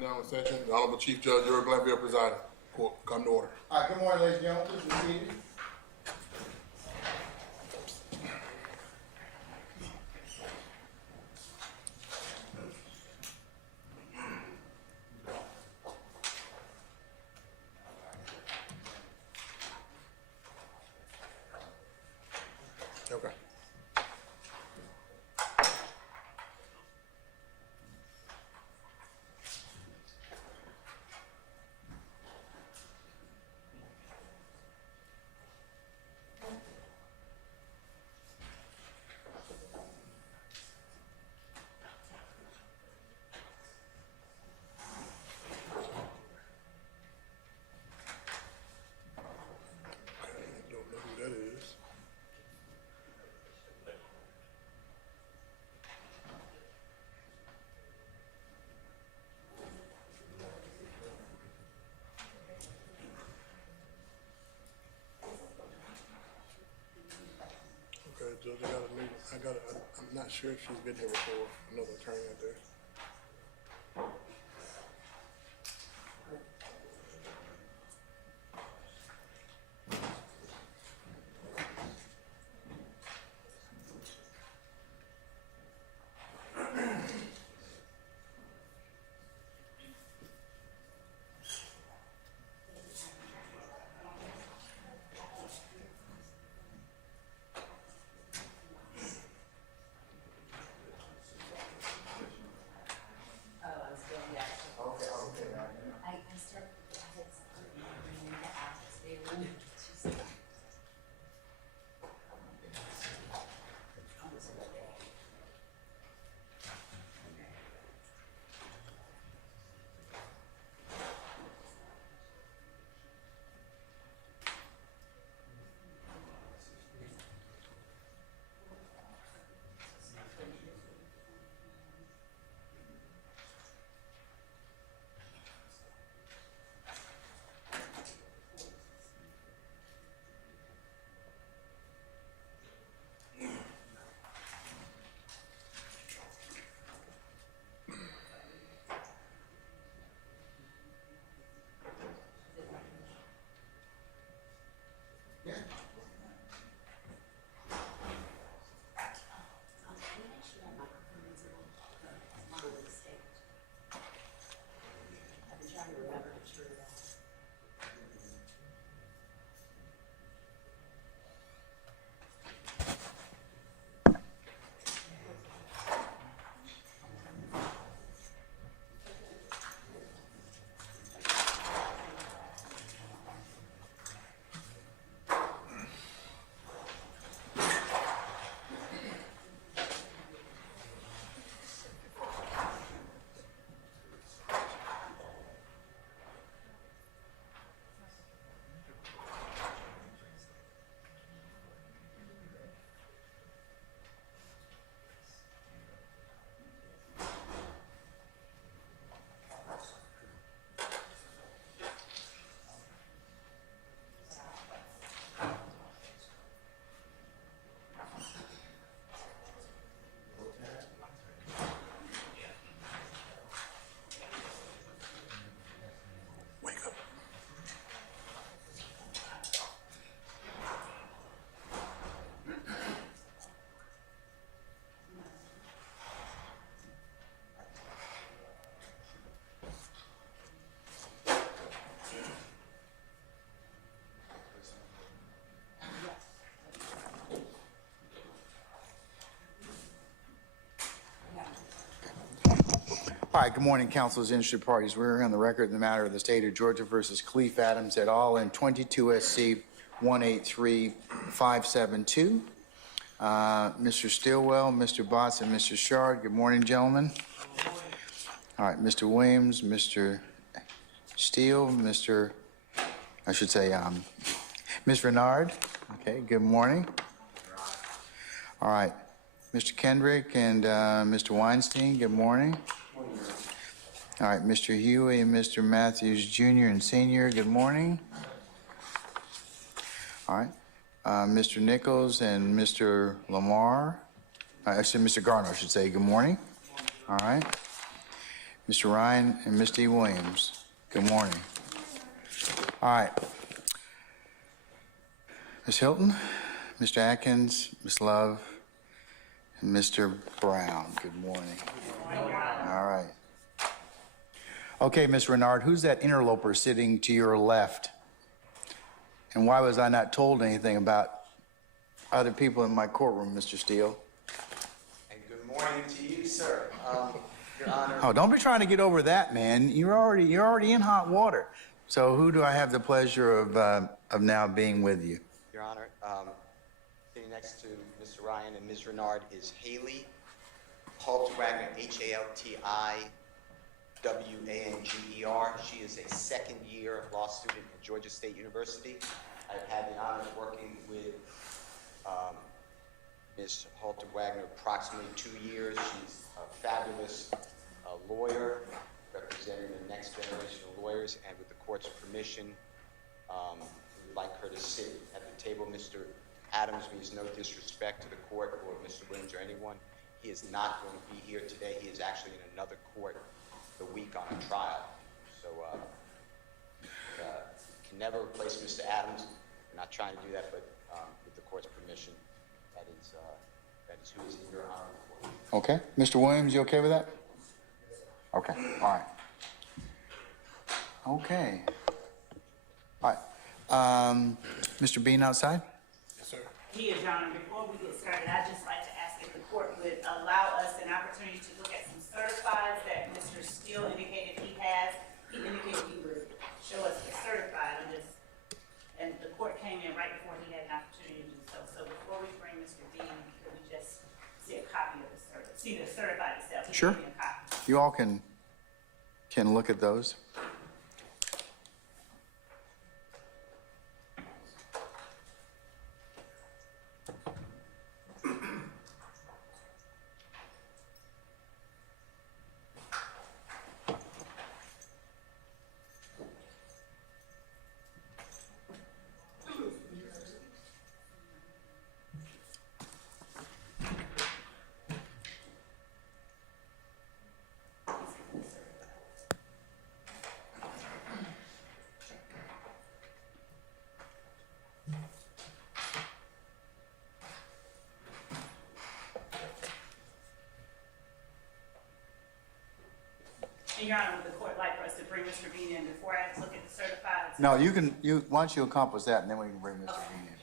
Now in session, the Honorable Chief Judge Earl Glanville presiding. Court come to order. All right, good morning, ladies and gentlemen. Please be seated. Okay. Don't know who that is. Okay, Judge, I'm not sure if she's been here before. Another attorney out there. Wake up. All right, good morning, council's interested parties. We're on the record in the matter of the state of Georgia versus Cleef Adams et al. In 22 SC 183572. Mr. Stilwell, Mr. Botts, and Mr. Shard. Good morning, gentlemen. All right, Mr. Williams, Mr. Steele, Ms. Renard. Okay, good morning. All right, Mr. Kendrick and Mr. Weinstein, good morning. All right, Mr. Huey and Mr. Matthews Jr. and Sr., good morning. All right, Mr. Nichols and Mr. Lamar, actually Mr. Garner, I should say, good morning. All right. Mr. Ryan, and Mr. E. Williams. Good morning. All right. Ms. Hilton, Mr. Atkins, Ms. Love, and Mr. Brown. Good morning. All right. Okay, Ms. Renard, who's that interloper sitting to your left? And why was I not told anything about other people in my courtroom, Mr. Steele? And good morning to you, sir. Your Honor. Oh, don't be trying to get over that, man. You're already in hot water. So who do I have the pleasure of now being with you? Your Honor, sitting next to Mr. Ryan and Ms. Renard is Haley Haltwanger, Haltwanger. She is a second-year law student at Georgia State University. I've had the honor of working with Ms. Haltwanger approximately 2 years. She's a fabulous lawyer, representing the next generation of lawyers, and with the court's permission, we'd like her to sit at the table. Mr. Adams means no disrespect to the court or Mr. Williams or anyone. He is not going to be here today. He is actually in another court the week on a trial. So can never replace Mr. Adams. I'm not trying to do that, but with the court's permission, that is who is in your honor. Okay. Mr. Williams, you okay with that? Okay. All right. Okay. All right. Mr. Bean outside? Yes, sir. He is, Your Honor. Before we get started, I'd just like to ask if the court would allow us an opportunity to look at some certifieds that Mr. Steele indicated he has. He indicated he would show us the certified on this, and the court came in right before he had an opportunity to do so. So before we bring Mr. Dean, could we just see a copy of the see the certified itself? Sure. Give me a copy. You all can look at those. And Your Honor, would the court like for us to bring Mr. Bean in before I look at the certifieds? No, why don't you accomplish that, and then we can bring Mr. Bean in.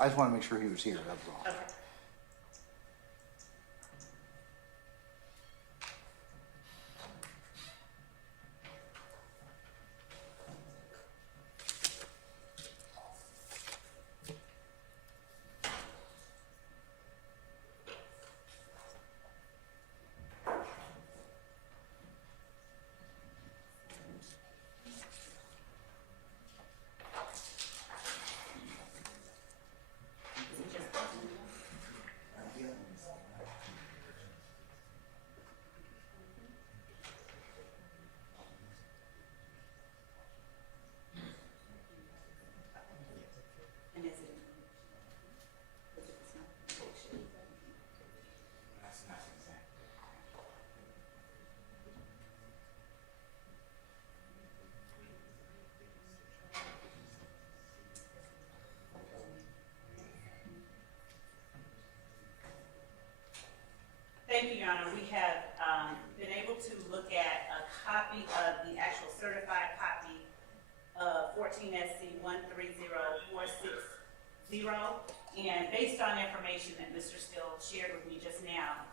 I just want to make sure he was here, that was all. Okay. Thank you, Your Honor. We have been able to look at a copy of the actual certified copy of 14 SC 130460, and based on information that Mr. Steele shared with me just now,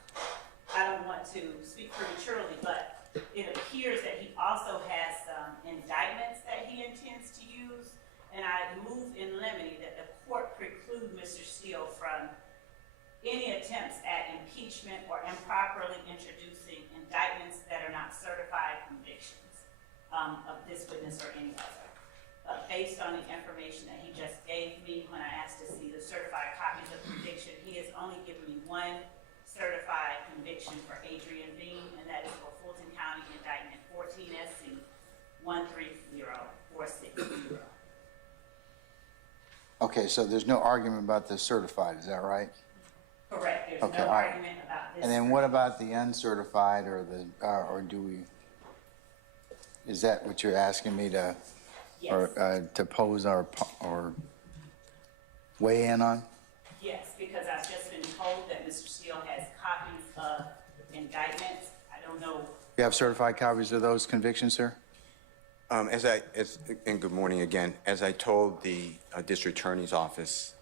I don't want to speak prematurely, but it appears that he also has some indictments that he intends to use, and I move in limine that the court preclude Mr. Steele from any attempts at impeachment or improperly introducing indictments that are not certified convictions of this witness or any other. Based on the information that he just gave me when I asked to see the certified copies of conviction, he has only given me one certified conviction for Adrian Bean, and that is for Fulton County indictment 14 SC 130460. Okay, so there's no argument about the certified, is that right? Correct, there's Okay, no all right. argument about this. And then what about the uncertified or the, or do we, is that what you're asking me to, Yes. or to pose or weigh in on? Yes, because I've just been told that Mr. Steele has copies of indictments. I don't know. You have certified copies of those convictions, sir? And good morning again. As I told the district attorney's office,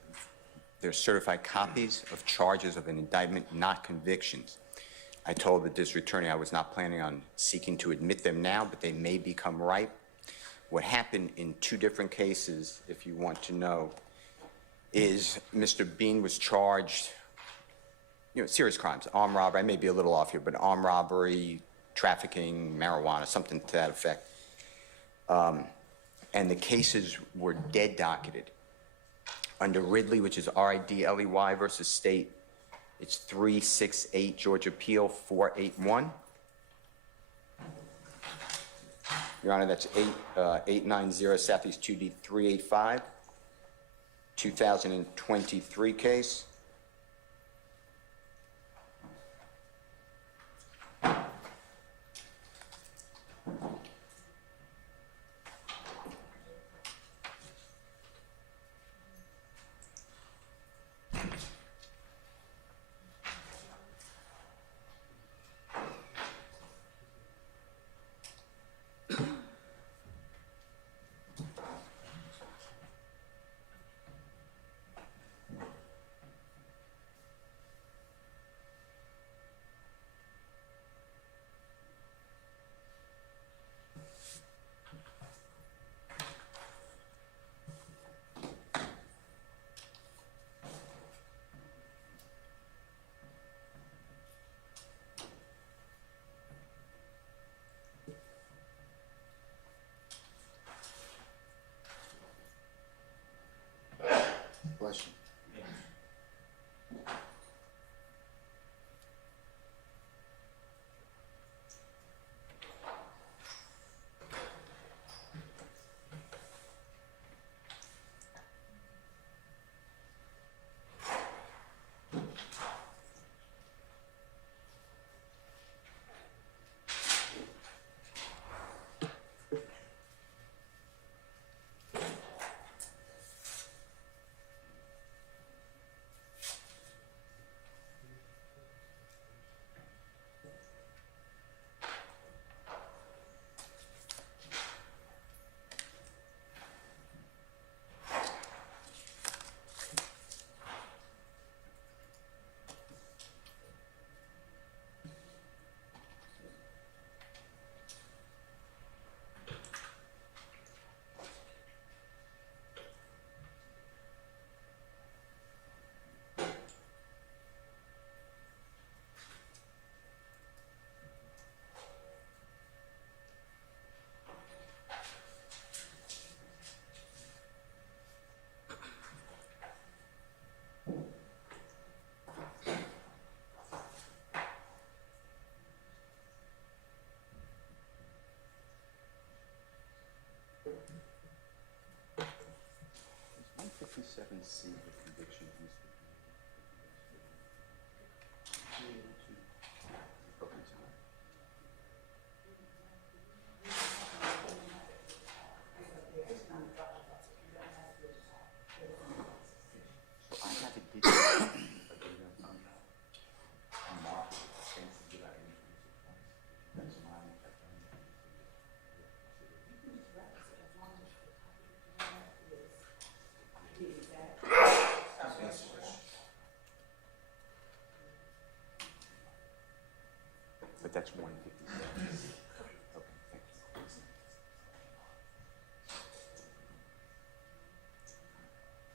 there's certified copies of charges of an indictment, not convictions. I told the district attorney I was not planning on seeking to admit them now, but they may become ripe. What happened in two different cases, if you want to know, is Mr. Bean was charged, serious crimes, armed robbery, I may be a little off here, but armed robbery, trafficking, marijuana, something to that effect. And the cases were dead docketed. Under Ridley, which is R-I-D-L-E-Y versus State, it's 368 Georgia Appeal 481. Your Honor, that's 890 Southeast 2D 385, 2023 case. Bless you. C, the conviction of Mr. So I have a digital mark things that I introduced. That's mine. But that's 157. Okay, thank you.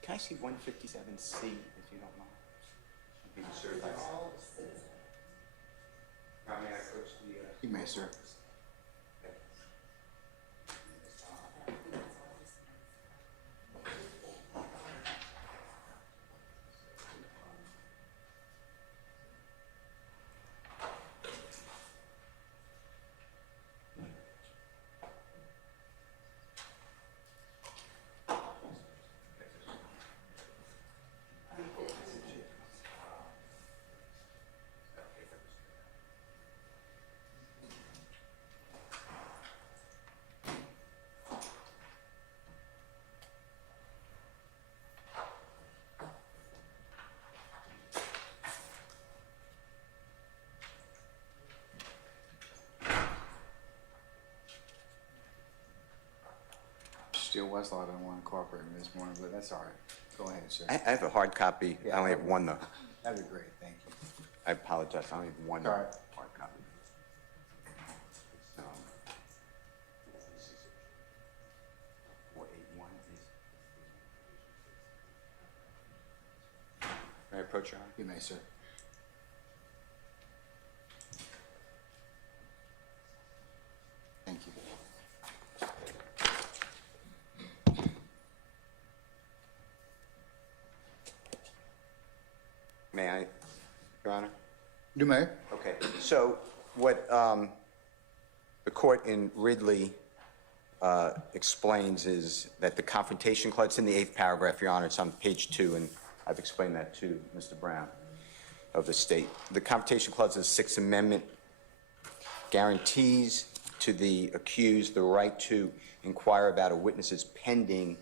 Can I see 157C, if you don't mind? Be certified. May I approach the? You may, sir. Still Westlaw don't want to cooperate with this morning, but that's all right. Go ahead, sir. I have a hard copy. I only have one, though. That'd be great, thank you. I apologize. I only have one All right. hard copy. So, 481 is... May I approach, Your Honor? You may, sir. Thank you. May I, Your Honor? You may. Okay, so what the court in Ridley explains is that the confrontation clause, it's in the 8th paragraph, Your Honor, it's on page 2, and I've explained that to Mr. Brown of the state. The confrontation clause of the 6th Amendment guarantees to the accused the right to inquire about a witness's pending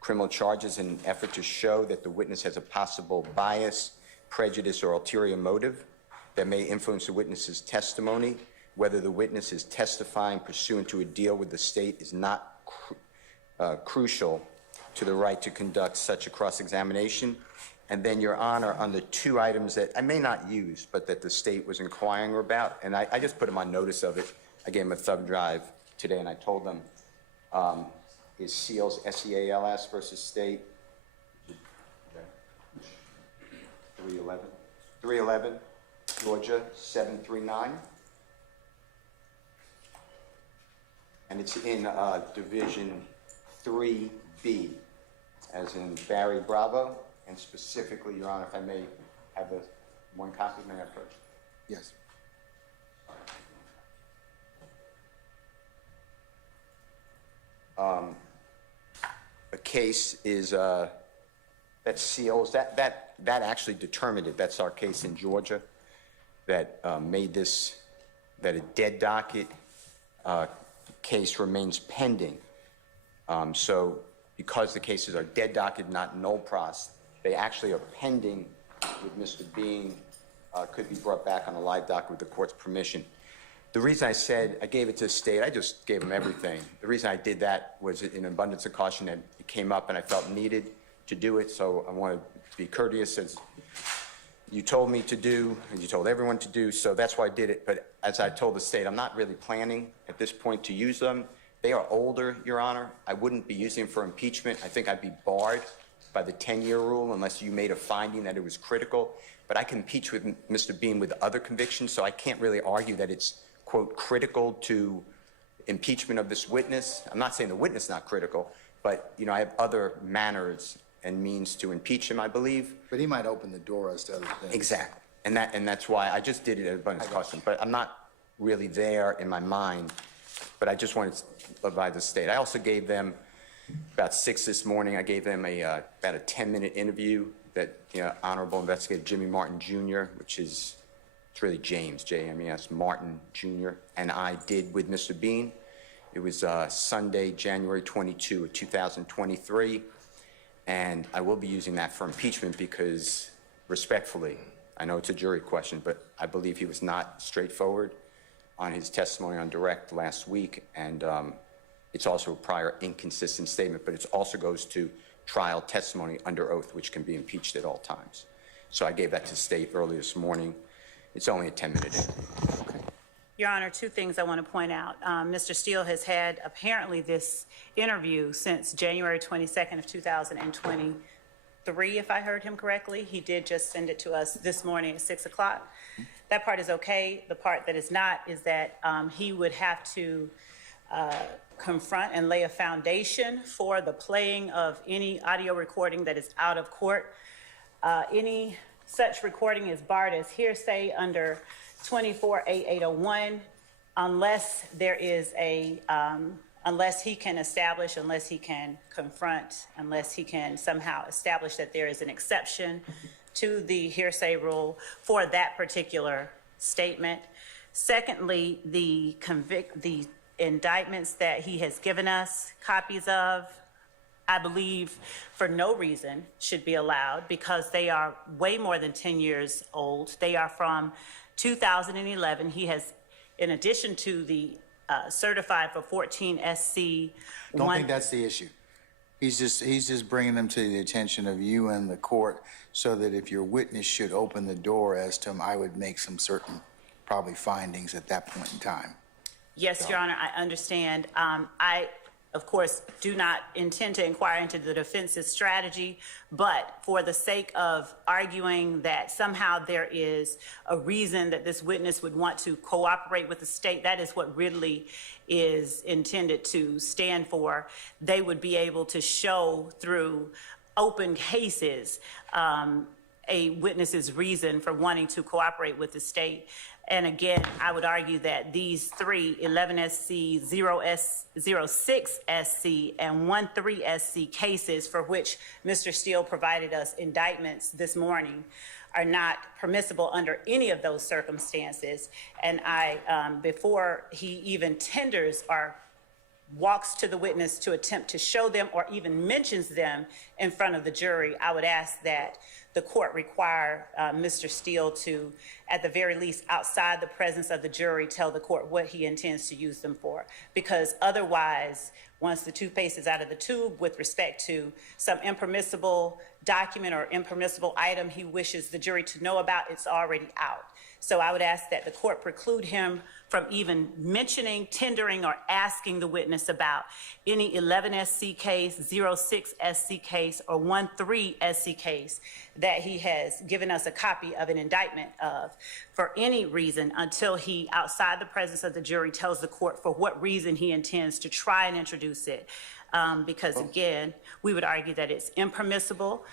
criminal charges in an effort to show that the witness has a possible bias, prejudice, or ulterior motive that may influence the witness's testimony. Whether the witness is testifying pursuant to a deal with the state is not crucial to the right to conduct such a cross-examination. And then, Your Honor, on the 2 items that I may not use, but that the state was inquiring about, and I just put them on notice of it. I gave them a thumb drive today, and I told them, is Seals, S-E-A-L-S versus state, 311, Georgia, 739. And it's in Division 3B, as in Barry Bravo, and specifically, Your Honor, if I may have one copy, may I approach? Yes. A case is that Seals, that actually determined it. That's our case in Georgia that made this, that a dead docket case remains pending. So because the cases are dead docket, not null pros, they actually are pending with Mr. Bean, could be brought back on a live docket with the court's permission. The reason I said I gave it to the state, I just gave them everything. The reason I did that was in abundance of caution that it came up and I felt needed to do it, so I wanted to be courteous as you told me to do, and you told everyone to do, so that's why I did it. But as I told the state, I'm not really planning at this point to use them. They are older, Your Honor. I wouldn't be using them for impeachment. I think I'd be barred by the 10-year rule unless you made a finding that it was critical. But I can impeach with Mr. Bean with other convictions, so I can't really argue that it's, quote, critical to impeachment of this witness. I'm not saying the witness is not critical, but, you know, I have other manners and means to impeach him, I believe. But he might open the door as to other things. Exactly. And that's why I just did it at abundance of caution. But I'm not really there in my mind, but I just wanted to provide the state. I also gave them about 6 this morning. I gave them about a 10-minute interview that, you know, Honorable Investigator Jimmy Martin Jr., which is, it's really James, J-M-E-S, Martin Jr., and I did with Mr. Bean. It was Sunday, January 22 of 2023, and I will be using that for impeachment because, respectfully, I know it's a jury question, but I believe he was not straightforward on his testimony on direct last week, and it's also a prior inconsistent statement, but it also goes to trial testimony under oath, which can be impeached at all times. So I gave that to the state early this morning. It's only a 10-minute interview. Okay. Your Honor, 2 things I want to point out. Mr. Steele has had apparently this interview since January 22nd of 2023, if I heard him correctly. He did just send it to us this morning at 6 o'clock. That part is okay. The part that is not is that he would have to confront and lay a foundation for the playing of any audio recording that is out of court. Any such recording is barred as hearsay under 24A801 unless there is a, unless he can establish, unless he can confront, unless he can somehow establish that there is an exception to the hearsay rule for that particular statement. Secondly, the indictments that he has given us copies of, I believe for no reason should be allowed because they are way more than 10 years old. They are from 2011. He has, in addition to the certified for 14 SC. Don't think that's the issue. He's just bringing them to the attention of you and the court so that if your witness should open the door as to him, I would make some certain probably findings at that point in time. Yes, Your Honor, I understand. I, of course, do not intend to inquire into the defense's strategy, but for the sake of arguing that somehow there is a reason that this witness would want to cooperate with the state, that is what Ridley is intended to stand for. They would be able to show through open cases a witness's reason for wanting to cooperate with the state. And again, I would argue that these three, 11SC, 06SC, and 13SC cases for which Mr. Steele provided us indictments this morning are not permissible under any of those circumstances. And before he even tenders or walks to the witness to attempt to show them or even mentions them in front of the jury, I would ask that the court require Mr. Steele to, at the very least, outside the presence of the jury, tell the court what he intends to use them for. Because otherwise, once the toothpaste is out of the tube with respect to some impermissible document or impermissible item he wishes the jury to know about, it's already out. So I would ask that the court preclude him from even mentioning, tendering, or asking the witness about any 11SC case, 06SC case, or 13SC case that he has given us a copy of an indictment of for any reason until he, outside the presence of the jury, tells the court for what reason he intends to try and introduce it. Because again, we would argue that it's impermissible.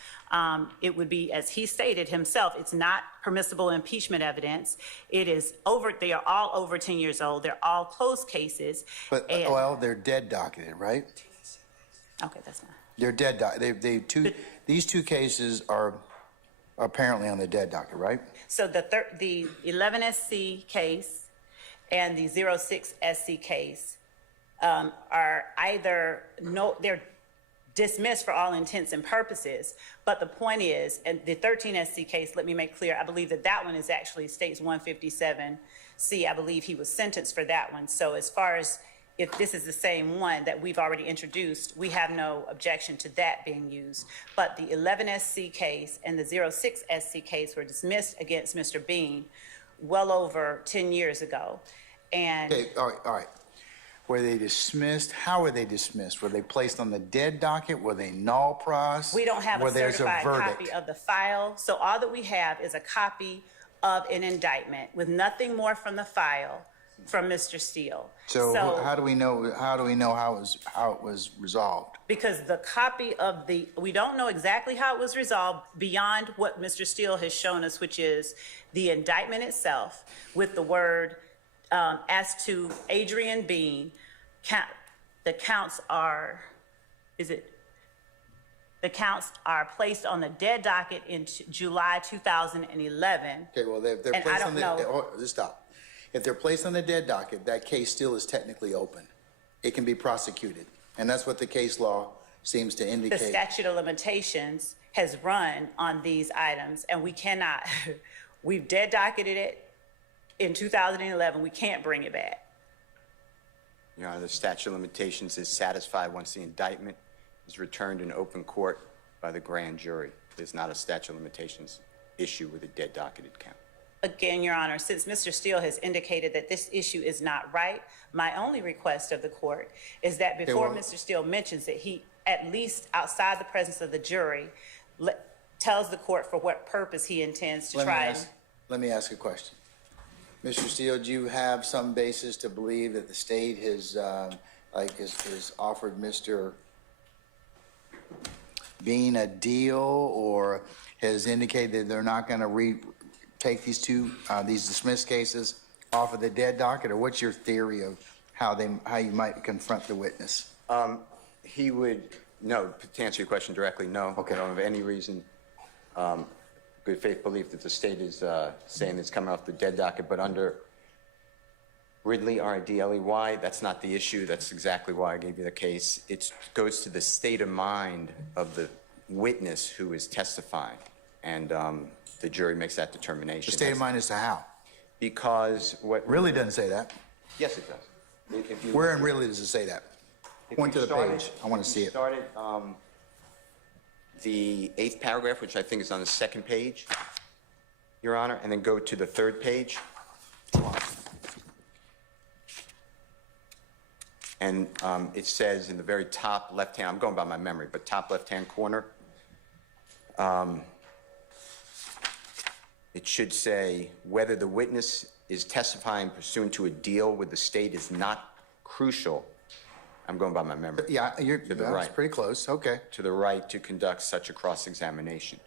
It would be, as he stated himself, it's not permissible impeachment evidence. It is they are all over 10 years old. They're all closed cases. But, well, they're dead docketed, right? Okay, that's fine. They're dead docketed. These two cases are apparently on the dead docket, right? So the 11SC case and the 06SC case are either they're dismissed for all intents and purposes, but the point is, and the 13SC case, let me make clear, I believe that one is actually states 157C. I believe he was sentenced for that one. So as far as if this is the same one that we've already introduced, we have no objection to that being used. But the 11SC case and the 06SC case were dismissed against Mr. Bean well over 10 years ago. And Okay, all right. Were they dismissed? How were they dismissed? Were they placed on the dead docket? Were they null pros? we don't have Were a there's certified verdict? copy of the file. So all that we have is a copy of an indictment with nothing more from the file from Mr. Steele. So how do we know how it was resolved? Because the copy of we don't know exactly how it was resolved beyond what Mr. Steele has shown us, which is the indictment itself with the word as to Adrian Bean, the counts are placed on the dead docket in July 2011. Okay, well, they're And placed I on don't the, know. just stop. If they're placed on the dead docket, that case still is technically open. It can be prosecuted. And that's what the case law seems to The indicate. statute of limitations has run on these items, and we cannot, we've dead docketed it in 2011. We can't bring it back. Your Honor, the statute of limitations is satisfied once the indictment is returned in open court by the grand jury. There's not a statute of limitations issue with a dead docketed count. Again, Your Honor, since Mr. Steele has indicated that this issue is not right, my only request of the court is that before Mr. Steele mentions it, he, at least outside the presence of the jury, tells the court for what purpose he intends to try. Let me ask a question. Mr. Steele, do you have some basis to believe that the state has offered Mr. Bean a deal, or has indicated they're not going to take these dismissed cases off of the dead docket? Or what's your theory of how you might confront the witness? He would, no, to answer your question directly, no. Okay. I don't have any reason, good faith belief that the state is saying it's coming off the dead docket, but under Ridley, R-I-D-L-E-Y, that's not the issue. That's exactly why I gave you the case. It goes to the state of mind of the witness who is testifying, and the jury makes that determination. The state of mind as to how? Because what... Really doesn't say that. Yes, it does. If you Where in Ridley does it say that? If Point you to the started- page. I want to if see you it. started the 8th paragraph, which I think is on the 2nd page, Your Honor, and then go to the 3rd page. And it says in the very top left-hand, I'm going by my memory, but top left-hand corner, it should say, whether the witness is testifying pursuant to a deal with the state is not crucial. I'm going by my memory. Yeah, To the that's right. pretty close. Okay. To the right to conduct such a cross-examination.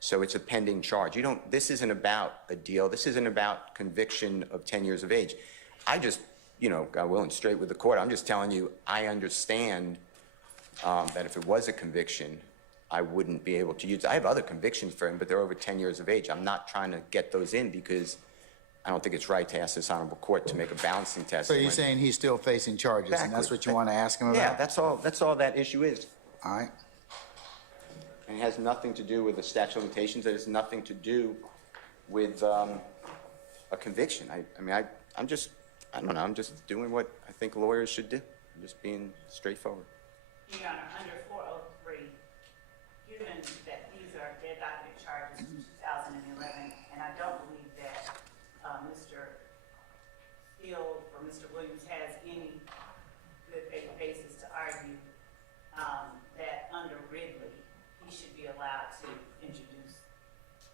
So it's a pending charge. This isn't about a deal. This isn't about conviction of 10 years of age. I just, God willing, straight with the court, I'm just telling you, I understand that if it was a conviction, I wouldn't be able to use it. I have other convictions for him, but they're over 10 years of age. I'm not trying to get those in because I don't think it's right to ask this honorable court to make a balancing test. So you're when- saying he's still facing charges, and that's Exactly. what you want to ask him about? Yeah, that's all that issue is. All right. And it has nothing to do with the statute of limitations. It has nothing to do with a conviction. I'm just doing what I think lawyers should do. I'm just being straightforward. Your Honor, under 403, given that these are dead document charges from 2011, and I don't believe that Mr. Steele or Mr. Williams has any good faith basis to argue that under Ridley, he should be allowed to introduce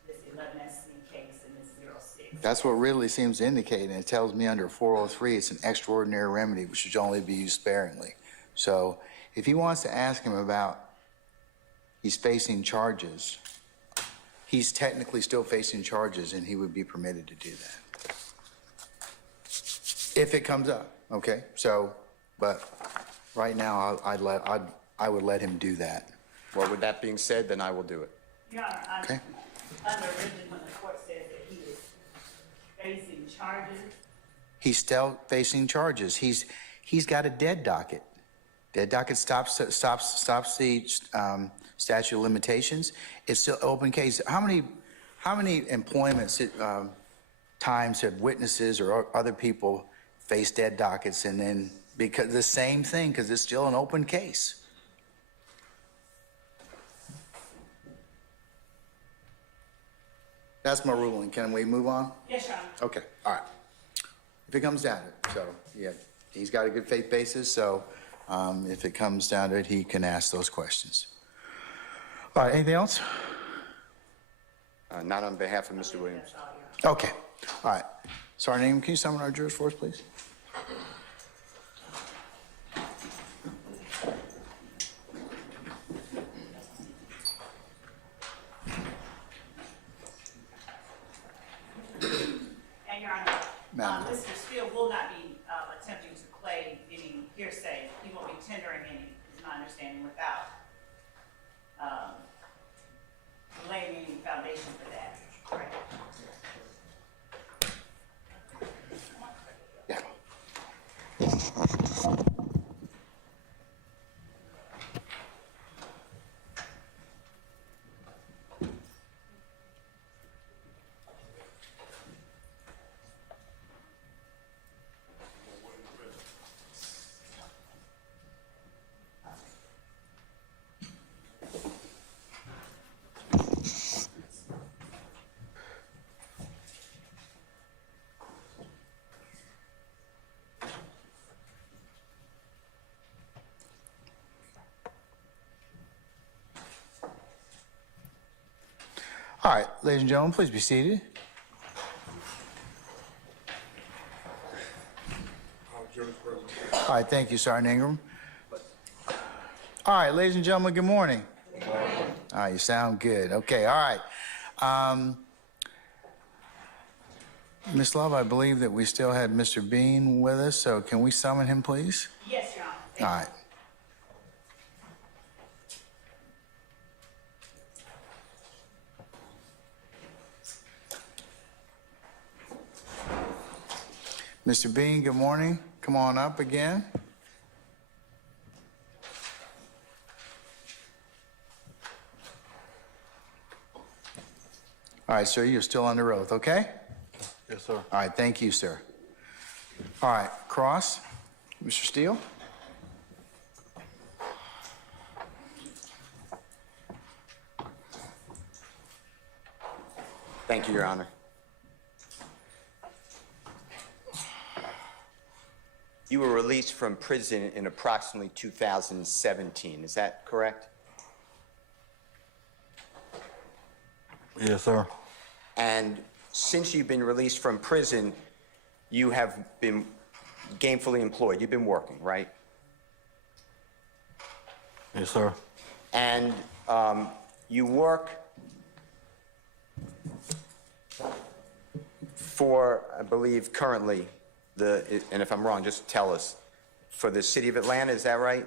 this 11SC case and this 06. That's what Ridley seems to indicate, and it tells me under 403, it's an extraordinary remedy which should only be used sparingly. So if he wants to ask him about he's facing charges, he's technically still facing charges, and he would be permitted to do that. If it comes up, okay? So, but right now, I would let him do that. Well, with that being said, then I will do it. Your Honor, Okay. under Ridley, when the court says that he is facing charges, He's still facing charges. He's got a dead docket. Dead docket stops the statute of limitations. It's still open case. How many employment times have witnesses or other people faced dead dockets and then because the same thing because it's still an open case? That's my ruling. Can we move on? yes, Your Honor. Okay, all right. If it comes down to it, so, yeah, he's got a good faith basis, so if it comes down to it, he can ask those questions. All right, anything else? Not on behalf of Mr. Williams. That's all, Your Honor. Okay, all right. Sergeant Ingram, can you summon our jurors for us, please? And Your Honor, Madam. Mr. Steele will not be attempting to claim any hearsay. He won't be tendering any, is my understanding, without laying any foundation for that. Correct. Yeah. All right, ladies and gentlemen, please be seated. Jury's present. All right, thank you, Sergeant Ingram. All right, ladies and gentlemen, good morning. Good morning. All right, you sound good. Okay, all right. Ms. Love, I believe that we still had Mr. Bean with us, so can we summon him, please? Yes, Your Honor. All right. Mr. Bean, good morning. Come on up again. All right, sir, you're still under oath, okay? Yes, sir. All right, thank you, sir. All right, cross. Mr. Steele? Thank you, Your Honor. You were released from prison in approximately 2017. Is that correct? Yes, sir. And since you've been released from prison, you have been gainfully employed. You've been working, right? Yes, sir. And you work for, I believe, currently, and if I'm wrong, just tell us, for the city of Atlanta, is that right?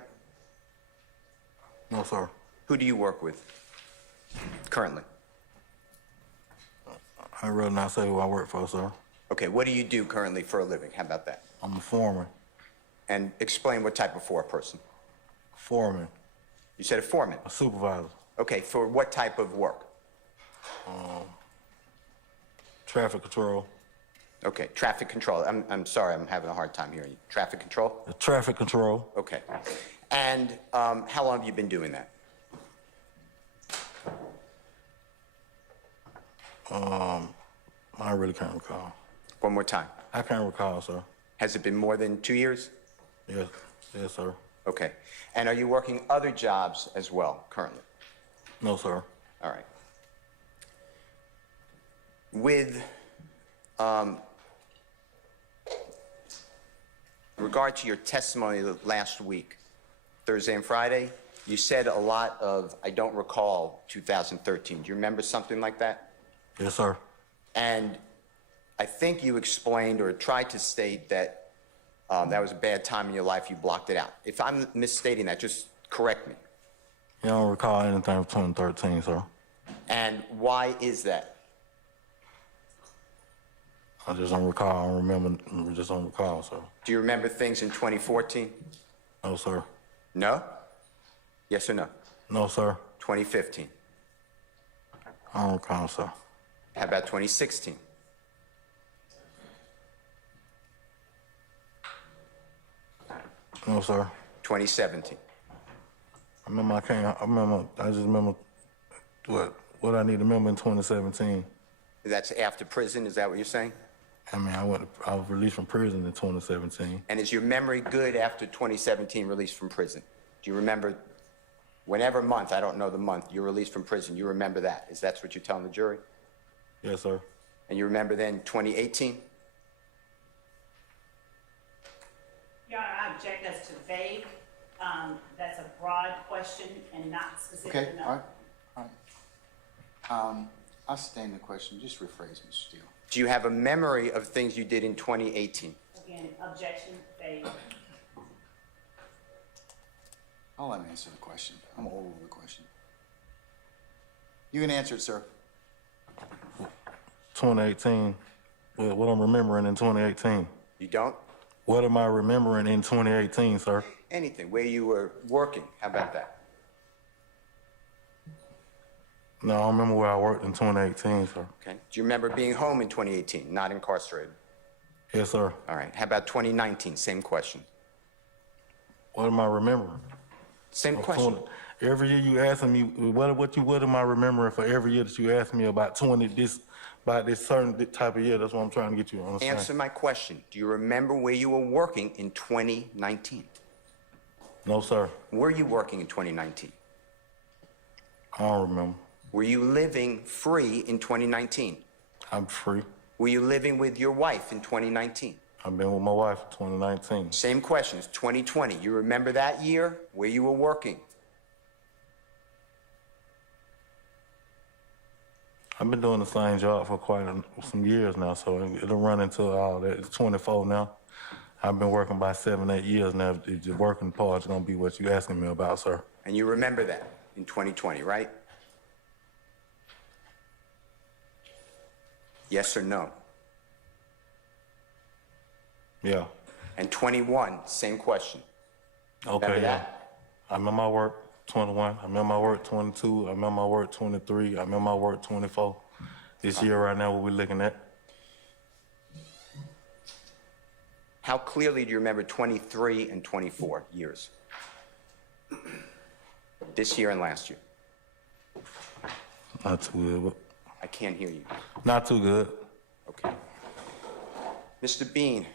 No, sir. Who do you work with currently? I'd rather not say who I work for, sir. Okay, what do you do currently for a living? How about that? I'm a foreman. And explain what type of foreperson. Foreman. You said a foreman. A supervisor. Okay, for what type of work? Traffic control. Okay, traffic control. I'm sorry, I'm having a hard time hearing you. Traffic control? The traffic control. Okay. And how long have you been doing that? I really can't recall. One more time. I can't recall, sir. Has it been more than 2 years? Yes, yes, sir. Okay. And are you working other jobs as well currently? No, sir. All right. With regard to your testimony last week, Thursday and Friday, you said a lot of, I don't recall 2013. Do you remember something like that? Yes, sir. And I think you explained or tried to state that that was a bad time in your life, you blocked it out. If I'm misstating that, just correct me. You don't recall anything from 2013, sir. And why is that? I just don't recall. I don't remember. I just don't recall, sir. Do you remember things in 2014? No, sir. No? Yes or no? No, sir. 2015? I don't recall, sir. How about 2016? No, sir. 2017? I just remember what I need to remember in 2017. That's after prison, is that what you're saying? I mean, I was released from prison in 2017. And is your memory good after 2017 released from prison? Do you remember whenever month, I don't know the month, you're released from prison, you remember that? Is that what you're telling the jury? Yes, sir. And you remember then 2018? Your Honor, I object as to vague. That's a broad question and not specific Okay, enough. all right. I'll sustain the question. Just rephrase, Mr. Steele. Do you have a memory of things you did in 2018? Again, objection, vague. I'll let him answer the question. I'm all over the question. You can answer it, sir. 2018. What I'm remembering in 2018. You don't? What am I remembering in 2018, sir? Anything, where you were working, how about that? No, I don't remember where I worked in 2018, sir. Okay. Do you remember being home in 2018, not incarcerated? Yes, sir. All right. How about 2019? Same question. What am I remembering? Same question. Every year you asking me, what am I remembering for every year that you ask me about this certain type of year? That's what I'm trying to get you to understand. Answer my question. Do you remember where you were working in 2019? No, sir. Were you working in 2019? I don't remember. Were you living free in 2019? I'm free. Were you living with your wife in 2019? I've been with my wife in 2019. Same questions. 2020. You remember that year where you were working? I've been doing the same job for quite some years now, so it'll run into all that. It's 24 now. I've been working by 7, 8 years now. The working part is gonna be what you asking me about, sir. And you remember that in 2020, right? Yes or no? Yeah. And 21, same question. Okay, Remember yeah. that? I remember my work 21. I remember my work 22. I remember my work 23. I remember my work 24. This year right now, what we're looking at. How clearly do you remember 23 and 24 years? This year and last year. Not too good, but I can't hear you. Not too good. Okay. Mr. Bean.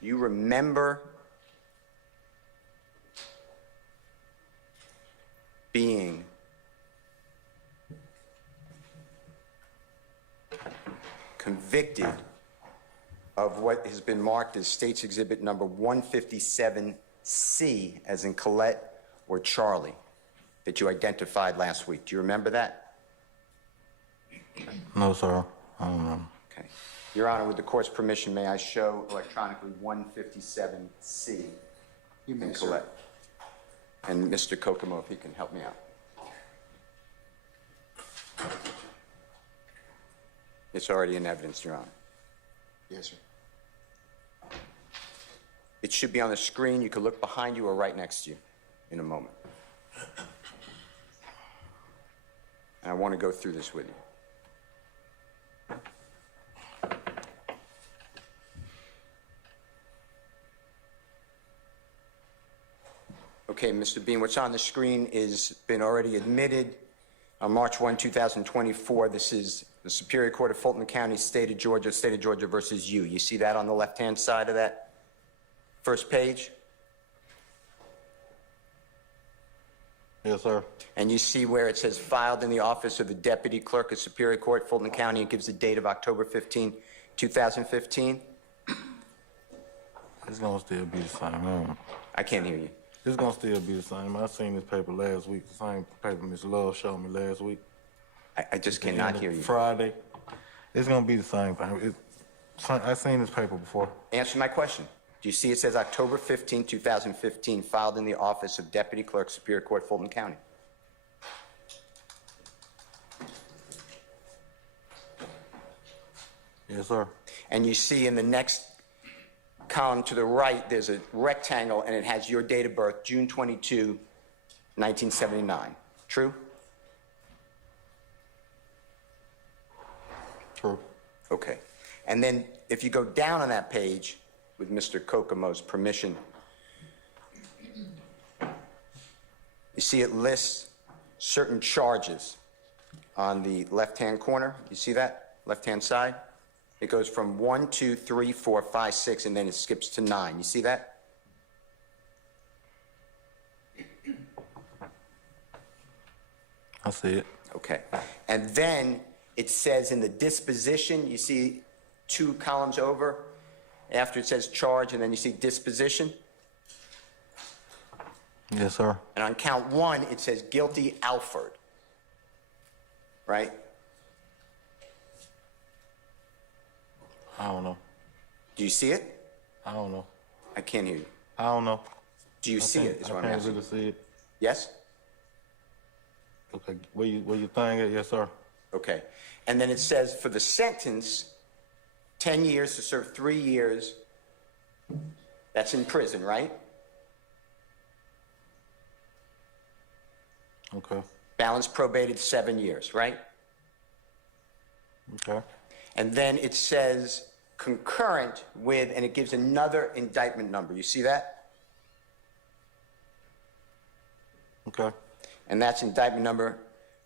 You remember being convicted of what has been marked as State's Exhibit number 157C, as in Colette or Charlie, that you identified last week. Do you remember that? No, sir. I don't know. Okay. Your Honor, with the court's permission, may I show electronically 157C in Colette? And Mr. Kokomo, if he can help me out. It's already in evidence, Your Honor. Yes, sir. It should be on the screen. You can look behind you or right next to you in a moment. And I want to go through this with you. Okay, Mr. Bean, what's on the screen is been already admitted on March 1, 2024. This is the Superior Court of Fulton County, State of Georgia versus you. You see that on the left-hand side of that first page? Yes, sir. And you see where it says filed in the office of the Deputy Clerk of Superior Court, Fulton County. It gives the date of October 15, 2015. It's gonna still be the same. I can't hear you. It's gonna still be the same. I seen this paper last week. The same paper Miss Love showed me last week. I just cannot hear you. Friday. It's gonna be the same thing. I seen this paper before. Answer my question. Do you see it says October 15, 2015, filed in the office of Deputy Clerk, Superior Court, Fulton County? Yes, sir. And you see in the next column to the right, there's a rectangle, and it has your date of birth, June 22, 1979. True? True. Okay. And then if you go down on that page, with Mr. Kokomo's permission, you see it lists certain charges on the left-hand corner. You see that? Left-hand side? It goes from 1, 2, 3, 4, 5, 6, and then it skips to 9. You see that? I see it. Okay. And then it says in the disposition, you see 2 columns over, after it says charge, and then you see disposition. Yes, sir. And on count 1, it says guilty Alford. Right? I don't know. Do you see it? I don't know. I can't hear you. I don't know. Do you see it, is what I'm I can't asking. really see it. Yes? Okay. Where you thing at? Yes, sir. Okay. And then it says for the sentence, 10 years to serve 3 years. That's in prison, right? Okay. Balance probated 7 years, right? Okay. And then it says concurrent with, and it gives another indictment number. You see that? Okay. And that's indictment number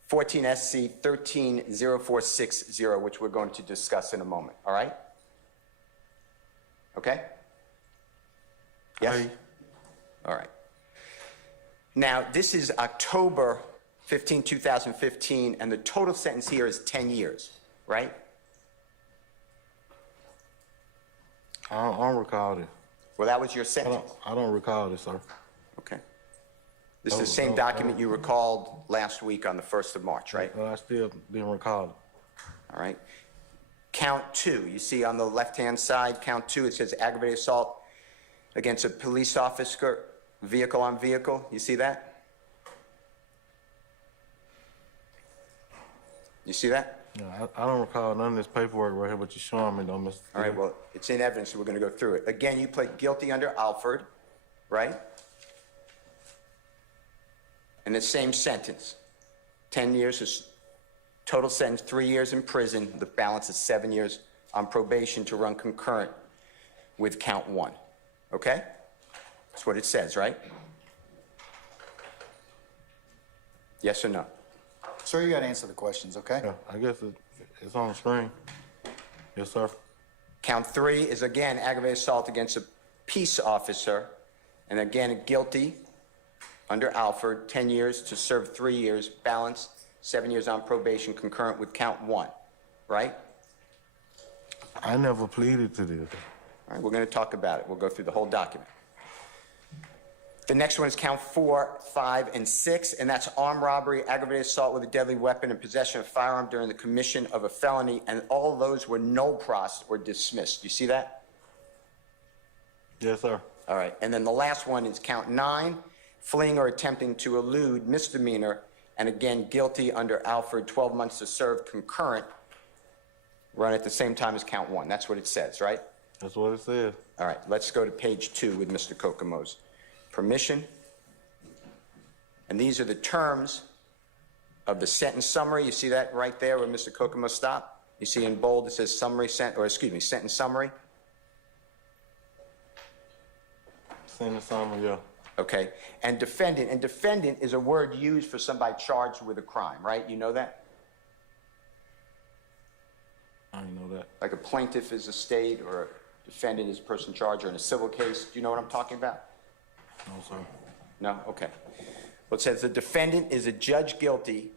14 SC 130460, which we're going to discuss in a moment. All right? Okay? Yes? Aye. All right. Now, this is October 15, 2015, and the total sentence here is 10 years, right? I don't recall this. Well, that was your sentence. I don't recall this, sir. Okay. This is the same document you recalled last week on the 1st of March, right? But I still didn't recall it. All right. Count 2, you see on the left-hand side, count 2, it says aggravated assault against a police officer, vehicle on vehicle. You see that? You see that? Yeah, I don't recall none of this paperwork right here, but you're showing me, though, Mr. All right, well, it's in evidence, so we're going to go through it. Again, you pled guilty under Alford, right? And the same sentence. 10 years is total sentence, 3 years in prison. The balance is 7 years on probation to run concurrent with count 1. Okay? That's what it says, right? Yes or no? Sir, you got to answer the questions, okay? Yeah, I guess it's on the screen. Yes, sir. Count 3 is again aggravated assault against a peace officer, and again guilty under Alford, 10 years to serve 3 years, balance 7 years on probation, concurrent with count 1, right? I never pleaded to this. All right, we're going to talk about it. We'll go through the whole document. The next one is count 4, 5, and 6, and that's armed robbery, aggravated assault with a deadly weapon, and possession of a firearm during the commission of a felony, and all those were no pros or dismissed. You see that? Yes, sir. All right, and then the last one is count 9, fleeing or attempting to elude, misdemeanor, and again guilty under Alford, 12 months to serve, concurrent, run at the same time as count 1. That's what it says, right? That's what it says. All right, let's go to page 2 with Mr. Kokomo's permission. And these are the terms of the sentence summary. You see that right there where Mr. Kokomo stopped? You see in bold it says sentence summary. Sentence summary, yeah. Okay, and defendant is a word used for somebody charged with a crime, right? You know that? I didn't know that. Like a plaintiff is a state, or a defendant is a person charged, or in a civil case. Do you know what I'm talking about? No, sir. No? Okay. Well, it says the defendant is a judge guilty.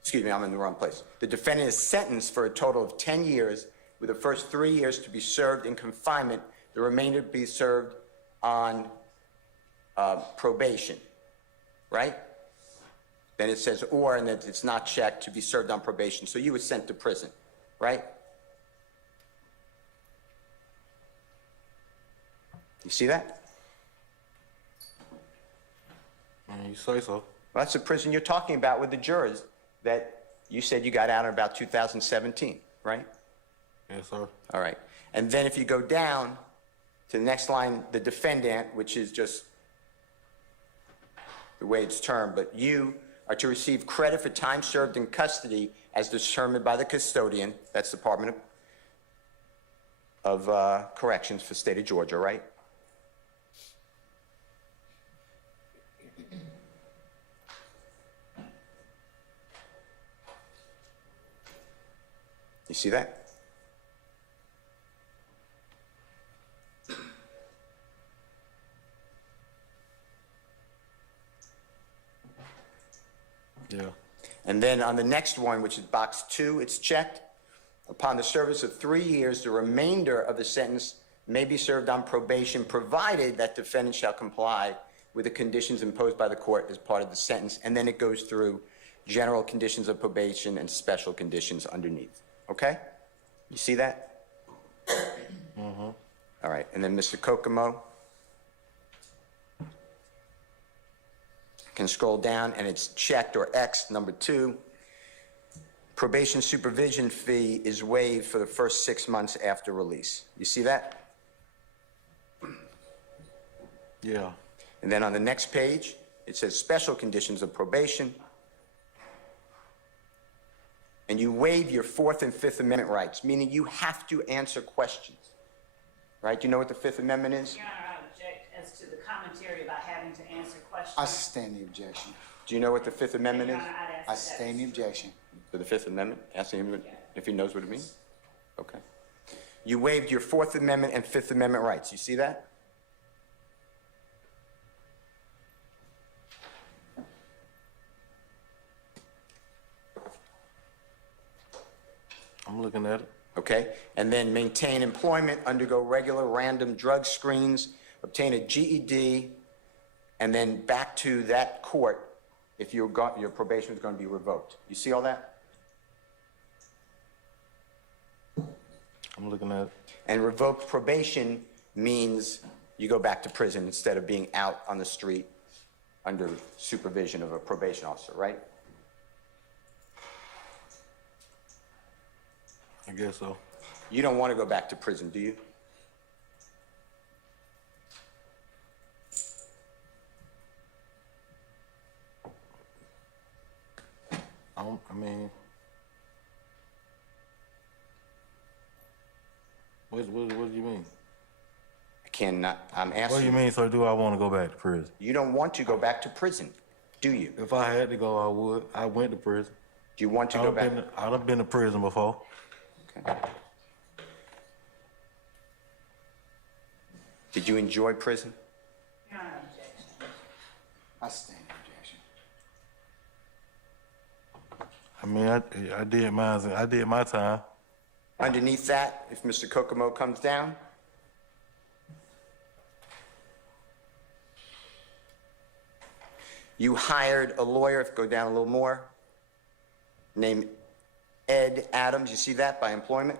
Excuse me, I'm in the wrong place. The defendant is sentenced for a total of 10 years, with the first 3 years to be served in confinement, the remainder to be served on probation, right? Then it says or, and that it's not checked, to be served on probation. So you were sent to prison, right? You see that? You say so. Well, that's the prison you're talking about with the jurors that you said you got out in about 2017, right? Yes, sir. All right. And then if you go down to the next line, the defendant, which is just the way it's termed, but you are to receive credit for time served in custody as determined by the custodian. That's the Department of Corrections for the state of Georgia, right? You see that? Yeah. And then on the next one, which is box 2, it's checked. Upon the service of 3 years, the remainder of the sentence may be served on probation, provided that defendant shall comply with the conditions imposed by the court as part of the sentence. And then it goes through general conditions of probation and special conditions underneath. Okay? You see that? Mm-hmm. All right. And then Mr. Kokomo can scroll down, and it's checked, or X, number 2. Probation supervision fee is waived for the first 6 months after release. You see that? Yeah. And then on the next page, it says special conditions of probation. And you waive your 4th and 5th Amendment rights, meaning you have to answer questions. Right? Do you know what the 5th Amendment is? Your Honor, I object as to the commentary about having to answer questions. I sustain the objection. Do you know what the 5th Amendment Your is? Honor, I'd ask I that. sustain the objection. For the 5th Amendment? Asking him if he knows what it means? Okay. You waived your 4th Amendment and 5th Amendment rights. You see that? I'm looking at it. Okay? And then maintain employment, undergo regular random drug screens, obtain a GED, and then back to that court if your probation is going to be revoked. You see all that? I'm looking at it. And revoked probation means you go back to prison instead of being out on the street under supervision of a probation officer, right? I guess so. You don't want to go back to prison, do you? I mean, what do you mean? Cannot, I'm What do asking you mean, sir? Do I want to go back to prison? You don't want to go back to prison, do you? If I had to go, I would. I went to prison. Do you want to go back? I've been to prison before. Okay. Did you enjoy prison? Your Honor, objection. I sustain the objection. I mean, I did mine. I did my time. Underneath that, if Mr. Kokomo comes down, you hired a lawyer, go down a little more, named Ed Adams. You see that by employment?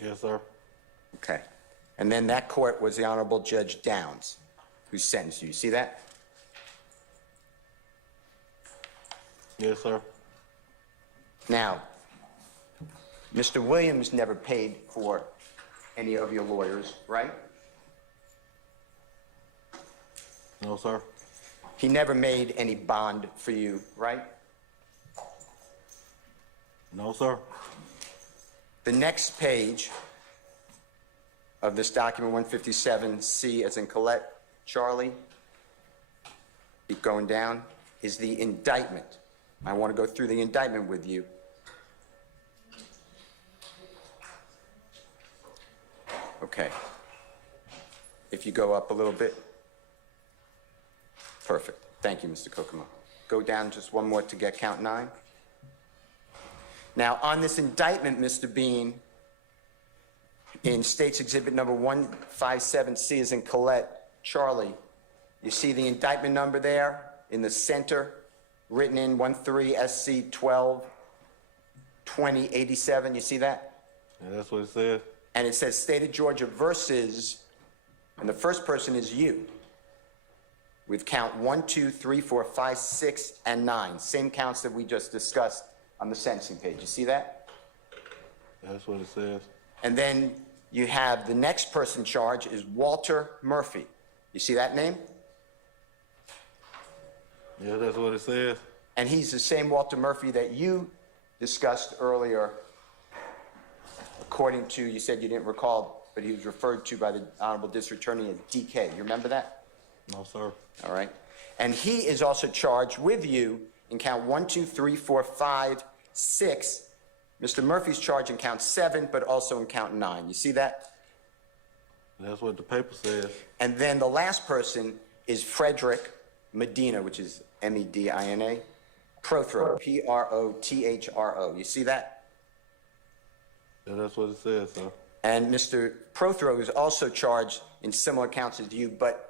Yes, sir. Okay. And then that court was the Honorable Judge Downs, who sentenced you. You see that? Yes, sir. Now, Mr. Williams never paid for any of your lawyers, right? No, sir. He never made any bond for you, right? No, sir. The next page of this document, 157C, as in Colette, Charlie, keep going down, is the indictment. I want to go through the indictment with you. Okay. If you go up a little bit. Perfect. Thank you, Mr. Kokomo. Go down just one more to get count 9. Now, on this indictment, Mr. Bean, in State's Exhibit number 157C, as in Colette, Charlie, you see the indictment number there in the center, written in 13SC 12 2087. You see that? Yeah, that's what it says. And it says State of Georgia versus, and the first person is you, with count 1, 2, 3, 4, 5, 6, and 9. Same counts that we just discussed on the sentencing page. You see that? That's what it says. And then you have the next person charged is Walter Murphy. You see that name? Yeah, that's what it says. And he's the same Walter Murphy that you discussed earlier, according to, you said you didn't recall, but he was referred to by the Honorable District Attorney as DK. You remember that? No, sir. All right. And he is also charged with you in count 1, 2, 3, 4, 5, 6. Mr. Murphy's charged in count 7, but also in count 9. You see that? That's what the paper says. And then the last person is Frederick Medina, which is Medina, Prothro, Prothro. You see that? Yeah, that's what it says, sir. And Mr. Prothro is also charged in similar counts as you, but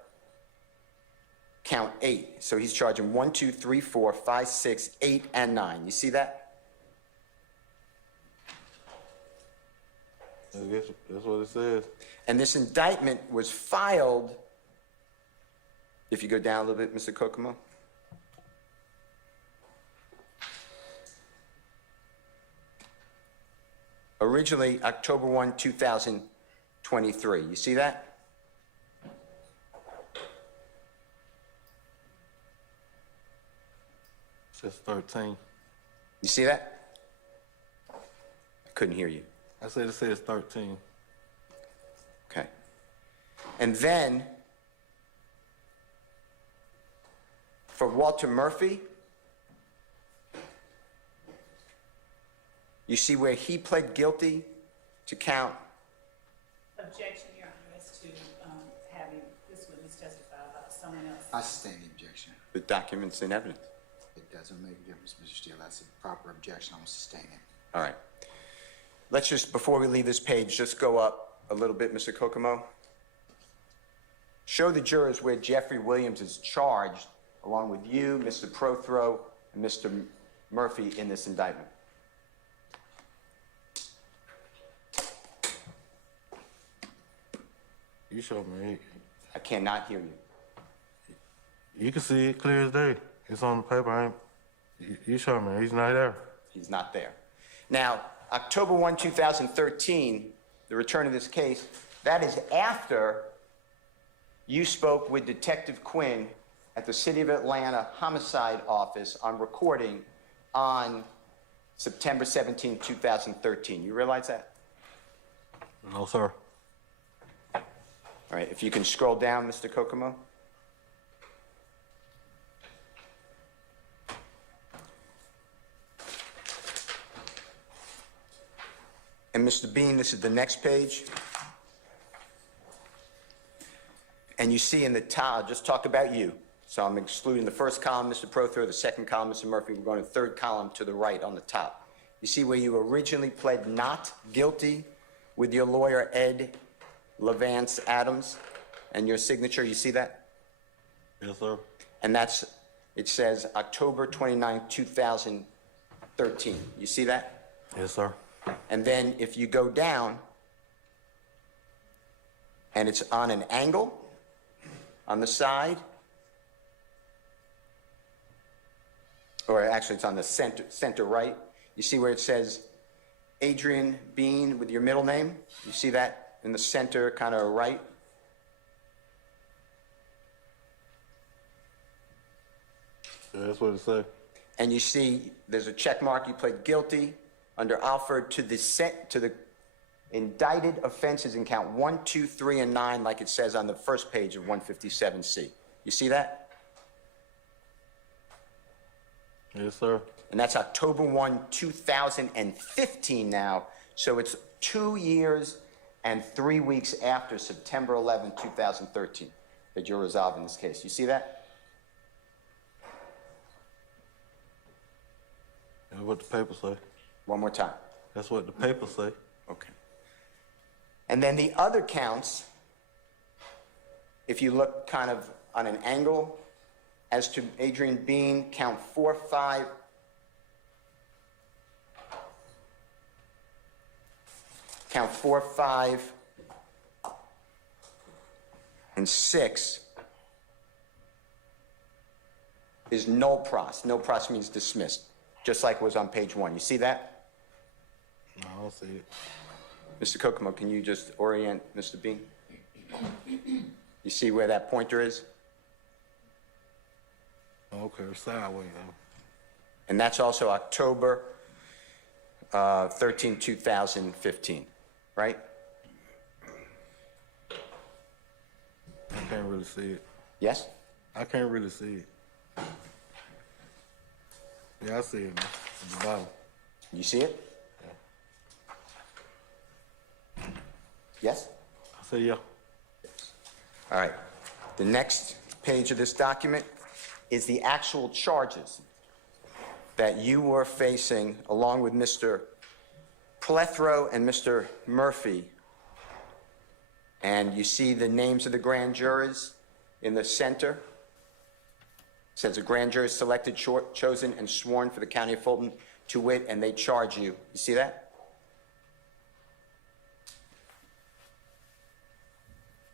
count 8. So he's charged in 1, 2, 3, 4, 5, 6, 8, and 9. You see that? I guess that's what it says. And this indictment was filed, if you go down a little bit, Mr. Kokomo. Originally, October 1, 2023. You see that? It says 13. You see that? I couldn't hear you. I said it says 13. Okay. And then, for Walter Murphy, you see where he pled guilty to count. Objection, Your Honor, as to having this witness testify about someone else. I sustain the objection. The documents and evidence. It doesn't make a difference, Mr. Steele. That's a proper objection. I'm sustaining it. All right. Let's just, before we leave this page, just go up a little bit, Mr. Kokomo. Show the jurors where Jeffery Williams is charged, along with you, Mr. Prothro, and Mr. Murphy in this indictment. You show me. I cannot hear you. You can see it clear as day. It's on the paper. You show me. He's not there. He's not there. Now, October 1, 2013, the return of this case, that is after you spoke with Detective Quinn at the City of Atlanta Homicide Office on recording on September 17, 2013. You realize that? No, sir. All right, if you can scroll down, Mr. Kokomo. And Mr. Bean, this is the next page. And you see in the top, just talk about you. So I'm excluding the first column, Mr. Prothero, the second column, Mr. Murphy. We're going to the third column to the right on the top. You see where you originally pled not guilty with your lawyer, Ed Levance Adams, and your signature, you see that? Yes, sir. And that's, it says October 29, 2013. You see that? Yes, sir. And then if you go down, and it's on an angle on the side, or actually it's on the center right, you see where it says Adrian Bean with your middle name? You see that in the center, kind of right? Yeah, that's what it say. And you see there's a check mark, you pled guilty under Alford to the indicted offenses in count 1, 2, 3, and 9, like it says on the first page of 157C. You see that? Yes, sir. And that's October 1, 2015 now. So it's 2 years and 3 weeks after September 11, 2013 that you're resolving this case. You see that? That's what the paper say. One more time. That's what the paper say. Okay. And then the other counts, if you look kind of on an angle, as to Adrian Bean, count 4, 5, count 4, 5, and 6 is null pros. Null pros means dismissed, just like it was on page 1. You see that? No, I don't see it. Mr. Kokomo, can you just orient Mr. Bean? You see where that pointer is? Okay, sideways. And that's also October 13, 2015, right? I can't really see it. Yes? I can't really see it. Yeah, I see it, man. At the bottom. You see it? Yes? I say yeah. All right. The next page of this document is the actual charges that you were facing along with Mr. Plethro and Mr. Murphy. And you see the names of the grand jurors in the center. It says a grand jury selected, chosen, and sworn for the County of Fulton to wit, and they charge you. You see that?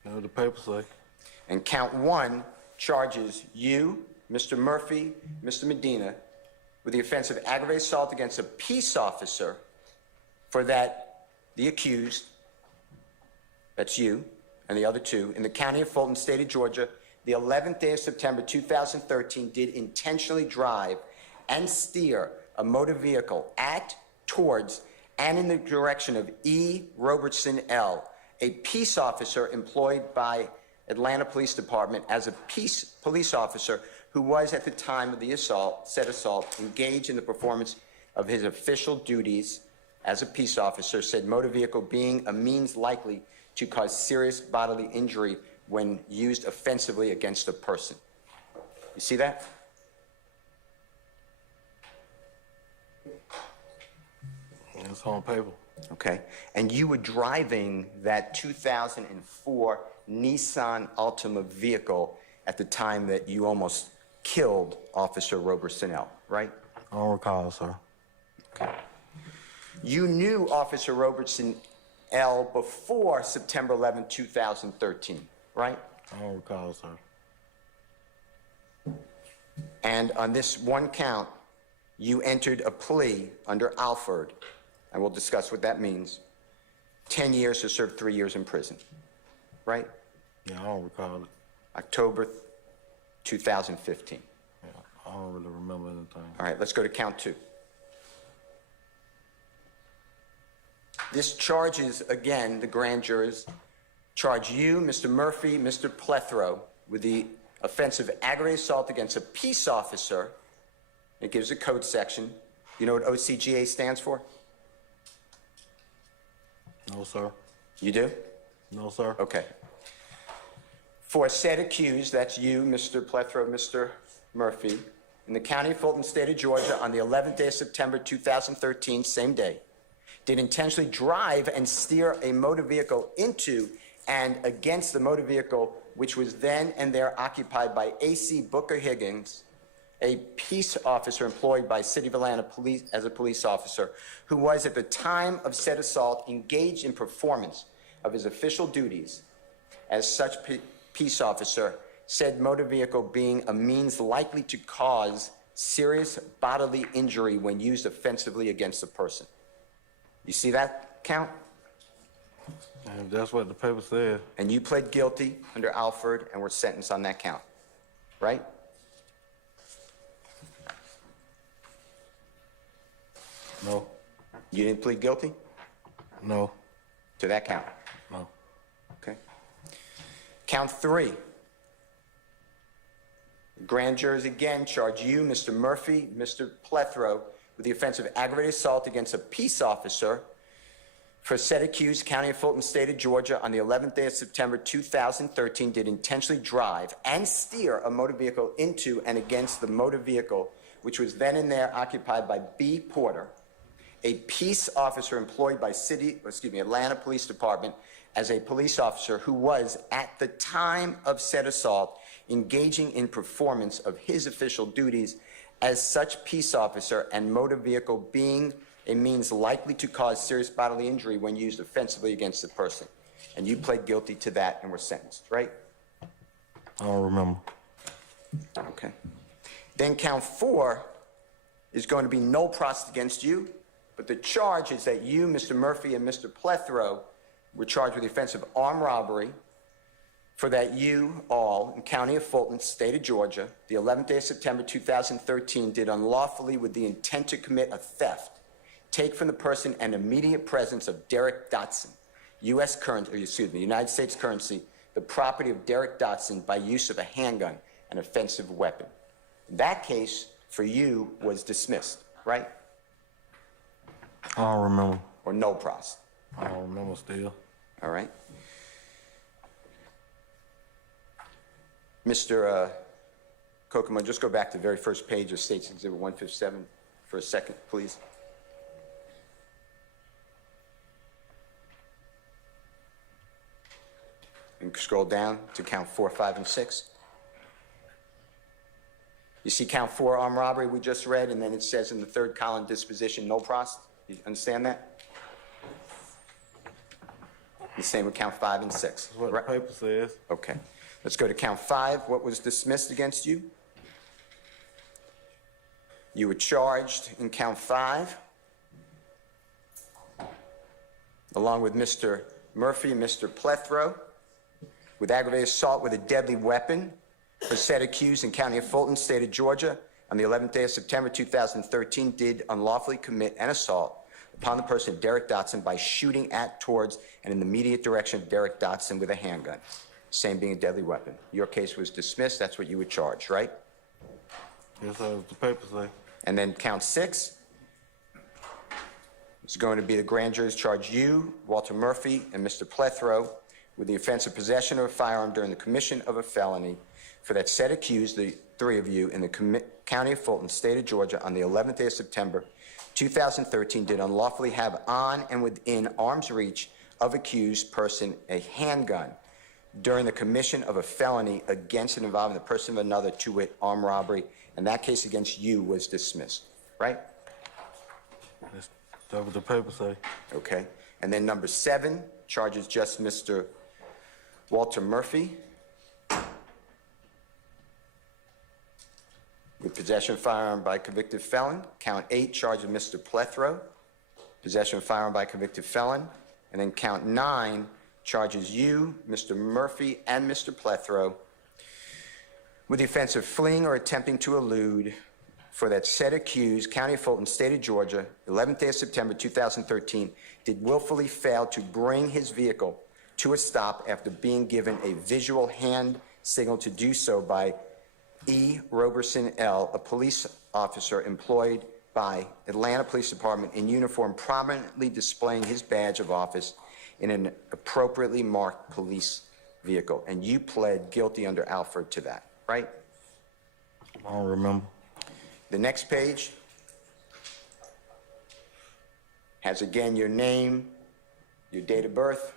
That's what the paper say. And count 1 charges you, Mr. Murphy, Mr. Medina, with the offense of aggravated assault against a peace officer for that the accused, that's you, and the other 2, in the County of Fulton, State of Georgia, the 11th day of September 2013, did intentionally drive and steer a motor vehicle at, towards, and in the direction of E. Robertson L., a peace officer employed by Atlanta Police Department as a peace police officer who was at the time of the said assault engaged in the performance of his official duties as a peace officer, said motor vehicle being a means likely to cause serious bodily injury when used offensively against a person. You see that? It's on paper. Okay. And you were driving that 2004 Nissan Altima vehicle at the time that you almost killed Officer Robertson L., right? I don't recall, sir. Okay. You knew Officer Robertson L. before September 11, 2013, right? I don't recall, sir. And on this one count, you entered a plea under Alford, and we'll discuss what that means, 10 years to serve 3 years in prison, right? Yeah, I don't recall it. October 2015. Yeah, I don't really remember anything. All right, let's go to count 2. This charges, again, the grand jurors charge you, Mr. Murphy, Mr. Plethro, with the offense of aggravated assault against a peace officer. It gives a code section. You know what OCGA stands for? No, sir. You do? No, sir. Okay. For said accused, that's you, Mr. Plethro, Mr. Murphy, in the county of Fulton, state of Georgia, on the 11th day of September 2013, same day, did intentionally drive and steer a motor vehicle into and against the motor vehicle which was then and there occupied by A.C. Booker Higgins, a peace officer employed by City of Atlanta Police as a police officer, who was at the time of said assault engaged in performance of his official duties as such peace officer, said motor vehicle being a means likely to cause serious bodily injury when used offensively against a person. You see that count? And that's what the paper said. And you pled guilty under Alford and were sentenced on that count, right? No. You didn't plead guilty No. to that count? No. Okay. Count 3. Grand jurors again charge you, Mr. Murphy, Mr. Plethro, with the offense of aggravated assault against a peace officer for said accused, County of Fulton, State of Georgia, on the 11th day of September 2013, did intentionally drive and steer a motor vehicle into and against the motor vehicle which was then and there occupied by B. Porter, a peace officer employed by Atlanta Police Department as a police officer who was, at the time of said assault, engaging in performance of his official duties as such peace officer, and motor vehicle being a means likely to cause serious bodily injury when used offensively against the person. And you pled guilty to that and were sentenced, right? I don't remember. Okay. Then count 4 is going to be no process against you, but the charge is that you, Mr. Murphy, and Mr. Plethro were charged with the offense of armed robbery for that you all, in County of Fulton, State of Georgia, the 11th day of September 2013, did unlawfully with the intent to commit a theft, take from the person and immediate presence of Derek Dotson, United States currency, the property of Derek Dotson by use of a handgun, an offensive weapon. That case for you was dismissed, right? I don't remember. Or no pros? I don't remember still. All right. Mr. Kokomo, just go back to the very first page of State's Exhibit 157 for a second, please. And scroll down to count 4, 5, and 6. You see count 4, armed robbery, we just read, and then it says in the third column, disposition, no process. You understand that? The same with count 5 and 6. That's what the paper says. Okay. Let's go to count 5. What was dismissed against you? You were charged in count 5, along with Mr. Murphy and Mr. Plethro, with aggravated assault with a deadly weapon for said accused in County of Fulton, State of Georgia, on the 11th day of September 2013, did unlawfully commit an assault upon the person of Derek Dotson by shooting at, towards, and in the immediate direction of Derek Dotson with a handgun, same being a deadly weapon. Your case was dismissed. That's what you were charged, right? Yes, sir. The paper say. And then count 6 is going to be the grand jury's charge you, Walter Murphy, and Mr. Plethro with the offense of possession of a firearm during the commission of a felony for that said accused, the 3 of you, in the County of Fulton, State of Georgia, on the 11th day of September 2013, did unlawfully have on and within arm's reach of accused person a handgun during the commission of a felony against and involving the person of another, to wit, armed robbery, and that case against you was dismissed, right? That's what the paper say. Okay. And then number 7 charges just Mr. Walter Murphy with possession of firearm by convicted felon. Count 8 charges Mr. Plethro, possession of firearm by convicted felon. And then count 9 charges you, Mr. Murphy, and Mr. Plethro with the offense of fleeing or attempting to elude for that said accused, County of Fulton, State of Georgia, 11th day of September 2013, did willfully fail to bring his vehicle to a stop after being given a visual hand signal to do so by E. Roberson L., a police officer employed by Atlanta Police Department in uniform, prominently displaying his badge of office in an appropriately marked police vehicle. And you pled guilty under Alford to that, right? I don't remember. The next page has again your name, your date of birth,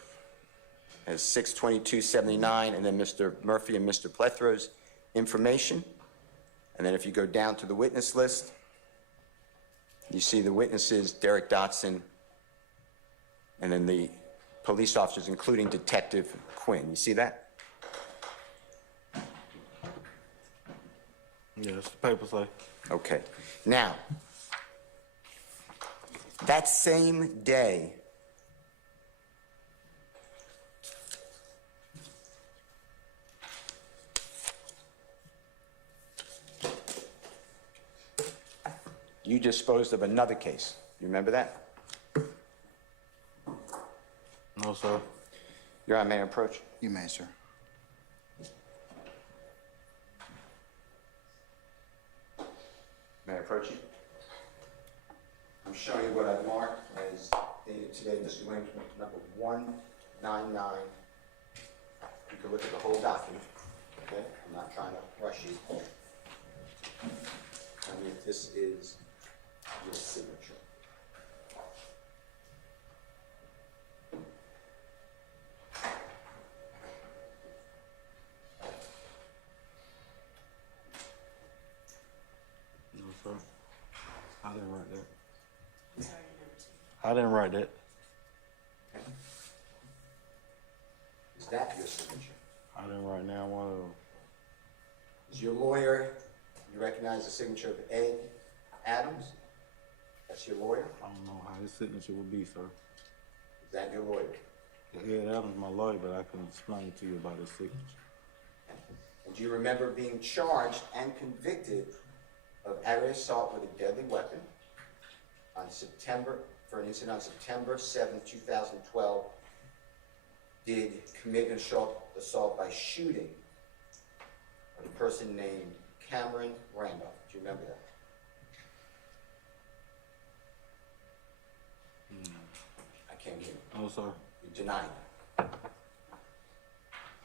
has 6/22/79, and then Mr. Murphy and Mr. Plethro's information. And then if you go down to the witness list, you see the witnesses, Derek Dotson, and then the police officers, including Detective Quinn. You see that? Yes, the paper say. Okay. Now, that same day, you disposed of another case. You remember that? No, sir. Your Honor, may I approach? You may, sir. May I approach you? I'm showing you what I've marked as dated today, Mr. Williams, number 199. You can look at the whole document, okay? I'm not trying to rush you. I mean, this is your signature. No, sir. I didn't write that. I didn't write that. Is that your signature? I didn't write now one of them. Is your lawyer, you recognize the signature of Ed Adams? That's your lawyer? I don't know how his signature would be, sir. Is that your lawyer? Ed Adams my lawyer, but I can explain to you about his signature. And do you remember being charged and convicted of aggravated assault with a deadly weapon for an incident on September 7, 2012, did commit an assault by shooting a person named Cameron Randolph? Do you remember that? I can't hear you. No, sir. You deny that.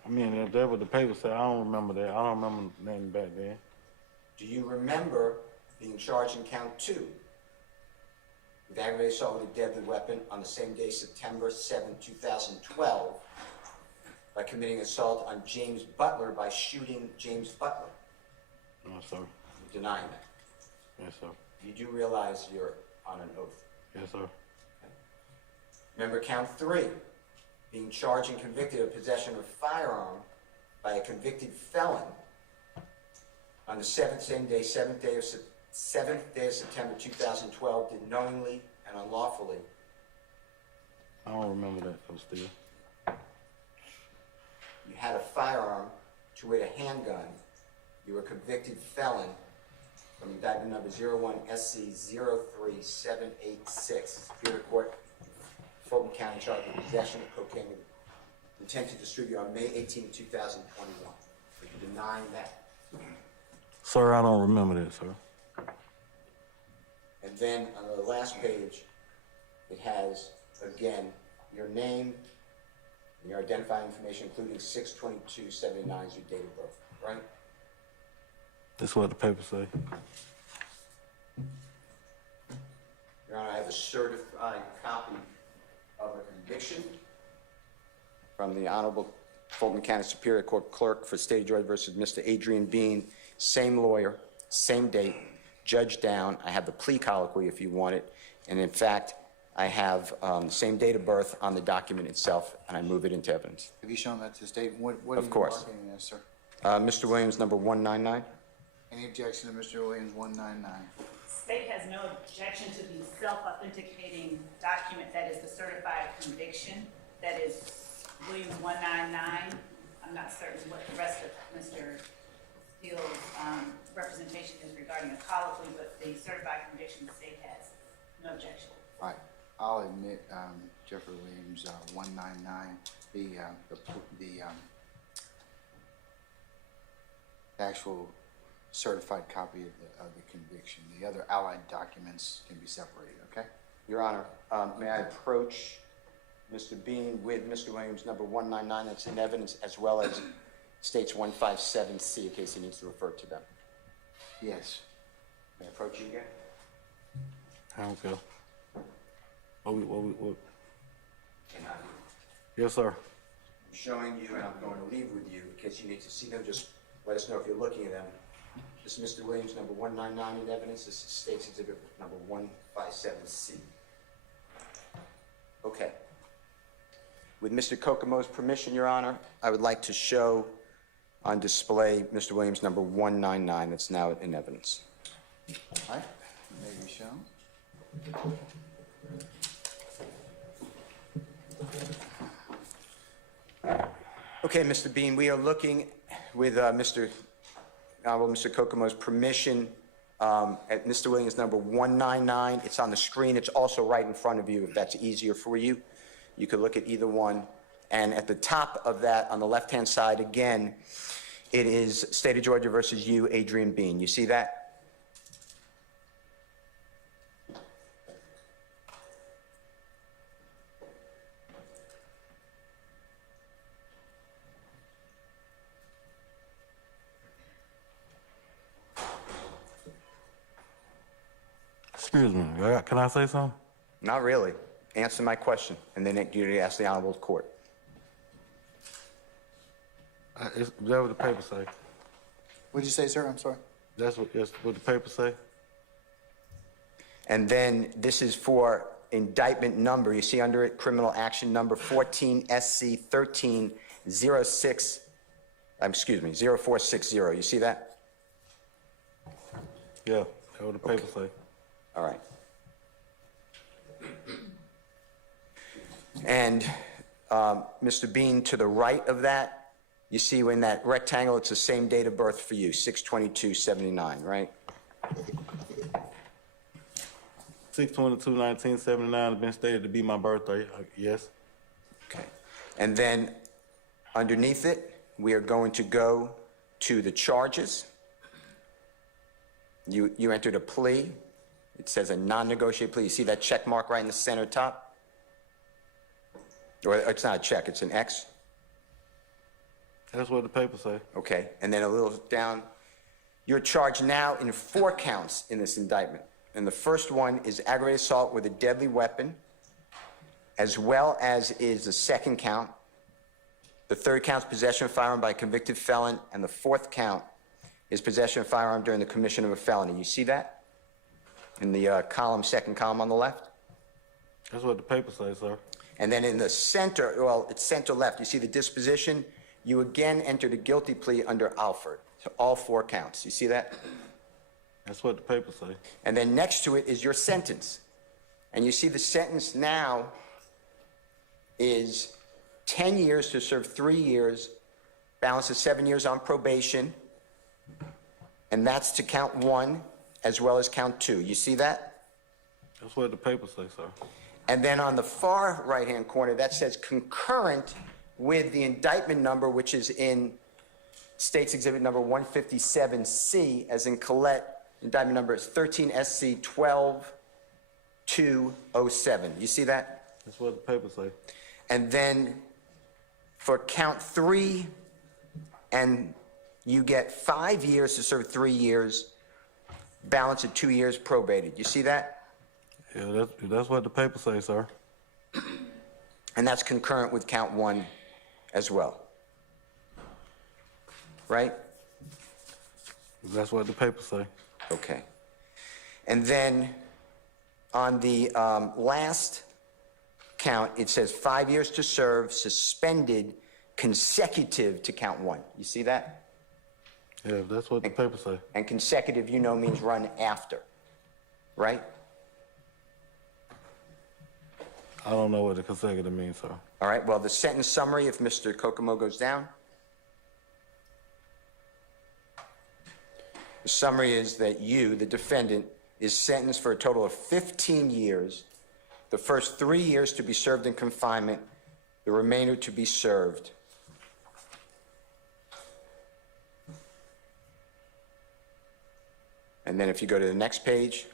I mean, that what the paper said. I don't remember that. I don't remember nothing back then. Do you remember being charged in count 2 with aggravated assault with a deadly weapon on the same day, September 7, 2012, by committing assault on James Butler by shooting James Butler? No, sir. You're denying that. Yes, sir. You do realize you're on an oath. Yes, sir. Remember count 3, being charged and convicted of possession of a firearm by a convicted felon on the same day, 7th day of September 2012, did knowingly and unlawfully. I don't remember that, though, still. You had a firearm, to wit a handgun. You were a convicted felon from indictment number 01SC037786, Superior Court, Fulton County, charged with possession of cocaine with intent to distribute on May 18, 2021. Are you denying that? Sir, I don't remember that, sir. And then on the last page, it has, again, your name and your identifying information, including 6/22/79 is your date of birth, right? That's what the paper say. Your Honor, I have a certified copy of a conviction from the Honorable Fulton County Superior Court Clerk for State of Georgia versus Mr. Adrian Bean, same lawyer, same date, judge down. I have the plea colloquy if you want it. And in fact, I have the same date of birth on the document itself, and I move it into evidence. Have you shown that to the state? What are Of you course. marking as, sir? Mr. Williams, number 199. Any objection to Mr. Williams 199? State has no objection to the self-authenticating document that is the certified conviction. That is Williams 199. I'm not certain what the rest of Mr. Steele's representation is regarding a colloquy, but the certified conviction, the state has no objection. All right, I'll admit Jeffery Williams 199. the actual certified copy of the conviction. The other allied documents can be separated, okay? Your Honor, may I approach Mr. Bean with Mr. Williams, number 199, that's in evidence, as well as states 157C, in case he needs to refer to them. Yes. May I approach you again? I don't care. What? Cannot. Yes, sir. I'm showing you, and I'm going to leave with you, in case you need to see them, just let us know if you're looking at them. This is Mr. Williams, number 199 in evidence. This is State's Exhibit number 157C. Okay. With Mr. Kokomo's permission, Your Honor, I would like to show on display Mr. Williams, number 199, that's now in evidence. All right, may be shown. Okay, Mr. Bean, we are looking with Mr. Kokomo's permission at Mr. Williams, number 199. It's on the screen. It's also right in front of you, if that's easier for you. You could look at either one. And at the top of that, on the left-hand side, again, it is State of Georgia versus you, Adrian Bean. You see that? Excuse me, can I say something? Not really. Answer my question, and then you ask the Honorable Court. Is that what the paper say? What did you say, sir? I'm sorry. That's what the paper say? And then this is for indictment number. You see under it, criminal action number 14 SC 1306, 0460. You see that? Yeah, that's what the paper say. All right. And Mr. Bean, to the right of that, you see in that rectangle, it's the same date of birth for you, 6/22/79, right? 6/22/1979 has been stated to be my birthday, yes. Okay. And then underneath it, we are going to go to the charges. You entered a plea. It says a non-negotiated plea. You see that check mark right in the center top? Or it's not a check, it's an X. That's what the paper say. Okay, and then a little down, you're charged now in 4 counts in this indictment. And the first one is aggravated assault with a deadly weapon, as well as is the second count. The third count is possession of a firearm by a convicted felon, and the fourth count is possession of a firearm during the commission of a felony. You see that? In the second column on the left? That's what the paper says, sir. And then in the center, well, it's center left, you see the disposition? You again entered a guilty plea under Alford, so all 4 counts. You see that? That's what the paper say. And then next to it is your sentence. And you see the sentence now is 10 years to serve 3 years, balance of 7 years on probation, and that's to count 1 as well as count 2. You see that? That's what the paper say, sir. And then on the far right-hand corner, that says concurrent with the indictment number, which is in State's Exhibit number 157C, as in Collette, indictment number is 13 SC 12207. You see that? That's what the paper say. And then for count 3, and you get 5 years to serve 3 years, balance of 2 years probated. You see that? Yeah, that's what the paper say, sir. And that's concurrent with count 1 as well. Right? That's what the paper say. Okay. And then on the last count, it says 5 years to serve, suspended, consecutive to count 1. You see that? Yeah, that's what the paper say. And consecutive, you know, means run after, right? I don't know what the consecutive means, sir. All right, well, the sentence summary, if Mr. Kokomo goes down. The summary is that you, the defendant, is sentenced for a total of 15 years, the first 3 years to be served in confinement, the remainder to be served. And then if you go to the next page,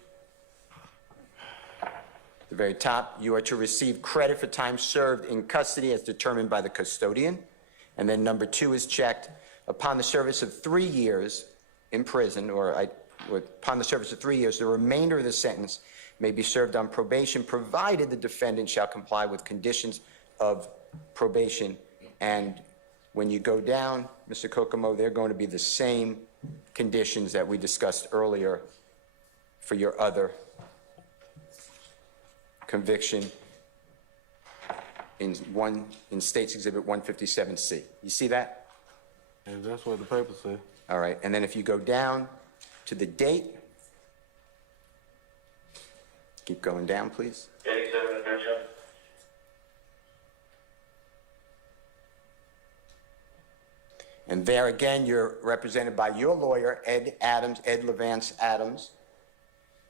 at the very top, you are to receive credit for time served in custody as determined by the custodian. And then number 2 is checked. Upon the service of 3 years in prison, or upon the service of 3 years, the remainder of the sentence may be served on probation, provided the defendant shall comply with conditions of probation. And when you go down, Mr. Kokomo, they're going to be the same conditions that we discussed earlier for your other conviction in State's Exhibit 157C. You see that? Yeah, that's what the paper said. All right, and then if you go down to the date, keep going down, please. And there again, you're represented by your lawyer, Ed Levance Adams,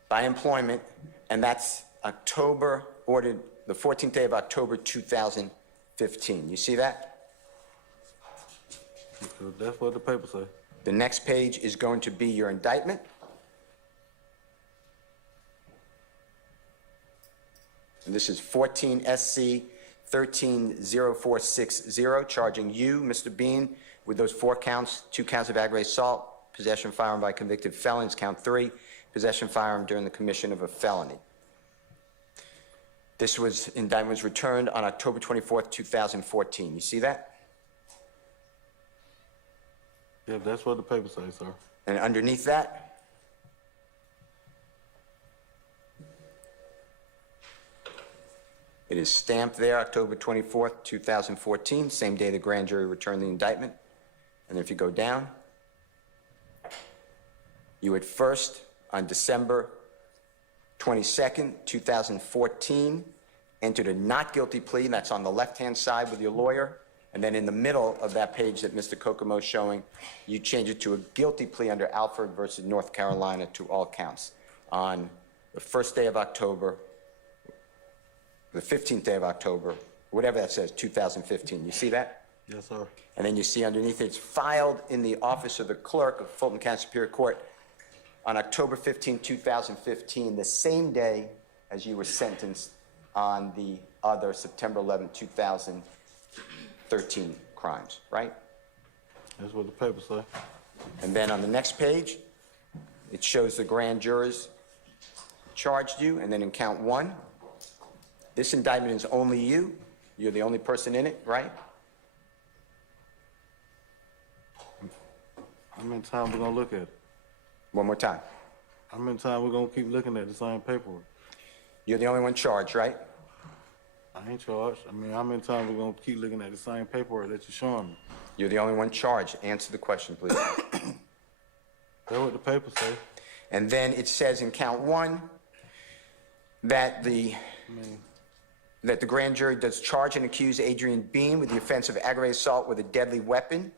by employment, and that's October, ordered the 14th day of October 2015. You see that? That's what the paper said. The next page is going to be your indictment. And this is 14 SC 130460, charging you, Mr. Bean, with those 4 counts, 2 counts of aggravated assault, possession of firearm by convicted felons, count 3, possession of firearm during the commission of a felony. This indictment was returned on October 24th, 2014. You see that? Yeah, that's what the paper says, sir. And underneath that, it is stamped there, October 24th, 2014, same day the grand jury returned the indictment. And if you go down, you had first, on December 22nd, 2014, entered a not guilty plea, and that's on the left-hand side with your lawyer. And then in the middle of that page that Mr. Kokomo is showing, you change it to a guilty plea under Alford versus North Carolina to all counts on the first day of October, the 15th day of October, whatever that says, 2015. You see that? Yes, sir. And then you see underneath it's filed in the office of the clerk of Fulton County Superior Court on October 15, 2015, the same day as you were sentenced on the other September 11, 2013 crimes, right? That's what the paper says. And then on the next page, it shows the grand jurors charged you, and then in count 1, this indictment is only you. You're the only person in it, right? How many times we're gonna look at it? One more time. How many times we're gonna keep looking at the same paperwork? You're the only one charged, right? I ain't charged. I mean, how many times we're gonna keep looking at the same paperwork that you're showing me? You're the only one charged. Answer the question, please. That's what the paper says. And then it says in count 1 that the grand jury does charge and accuse Adrian Bean with the offense of aggravated assault with a deadly weapon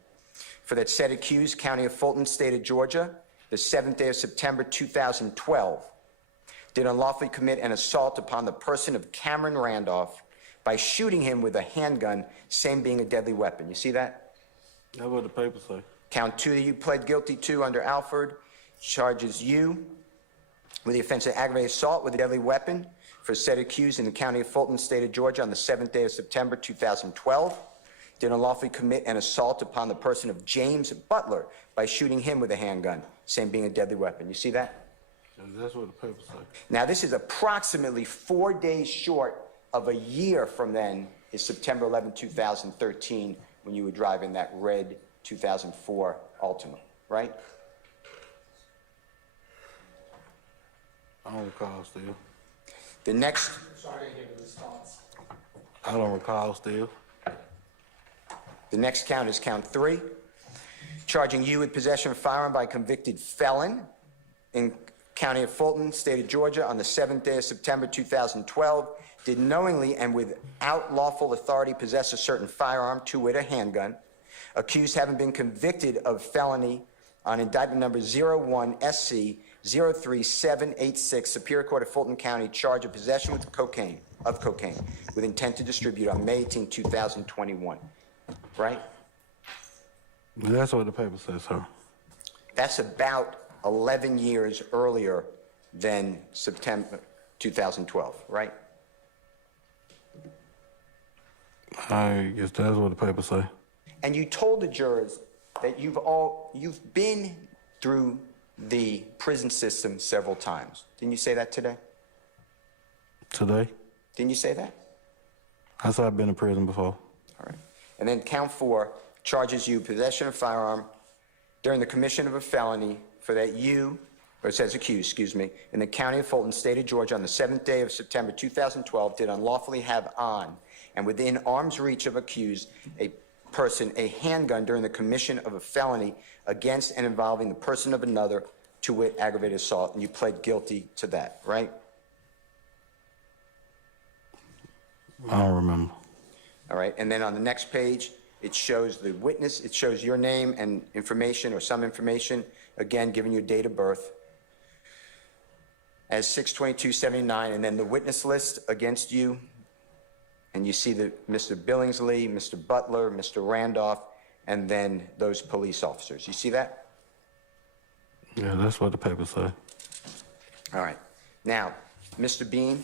for that said accused, County of Fulton, State of Georgia, the 7th day of September 2012, did unlawfully commit an assault upon the person of Cameron Randolph by shooting him with a handgun, same being a deadly weapon. You see that? That's what the paper says. Count 2 that you pled guilty to under Alford charges you with the offense of aggravated assault with a deadly weapon for said accused in the County of Fulton, State of Georgia, on the 7th day of September 2012, did unlawfully commit an assault upon the person of James Butler by shooting him with a handgun, same being a deadly weapon. You see that? That's what the paper says. Now, this is approximately 4 days short of a year from then is September 11, 2013, when you were driving that red 2004 Altima, right? I don't recall still. The next, Sorry to give a response. I don't recall still. the next count is count 3, charging you with possession of a firearm by a convicted felon in County of Fulton, State of Georgia, on the 7th day of September 2012, did knowingly and without lawful authority possess a certain firearm, to wit, a handgun, accused having been convicted of felony on indictment number 01 SC 03786, Superior Court of Fulton County, charge of possession with cocaine. of cocaine with intent to distribute on May 18, 2021, right? That's what the paper says, sir. That's about 11 years earlier than September 2012, right? I guess that's what the paper say. And you told the jurors that you've been through the prison system several times. Didn't you say that today? Today? Didn't you say that? I said I've been in prison before. All right. And then count 4 charges you possession of firearm during the commission of a felony for that you, or it says accused, excuse me, in the county of Fulton, state of Georgia on the 7th day of September 2012 did unlawfully have on and within arm's reach of accused a person a handgun during the commission of a felony against and involving the person of another, to wit, aggravated assault, and you pled guilty to that, right? I don't remember. All right, and then on the next page, it shows the witness, it shows your name and information or some information, again, giving you date of birth as 6/22/79, and then the witness list against you, and you see the Mr. Billingsley, Mr. Butler, Mr. Randolph, and then those police officers. You see that? Yeah, that's what the paper say. All right. Now, Mr. Bean.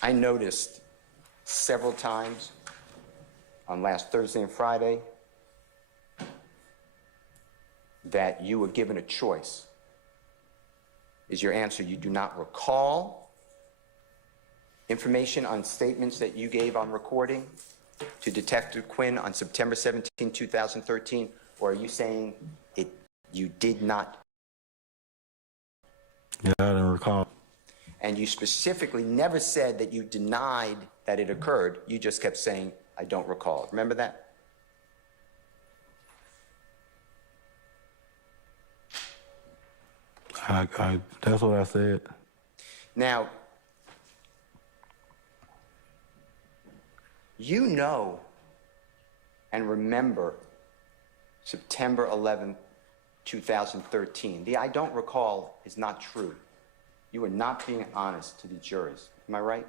I noticed several times on last Thursday and Friday that you were given a choice. Is your answer you do not recall information on statements that you gave on recording to Detective Quinn on September 17, 2013, or are you saying you did not? Yeah, I didn't recall. And you specifically never said that you denied that it occurred. You just kept saying, I don't recall. Remember that? That's what I said. Now, you know and remember September 11, 2013. The I don't recall is not true. You are not being honest to the juries. Am I right?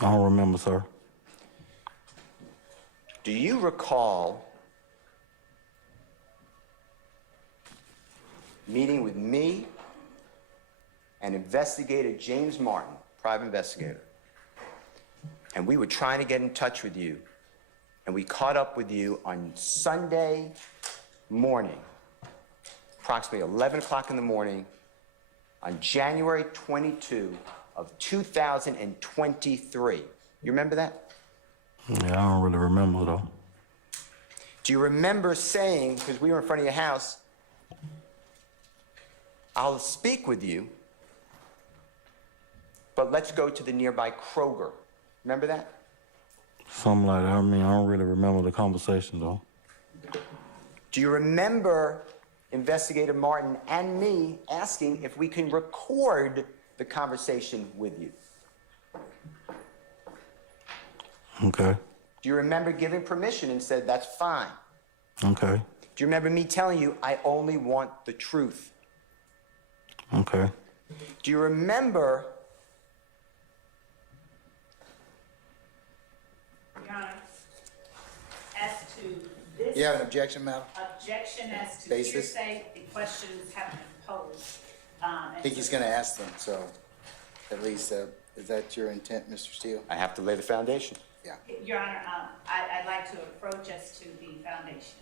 I don't remember, sir. Do you recall meeting with me and investigator James Martin, private investigator, and we were trying to get in touch with you, and we caught up with you on Sunday morning, approximately 11 o'clock in the morning, on January 22 of 2023. You remember that? Yeah, I don't really remember, though. Do you remember saying, because we were in front of your house, I'll speak with you, but let's go to the nearby Kroger. Remember that? Something like that. I mean, I don't really remember the conversation, though. Do you remember Investigator Martin and me asking if we can record the conversation with you? Okay. Do you remember giving permission and said, that's fine? Okay. Do you remember me telling you, I only want the truth? Okay. Do you remember? Your Honor, as to this You have an objection, madam? objection as to Basis? hearsay, the questions have been posed. I think he's going to ask them, so at least, is that your intent, Mr. Steele? I have to lay the foundation. Yeah. Your Honor, I'd like to approach us to the foundation.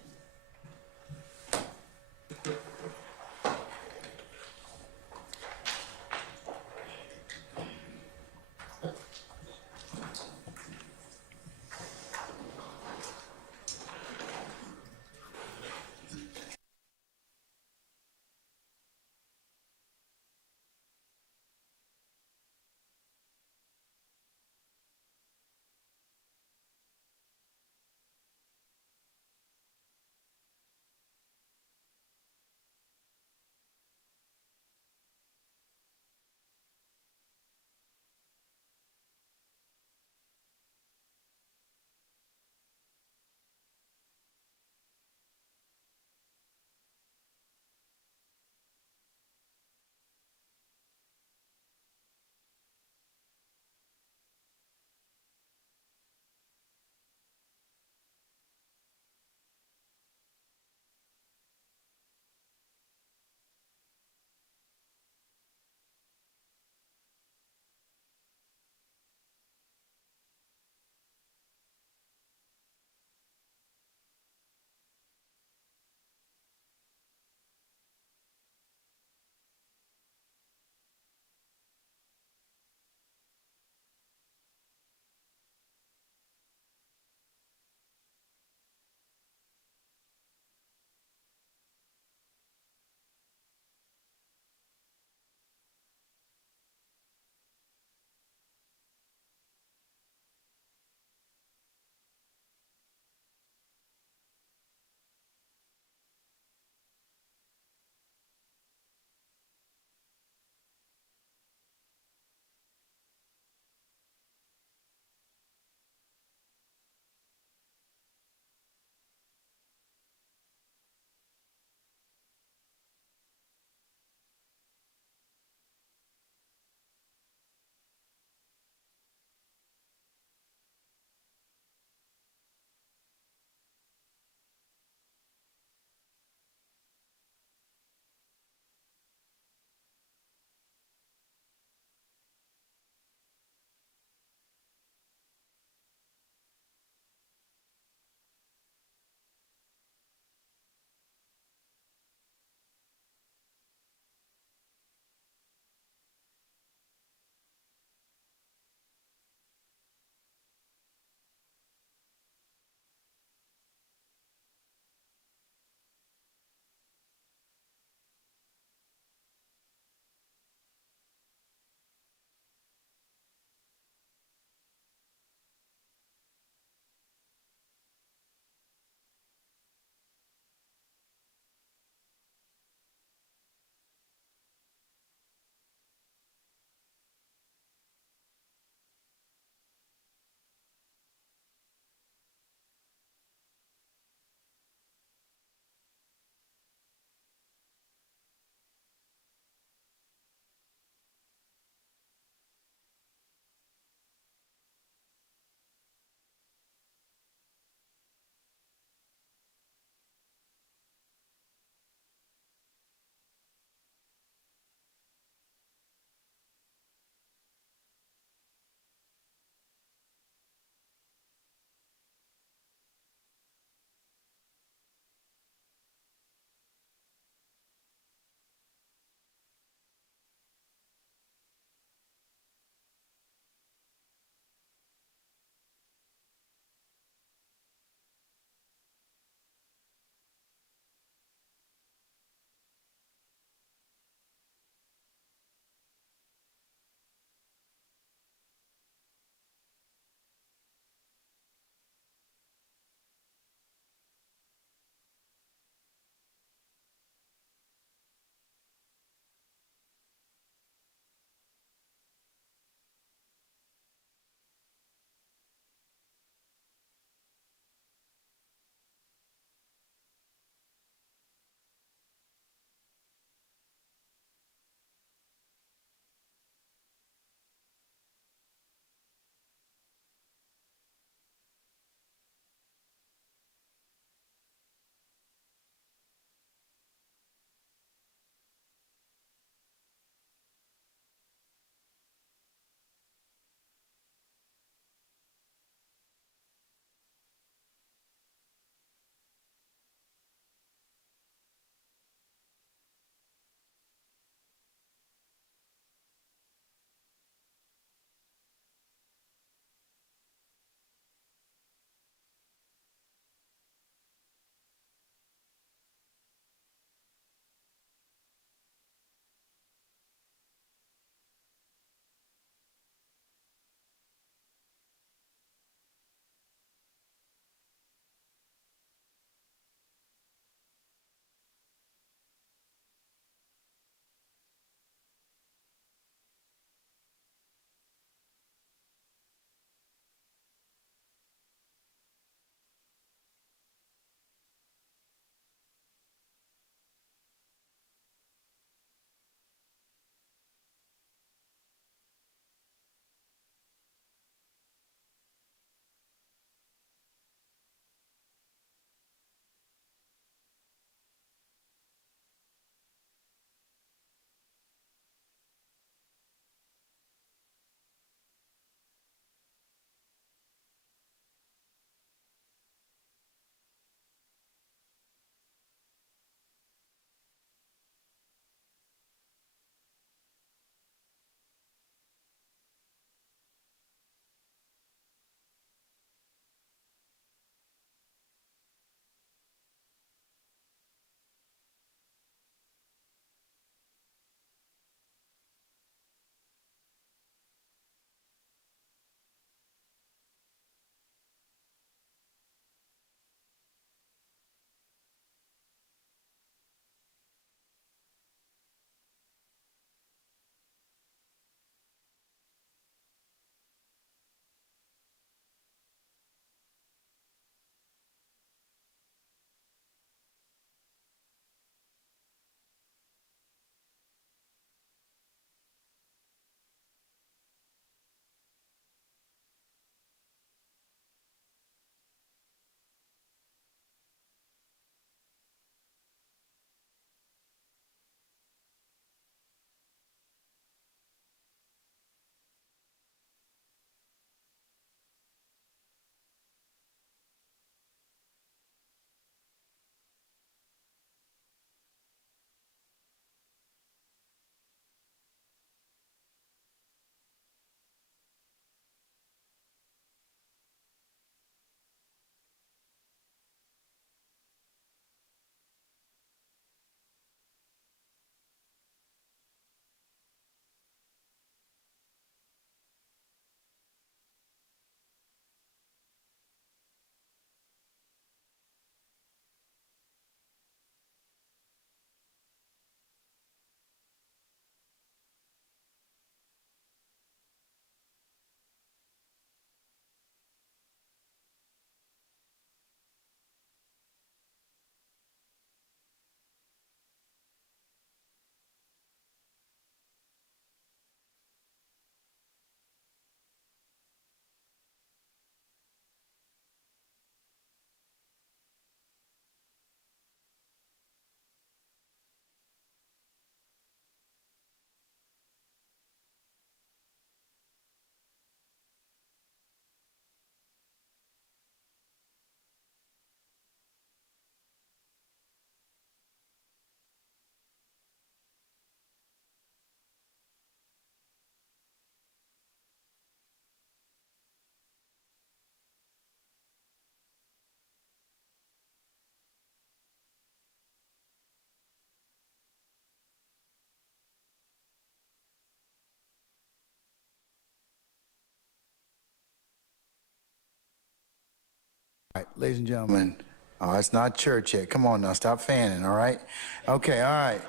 All right, ladies and gentlemen, it's not church yet. Come on now, stop fanning, all right? Okay, all right,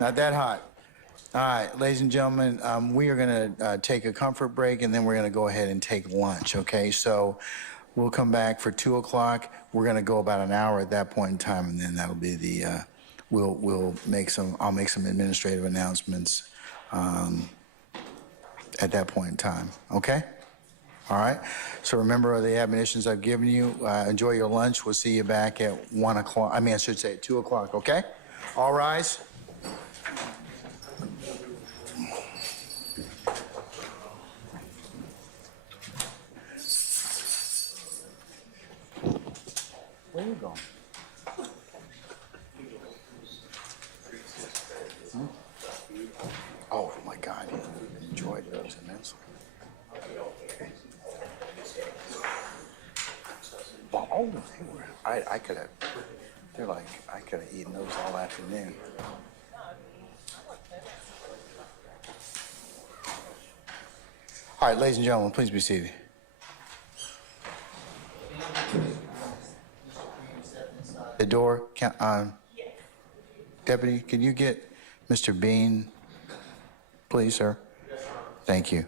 not that hot. All right, ladies and gentlemen, we are going to take a comfort break, and then we're going to go ahead and take lunch, okay? So we'll come back for 2 o'clock. We're going to go about an hour at that point in time, and then that'll be the, I'll make some administrative announcements at that point in time, okay? All right, so remember the admonitions I've given you. Enjoy your lunch. We'll see you back at 1 o'clock. I should say at 2 o'clock, okay? All rise. Where are you going? Oh my God, you enjoyed those immensely. Well, oh, they were. I could have. They're like I could have eaten those all afternoon. All right, ladies and gentlemen, please be seated. The door, Deputy, can you get Mr. Bean, please, sir? Yes, sir. Thank you.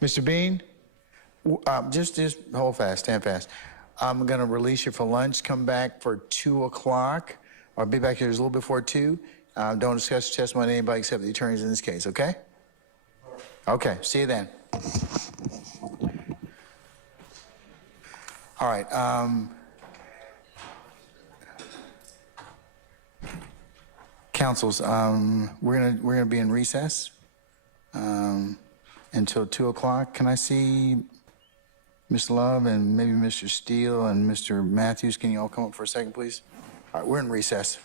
Mr. Bean, just hold fast, stand fast. I'm going to release you for lunch. Come back for 2 o'clock. I'll be back here just a little before 2. Don't discuss testimony with anybody except the attorneys in this case, okay? Okay, see you then. All right. Councils, we're gonna be in recess until 2 o'clock. Can I see Ms. Love and maybe Mr. Steele and Mr. Matthews? Can you all come up for a second, please? All right, we're in recess.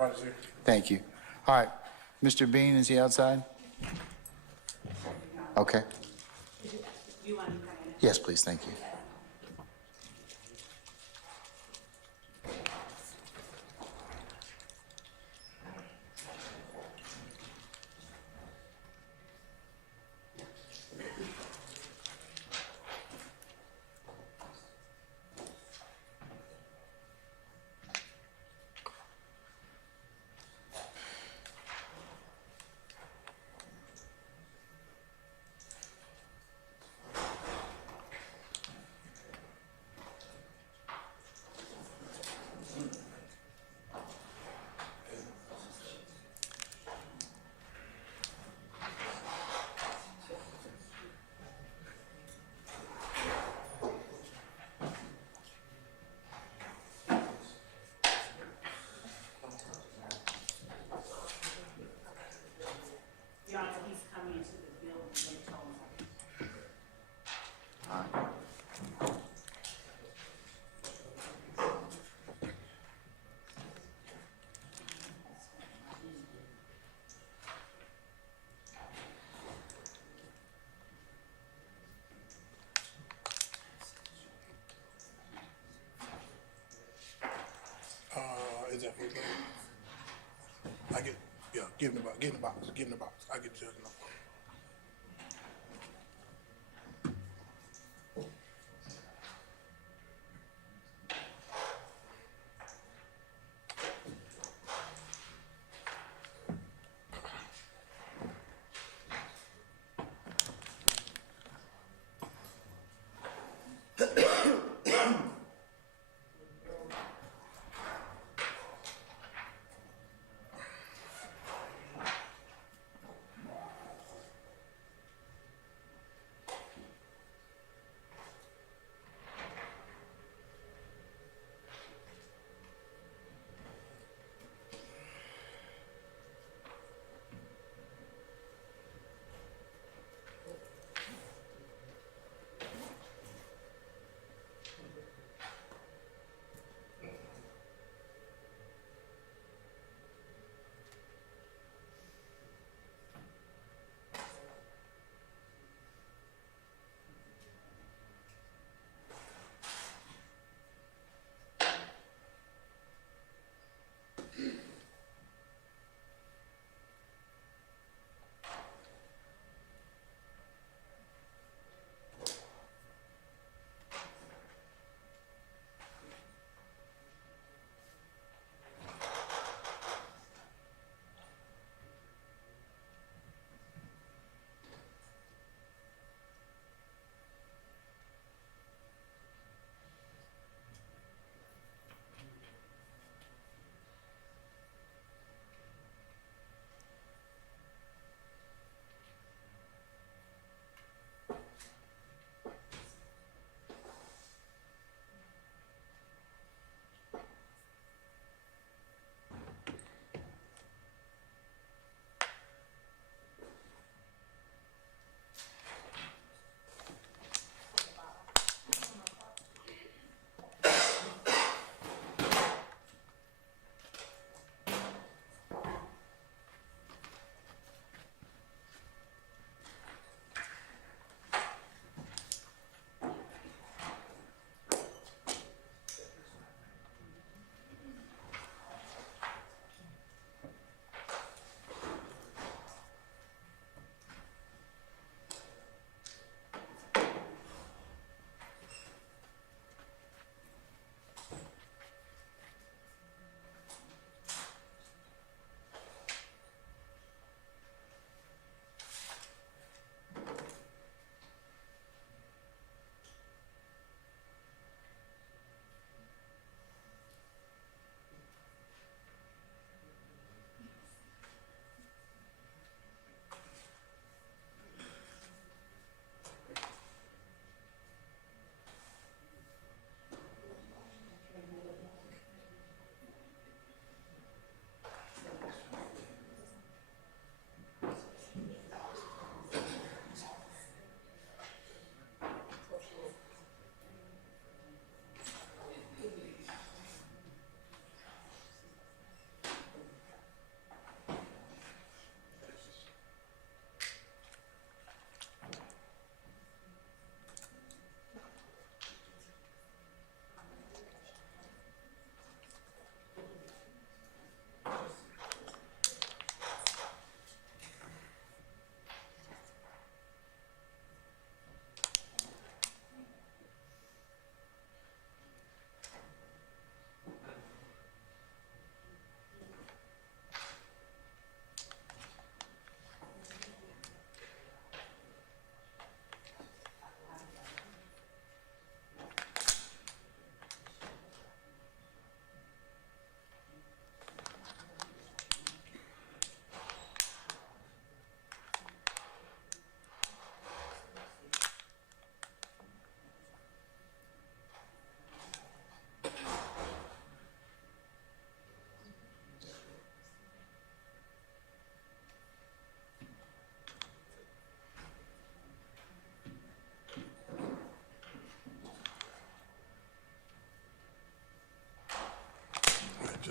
Everybody's here. Thank you. All right, Mr. Bean, is he outside? Okay. You want to come in? Yes, please, thank you. Your Honor, he's coming into the building, they told him. Is that for you? I get, yeah, give him the box, give him the box, give him the box. I get the judge number.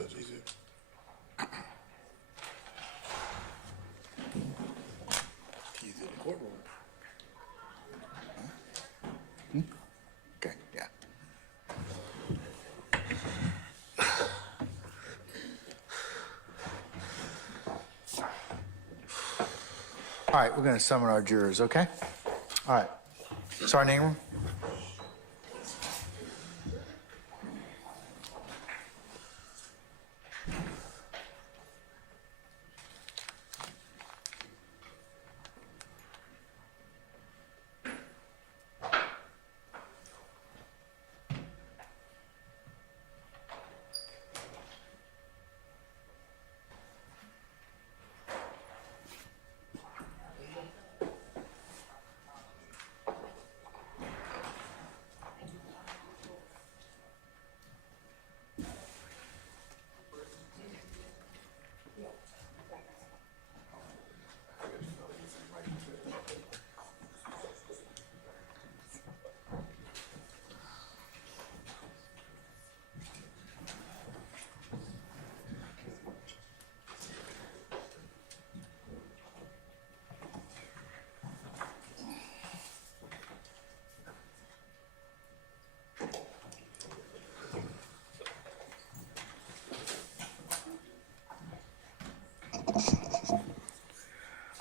Judge, he's here. He's in the courtroom. Okay, yeah. All right, we're going to summon our jurors, okay? All right. Sergeant Ingram?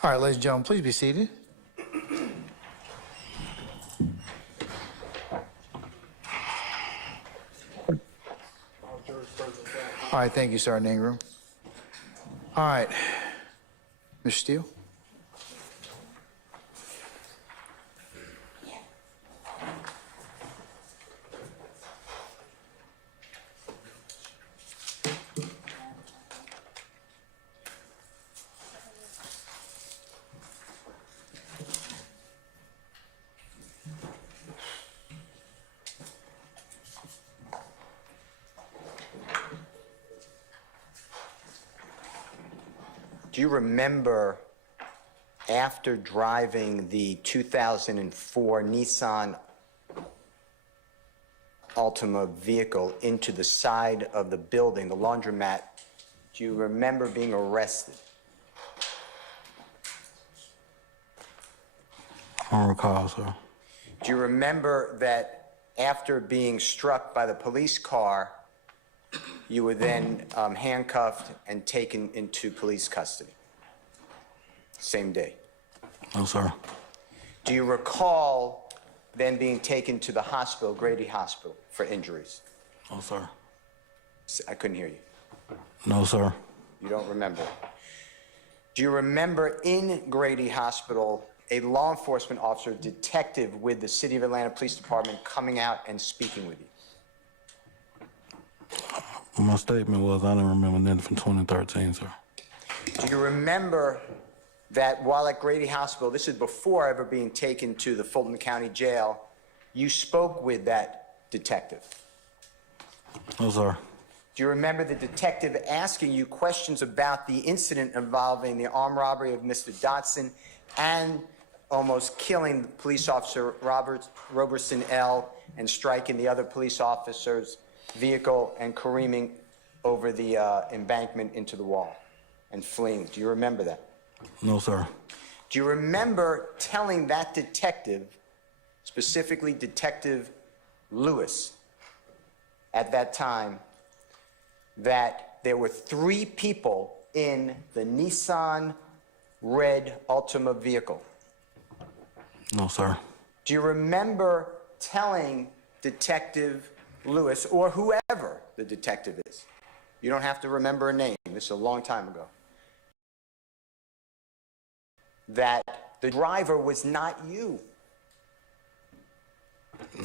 All right, ladies and gentlemen, please be seated. All right, thank you, Sergeant Ingram. All right, Mr. Steele. Do you remember, after driving the 2004 Nissan Altima vehicle into the side of the building, the laundromat, do you remember being arrested? I don't recall, sir. Do you remember that after being struck by the police car, you were then handcuffed and taken into police custody? Same day. No, sir. Do you recall then being taken to the hospital, Grady Hospital, for injuries? No, sir. I couldn't hear you. No, sir. You don't remember. Do you remember in Grady Hospital a law enforcement officer, detective with the City of Atlanta Police Department coming out and speaking with you? My statement was I didn't remember nothing from 2013, sir. Do you remember that while at Grady Hospital, this is before ever being taken to the Fulton County Jail, you spoke with that detective? No, sir. Do you remember the detective asking you questions about the incident involving the armed robbery of Mr. Dotson and almost killing police officer Robertson L. and striking the other police officer's vehicle and careening over the embankment into the wall and fleeing? Do you remember that? No, sir. Do you remember telling that detective, specifically Detective Lewis, at that time, that there were 3 people in the Nissan red Altima vehicle? No, sir. Do you remember telling Detective Lewis, or whoever the detective is, you don't have to remember a name, this is a long time ago, that the driver was not you?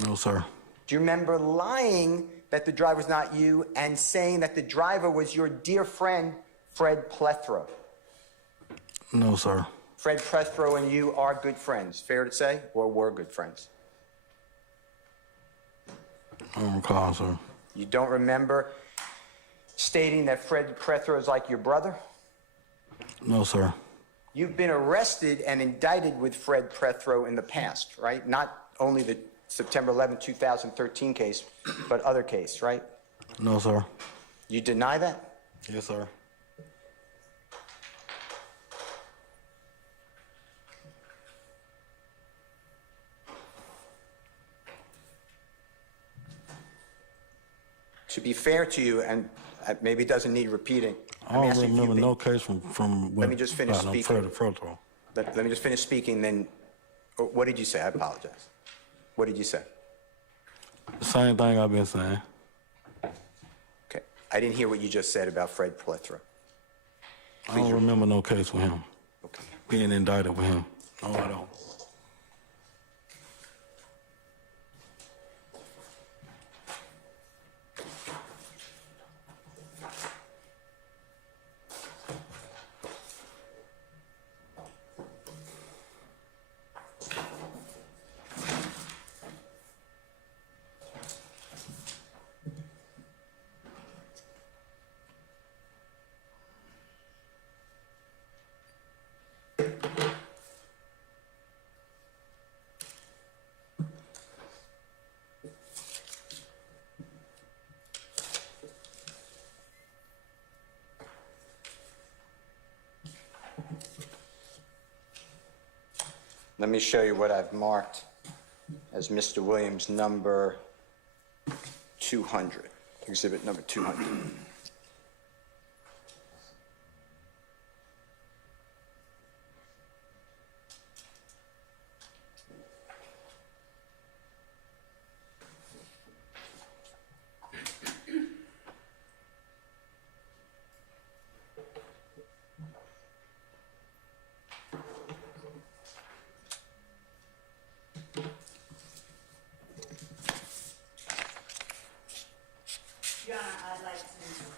No, sir. Do you remember lying that the driver was not you and saying that the driver was your dear friend, Fred Plethro? No, sir. Fred Plethro and you are good friends, fair to say, or were good friends? I don't recall, sir. You don't remember stating that Fred Plethro is like your brother? No, sir. You've been arrested and indicted with Fred Plethro in the past, right? Not only the September 11, 2013 case, but other case, right? No, sir. You deny that? Yes, sir. To be fair to you, and maybe it doesn't need repeating. I I'm don't asking if you've remember been- no case from. Let me just finish speaking. Further. Let me just finish speaking, then, what did you say? I apologize. What did you say? The same thing I've been saying. Okay, I didn't hear what you just said about Fred Plethora. I don't remember no case with him, Okay. being indicted with him. No, I don't. Let me show you what I've marked as Mr. Williams' number 200, exhibit number 200. Your Honor, I'd like to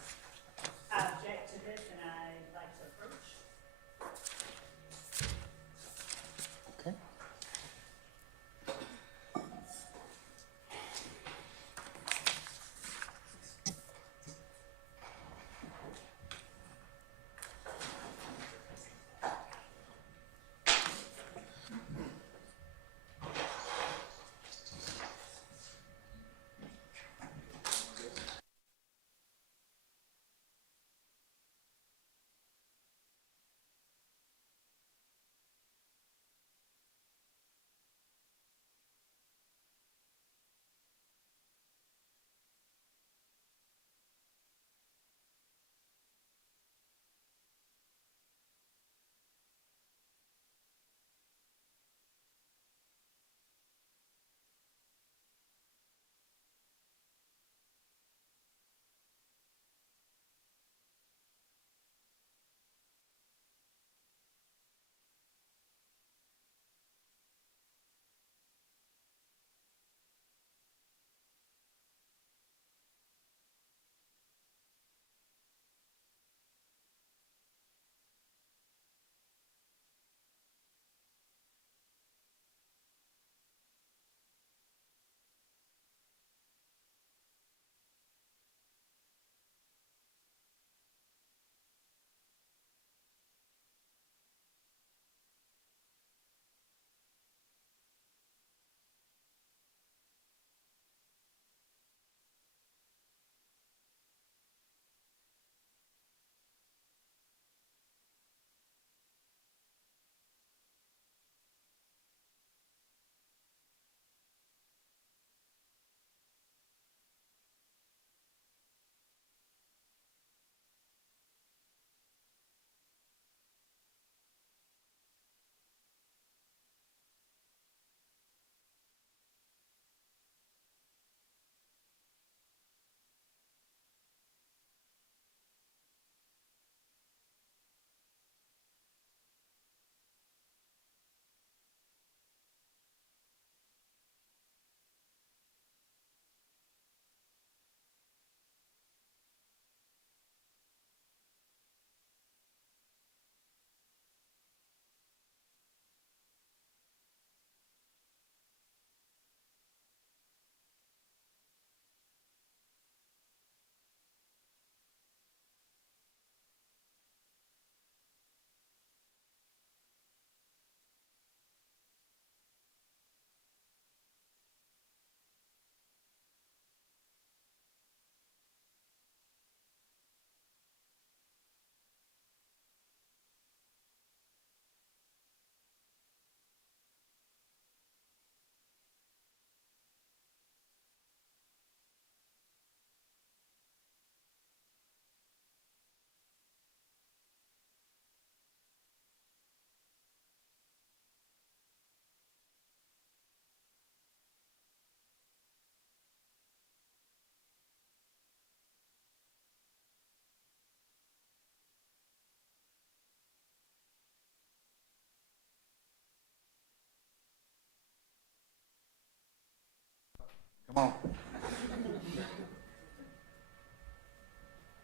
Come on.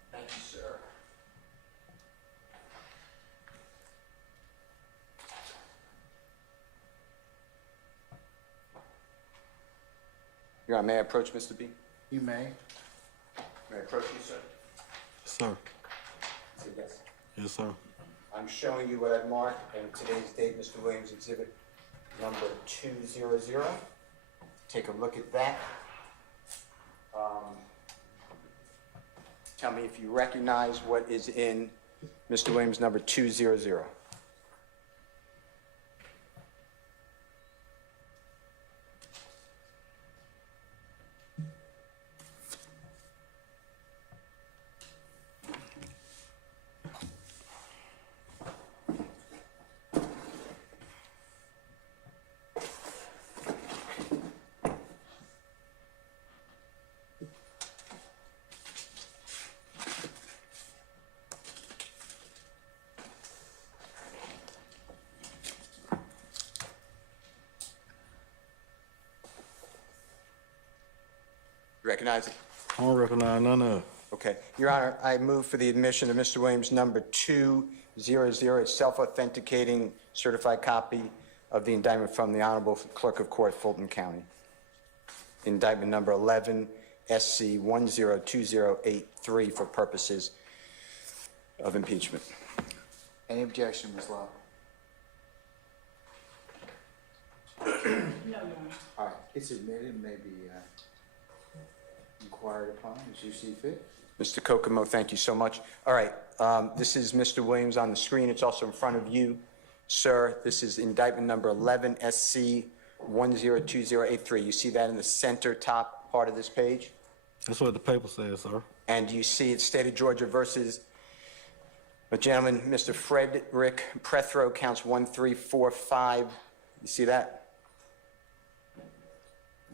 Thank you, sir. Your Honor, may I approach Mr. B? You may. May I approach you, sir? Sir. Say yes. Yes, sir. I'm showing you what I've marked in today's date, Mr. Williams, exhibit number 200. Take a look at that. Tell me if you recognize what is in Mr. Williams number 200. Recognize it? I don't recognize none of it. Okay. Your Honor, I move for the admission of Mr. Williams number 200, a self-authenticating certified copy of the indictment from the Honorable Clerk of Court, Fulton County. Indictment number 11 SC 102083 for purposes of impeachment. Any objection, Ms. Law? No, Your Honor. All right, it's admitted, may be inquired upon as you see fit. Mr. Kokomo, thank you so much. All right, this is Mr. Williams on the screen. It's also in front of you, sir. This is indictment number 11 SC 102083. You see that in the center top part of this page? That's what the paper says, sir. And you see it's State of Georgia versus a gentleman, Mr. Frederick Prethrow, counts 1, 3, 4, 5. You see that?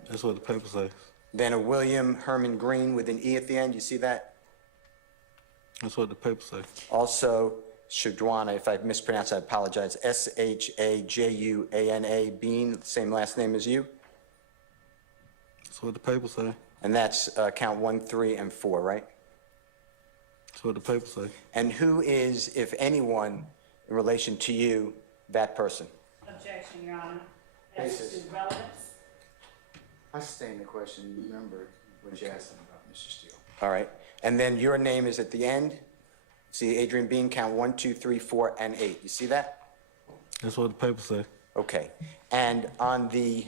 That's what the paper says. Then a William Herman Green with an E at the end. You see that? That's what the paper says. Also, Shadwana, if I mispronounce, I apologize. Shajuana Bean, same last name as you. That's what the paper says. And that's count 1, 3, and 4, right? That's what the paper says. And who is, if anyone, in relation to you, that person? Objection, Your Honor. As Basis. to relevance. I sustain the question. Remember what you asked him about, Mr. Steele. All right. And then your name is at the end. See Adrian Bean, count 1, 2, 3, 4, and 8. You see that? That's what the paper says. Okay. And on the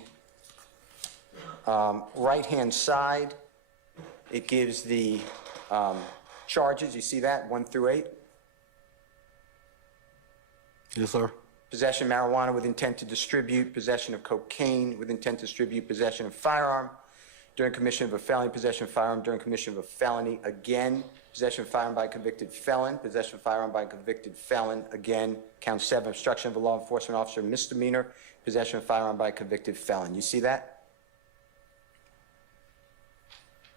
right-hand side, it gives the charges. You see that? 1 through 8. Yes, sir. Possession of marijuana with intent to distribute, possession of cocaine with intent to distribute, possession of firearm during commission of a felony, possession of firearm during commission of a felony, again, possession of firearm by a convicted felon, possession of firearm by a convicted felon, again, count 7, obstruction of a law enforcement officer, misdemeanor, possession of firearm by a convicted felon. You see that?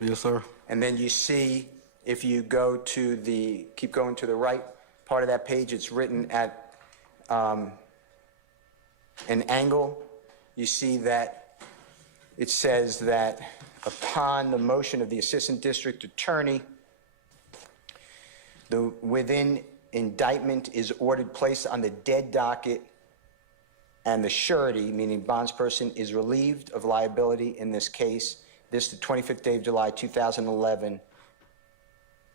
Yes, sir. And then you see, if you go to the, keep going to the right part of that page, it's written at an angle. You see that it says that upon the motion of the Assistant District Attorney, the within indictment is ordered placed on the dead docket, and the surety, meaning bondsperson, is relieved of liability in this case. This the 25th day of July, 2011.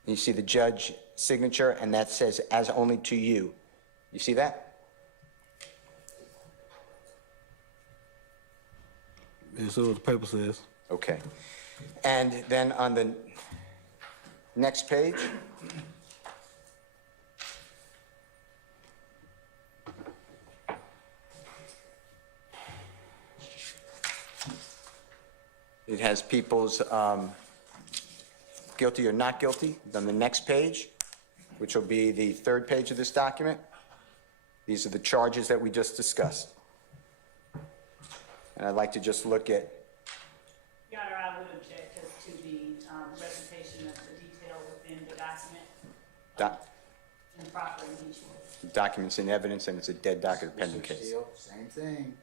You see the judge signature, and that says as only to you. You see that? Yes, sir. What the paper says. Okay. And then on the next page, it has people's guilty or not guilty. On the next page, which will be the third page of this document, these are the charges that we just discussed. And I'd like to just look at, Your Honor, I would object as to the presentation of the detail within the document. Improper impeachment. Documents in evidence, and it's a dead docket pending Mr. case. Steele, same thing.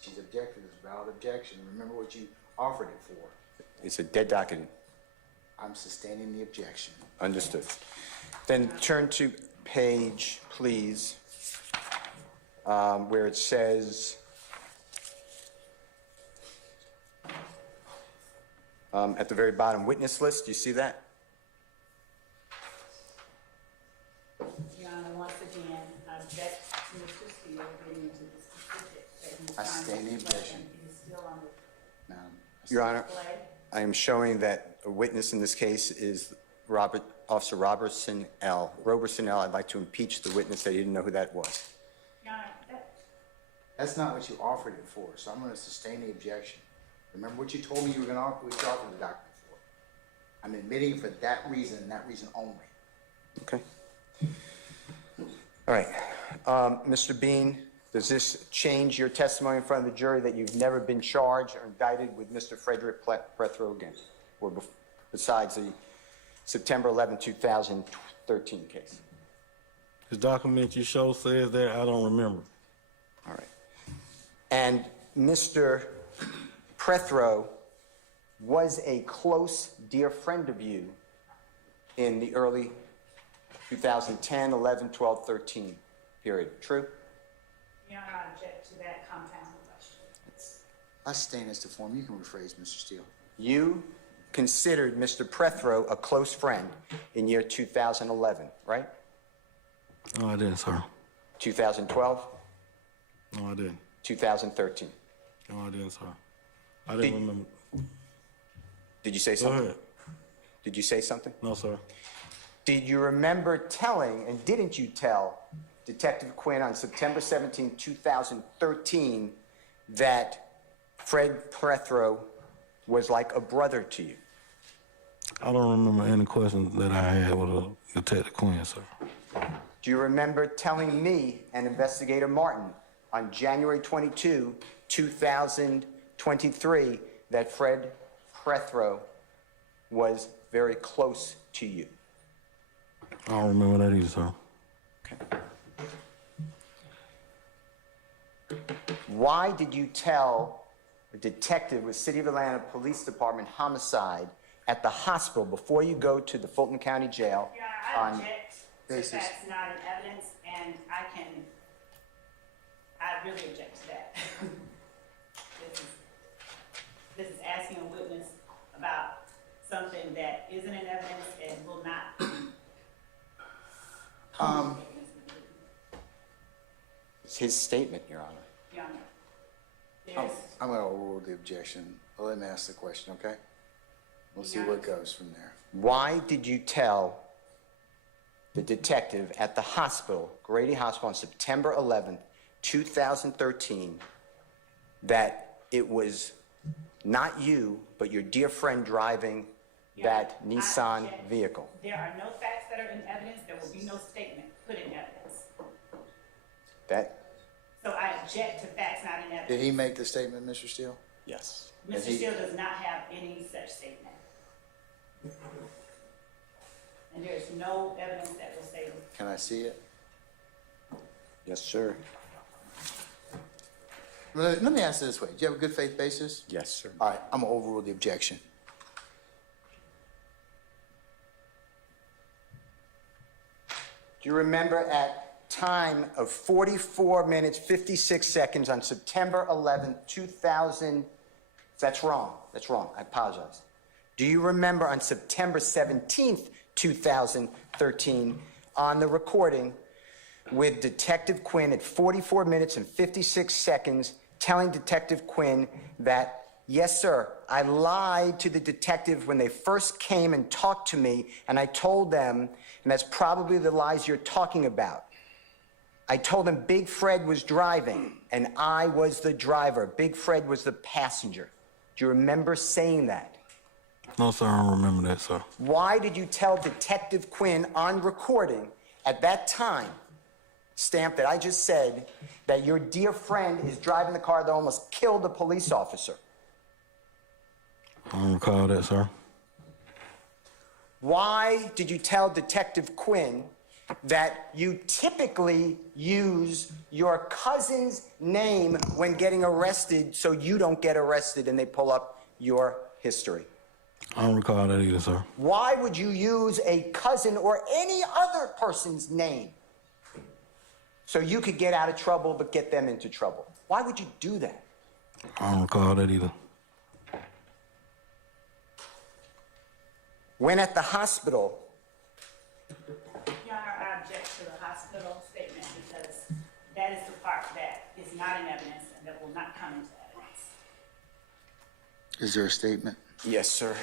She's objected, it's a valid objection. Remember what you offered it for. It's a dead document. I'm sustaining the objection. Understood. Then turn to page, please, where it says, at the very bottom, witness list. Do you see that? Your Honor, once again, I object to Mr. Steele getting into the specifics that he's I trying to sustain the explain. objection. It is still on the Madam, Your Honor, display. I am showing that a witness in this case is Officer Robertson L. Robertson L. I'd like to impeach the witness that he didn't know who that was. Your Honor, that's not what you offered it for, so I'm going to sustain the objection. Remember what you told me you were going to offer, what you offered the document for. I'm admitting it for that reason and that reason only. Okay. All right. Mr. Bean, does this change your testimony in front of the jury that you've never been charged or indicted with Mr. Frederick Prethrow again? Or besides the September 11, 2013 case? The document you show says that, I don't remember. All right. And Mr. Prethrow was a close, dear friend of you in the early 2010, 11, 12, 13 period. True? Your Honor, I object to that compound question. I sustain as to form. You can rephrase, Mr. Steele. You considered Mr. Prethrow a close friend in year 2011, right? No, I didn't, sir. 2012, No, I didn't. 2013. No, I didn't, sir. I didn't remember. Did you say Go something? ahead. Did you say something? No, sir. Did you remember telling, and didn't you tell, Detective Quinn on September 17, 2013, that Fred Prethrow was like a brother to you? I don't remember any questions that I had with Detective Quinn, sir. Do you remember telling me and Investigator Martin on January 22, 2023, that Fred Prethrow was very close to you? I don't remember that either, sir. Why did you tell a detective with City of Atlanta Police Department homicide at the hospital before you go to the Fulton County Jail? Your Honor, I on object basis. that that's not in evidence, and I really object to that. This is asking a witness about something that isn't in evidence and will not. It's his statement, Your Honor. Your Honor, there's, I'm going to overrule the objection. Let me ask the question, okay? We'll see where it goes from there. Why did you tell the detective at the hospital, Grady Hospital, on September 11th, 2013, that it was not you, but your dear friend driving that Your Honor, I Nissan object. vehicle? There are no facts that are in evidence. There will be no statement put in evidence. That, So I object to facts not in Did evidence. he make the statement, Mr. Steele? yes. Mr. Steele does not have any such statement. And there is no evidence that will say Can I see it? Yes, sir. Let me ask it this way. Do you have a good faith basis? Yes, sir. All right, I'm going to overrule the objection. Do you remember at time of 44 minutes, 56 seconds on September 11th, 2000, that's wrong. That's wrong. I apologize. Do you remember on September 17th, 2013, on the recording with Detective Quinn at 44 minutes and 56 seconds, telling Detective Quinn that, yes, sir, I lied to the detective when they first came and talked to me, and I told them, and that's probably the lies you're talking about. I told them Big Fred was driving, and I was the driver. Big Fred was the passenger. Do you remember saying that? No, sir, I don't remember that, sir. Why did you tell Detective Quinn on recording at that time, stamp that I just said, that your dear friend is driving the car that almost killed a police officer? I don't recall that, sir. Why did you tell Detective Quinn that you typically use your cousin's name when getting arrested so you don't get arrested and they pull up your history? I don't recall that either, sir. Why would you use a cousin or any other person's name so you could get out of trouble but get them into trouble? Why would you do that? I don't recall that either. When at the hospital, Your Honor, I object to the hospital statement because that is the part that is not in evidence and that will not come into evidence. Is there a statement? yes, sir.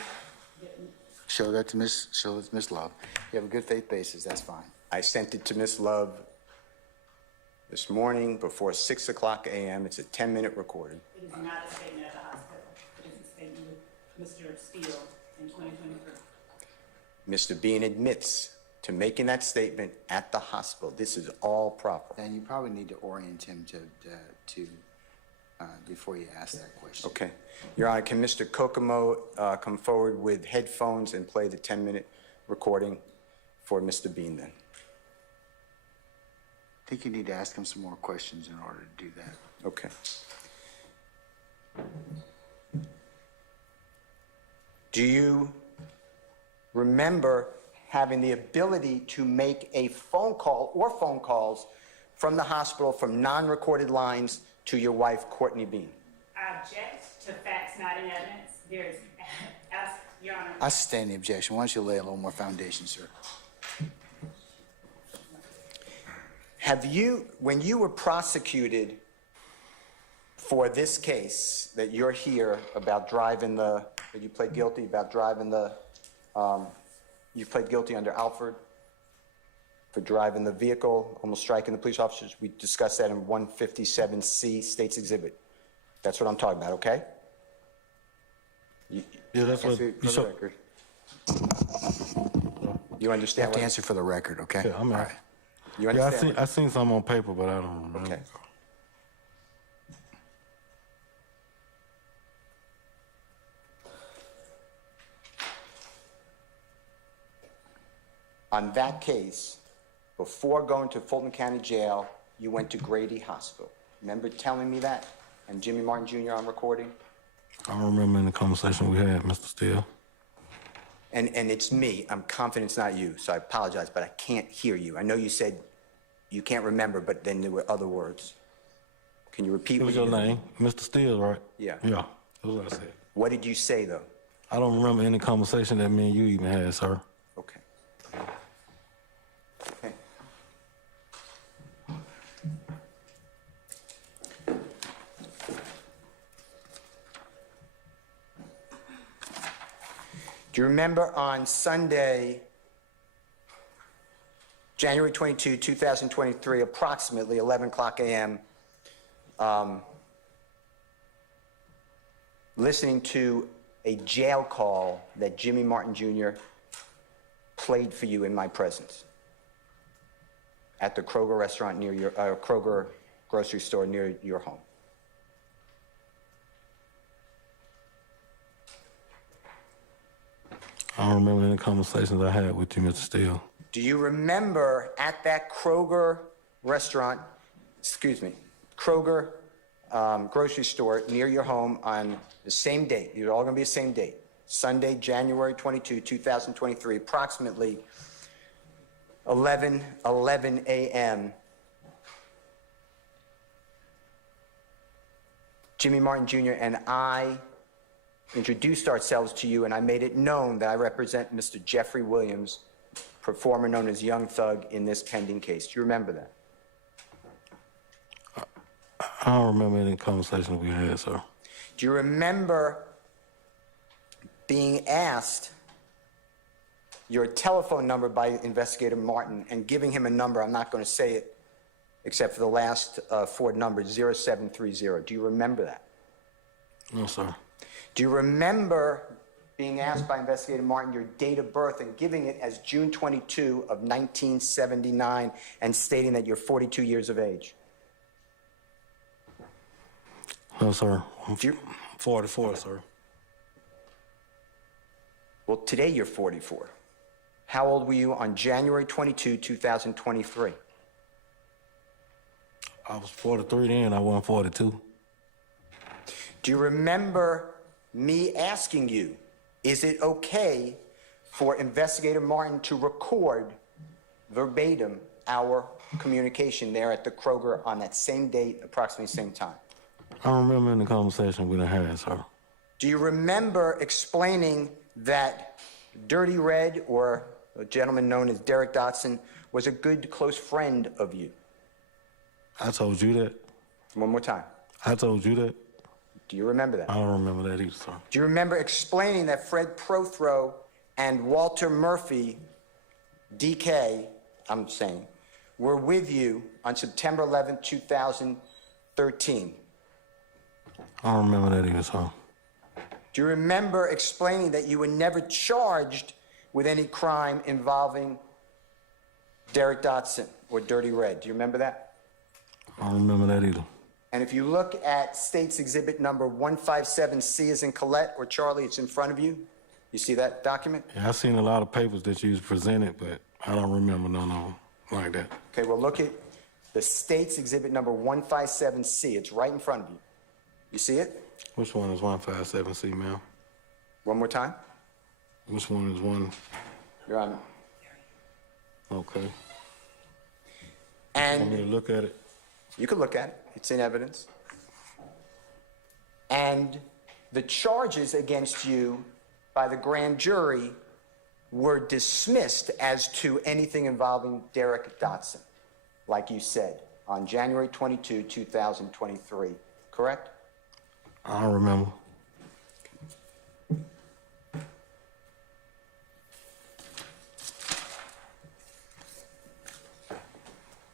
Show that to Miss Love. You have a good faith basis, that's fine. I sent it to Miss Love this morning before 6 o'clock a.m. It's a 10-minute recording. It is not a statement at the hospital. It is a statement with Mr. Steele in 2023. Mr. Bean admits to making that statement at the hospital. This is all proper. And you probably need to orient him to before you ask that question. Okay. Your Honor, can Mr. Kokomo come forward with headphones and play the 10-minute recording for Mr. Bean then? I think you need to ask him some more questions in order to do that. Okay. Do you remember having the ability to make a phone call or phone calls from the hospital from non-recorded lines to your wife, Courtney Bean? I object to facts not in evidence. There is, Your Honor. I sustain the objection. Why don't you lay a little more foundation, sir? Have you, when you were prosecuted for this case that you're here about driving the, that you pled guilty about driving the, you pled guilty under Alford for driving the vehicle, almost striking the police officers. We discussed that in 157C, State's Exhibit. That's what I'm talking about, okay? Yeah, that's what For you the show. record. You You understand have to what? answer for the record, okay? Yeah, I'm All out. right. You Yeah, understand? I seen some on paper, but I don't remember. Okay. On that case, before going to Fulton County Jail, you went to Grady Hospital. Remember telling me that? And Jimmy Martin Jr. on recording? I don't remember any conversation we had, Mr. Steele. And it's me. I'm confident it's not you, so I apologize, but I can't hear you. I know you said you can't remember, but then there were other words. Can you repeat What was what your you name? Mr. Steele, right? Yeah. Yeah, that's what I said. What did you say, though? I don't remember any conversation that me and you even had, sir. Okay. Okay. Do you remember on Sunday, January 22, 2023, approximately 11 o'clock a.m., listening to a jail call that Jimmy Martin Jr. played for you in my presence at the Kroger restaurant near your, Kroger grocery store near your home? I don't remember any conversations I had with you, Mr. Steele. Do you remember at that Kroger restaurant, Kroger grocery store near your home on the same date? You're all going to be the same date. Sunday, January 22, 2023, approximately 11 a.m. Jimmy Martin Jr. and I introduced ourselves to you, and I made it known that I represent Mr. Jeffery Williams, performer known as Young Thug, in this pending case. Do you remember that? I don't remember any conversation we had, sir. Do you remember being asked your telephone number by Investigator Martin and giving him a number? I'm not going to say it except for the last four numbers, 0730. Do you remember that? No, sir. Do you remember being asked by Investigator Martin your date of birth and giving it as June 22 of 1979 and stating that you're 42 years of age? No, sir. I'm Do you- 44, sir. Well, today you're 44. How old were you on January 22, 2023? I was 43 then, I wasn't 42. Do you remember me asking you is it okay for Investigator Martin to record verbatim our communication there at the Kroger on that same date, approximately same time? I remember in the conversation we done had, sir. Do you remember explaining that Dirty Red, or a gentleman known as Derek Dotson, was a good close friend of you? I told you that. One more time. I told you that. Do you remember that? I don't remember that either, sir. Do you remember explaining that Fred Prothro and Walter Murphy, DK, I'm saying, were with you on September 11, 2013? I don't remember that either, sir. Do you remember explaining that you were never charged with any crime involving Derek Dotson or Dirty Red? Do you remember that? I don't remember that either. And if you look at State's Exhibit number 157C as in Colette or Charlie, it's in front of you. You see that document? Yeah, I seen a lot of papers that you presented, but I don't remember none of them like that. Okay, well, look at the State's Exhibit number 157C. It's right in front of you. You see it? Which one is 157C, ma'am? One more time. Which one is one? You're on. Okay. Want me to And look at it? you can look at it. It's in evidence. And the charges against you by the grand jury were dismissed as to anything involving Derek Dotson, like you said, on January 22, 2023, correct? I don't remember.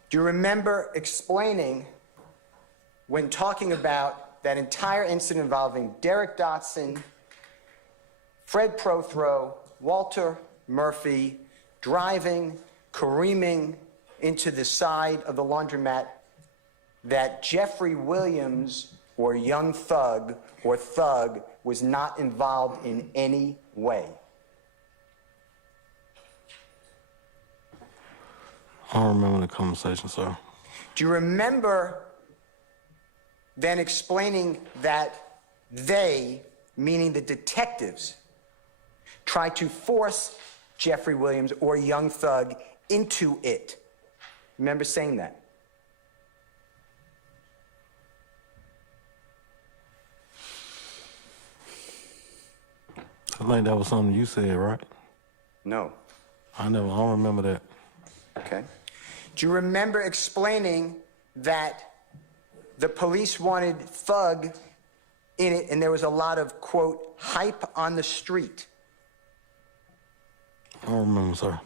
Do you remember explaining, when talking about that entire incident involving Derek Dotson, Fred Prothro, Walter Murphy, driving, careening into the side of the laundromat, that Jeffery Williams, or young thug, or thug, was not involved in any way? I don't remember the conversation, sir. Do you remember then explaining that they, meaning the detectives, tried to force Jeffery Williams or young thug into it? Remember saying that? I think that was something you said, right? No. I don't remember that. Okay. Do you remember explaining that the police wanted thug in it and there was a lot of, quote, hype on the street? I don't remember, sir.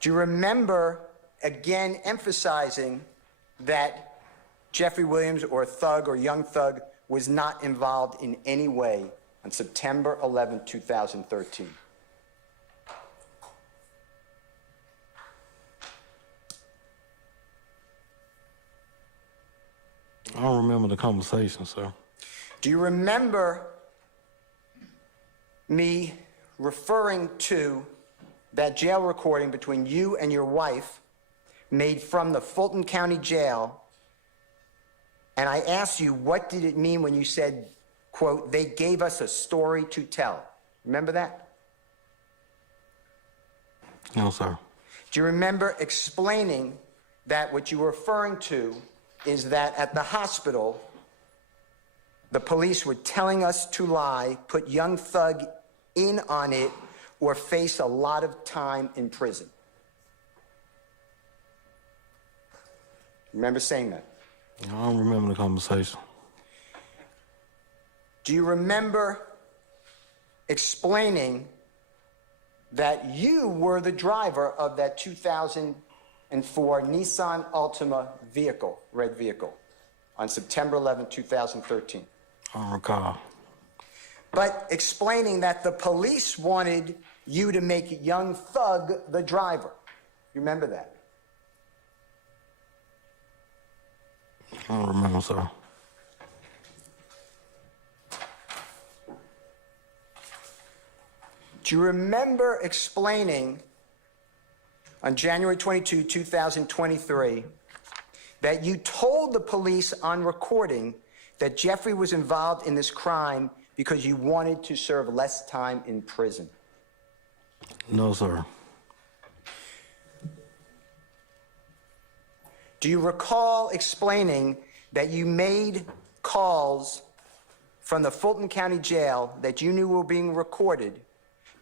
Do you remember, again, emphasizing that Jeffery Williams or thug or young thug was not involved in any way on September 11, 2013? I don't remember the conversation, sir. Do you remember me referring to that jail recording between you and your wife made from the Fulton County Jail? And I asked you, what did it mean when you said, quote, they gave us a story to tell? Remember that? No, sir. Do you remember explaining that what you were referring to is that at the hospital, the police were telling us to lie, put young thug in on it, or face a lot of time in prison? Remember saying that? I don't remember the conversation. Do you remember explaining that you were the driver of that 2004 Nissan Altima vehicle, red vehicle, on September 11, 2013? I don't recall. But explaining that the police wanted you to make young thug the driver. You remember that? I don't remember, sir. Do you remember explaining on January 22, 2023, that you told the police on recording that Jeffrey was involved in this crime because you wanted to serve less time in prison? No, sir. Do you recall explaining that you made calls from the Fulton County Jail that you knew were being recorded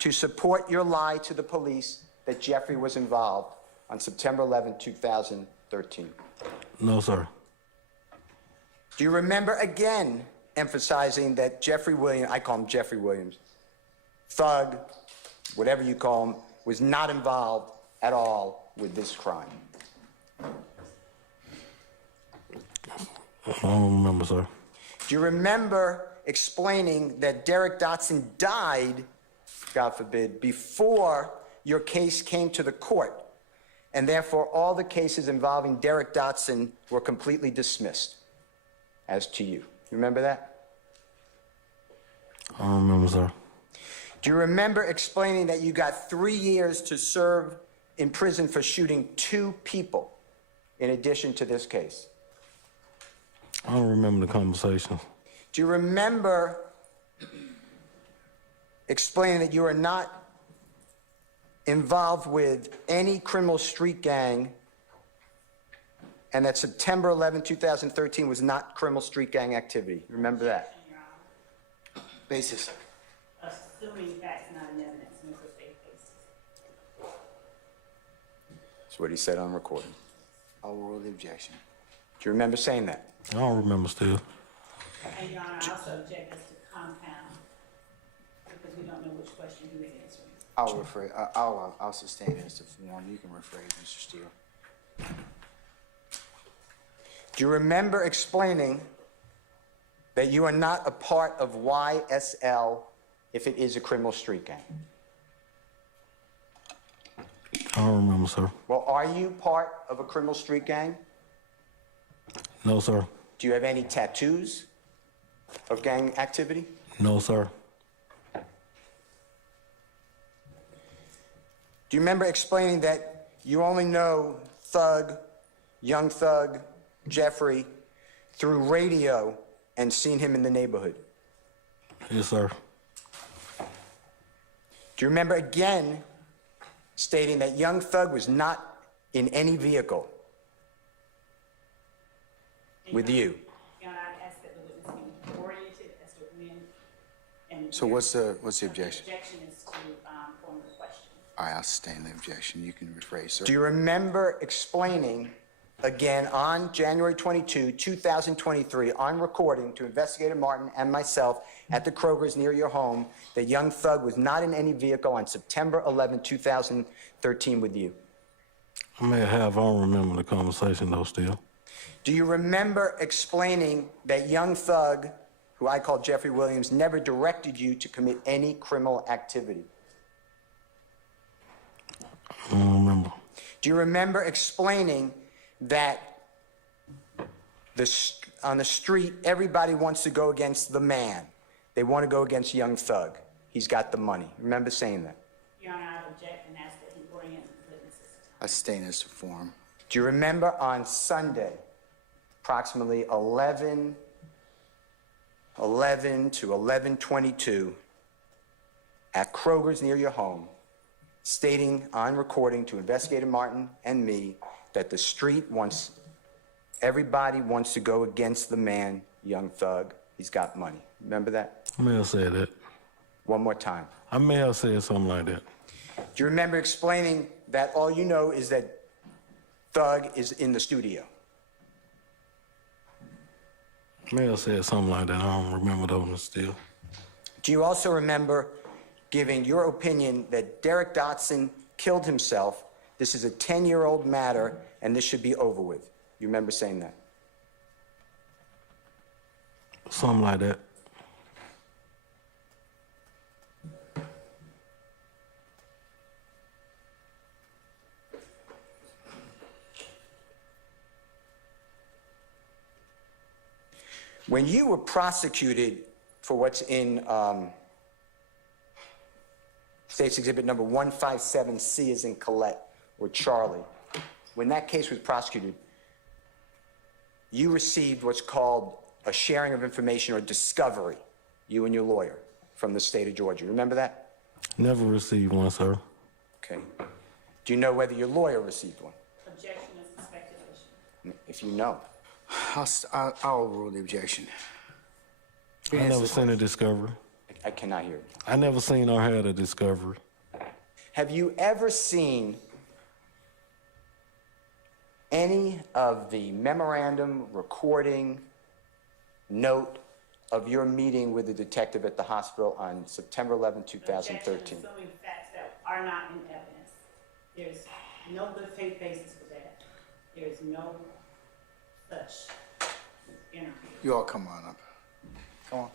to support your lie to the police that Jeffrey was involved on September 11, 2013? No, sir. Do you remember again emphasizing that Jeffery Williams, I call him Jeffery Williams, thug, whatever you call him, was not involved at all with this crime? I don't remember, sir. Do you remember explaining that Derek Dotson died, God forbid, before your case came to the court, and therefore all the cases involving Derek Dotson were completely dismissed as to you? You remember that? I don't remember, sir. Do you remember explaining that you got 3 years to serve in prison for shooting 2 people in addition to this case? I don't remember the conversation. Do you remember explaining that you are not involved with any criminal street gang and that September 11, 2013 was not criminal street gang activity? Remember that? Your Honor. Basis. Assuming facts not in evidence, Mr. State basis. That's what he said on recording. Overrule the objection. Do you remember saying that? I don't remember still. And Your Honor, I also object as to compound, because we don't know which question he was answering. I'll refer, I'll sustain as to form. You can rephrase, Mr. Steele. Do you remember explaining that you are not a part of YSL if it is a criminal street gang? I don't remember, sir. Well, are you part of a criminal street gang? No, sir. Do you have any tattoos of gang activity? No, sir. Do you remember explaining that you only know Thug, Young Thug, Jeffrey through radio and seen him in the neighborhood? Yes, sir. Do you remember again stating that Young Thug was not in any vehicle with you? Your Honor, I ask that the witness be oriented as to when and. So where- what's the objection? The objection is to form the question. All right, I'll sustain the objection. You can rephrase, sir. Do you remember explaining again on January 22, 2023, on recording to Investigator Martin and myself at the Kroger's near your home that Young Thug was not in any vehicle on September 11, 2013 with you? I may have. I don't remember the conversation, though, still. Do you remember explaining that Young Thug, who I call Jeffery Williams, never directed you to commit any criminal activity? I don't remember. Do you remember explaining that on the street, everybody wants to go against the man? They want to go against Young Thug. He's got the money. Remember saying that? Your Honor, I object and ask that he orient the witnesses. I sustain as to form. Do you remember on Sunday, approximately 11 to 11:22, at Kroger's near your home, stating on recording to Investigator Martin and me that the street wants, everybody wants to go against the man, Young Thug. He's got money. Remember that? I may have said that. One more time. I may have said something like that. Do you remember explaining that all you know is that Thug is in the studio? I may have said something like that. I don't remember those still. Do you also remember giving your opinion that Derek Dotson killed himself? This is a 10-year-old matter, and this should be over with. You remember saying that? Something like that. When you were prosecuted for what's in State's Exhibit number 157C as in Colette or Charlie, when that case was prosecuted, you received what's called a sharing of information or discovery. you and your lawyer, from the state of Georgia. Remember that? Never received one, sir. Okay. Do you know whether your lawyer received one? Objection is speculation. If you know. I'll rule the objection. I never seen a discovery. I cannot hear you. I never seen or had a discovery. Have you ever seen any of the memorandum, recording, note of your meeting with the detective at the hospital on September 11, 2013? Objection, assuming facts that are not in evidence. There's no good faith basis for that. There is no such interview. You all come on up. Come on.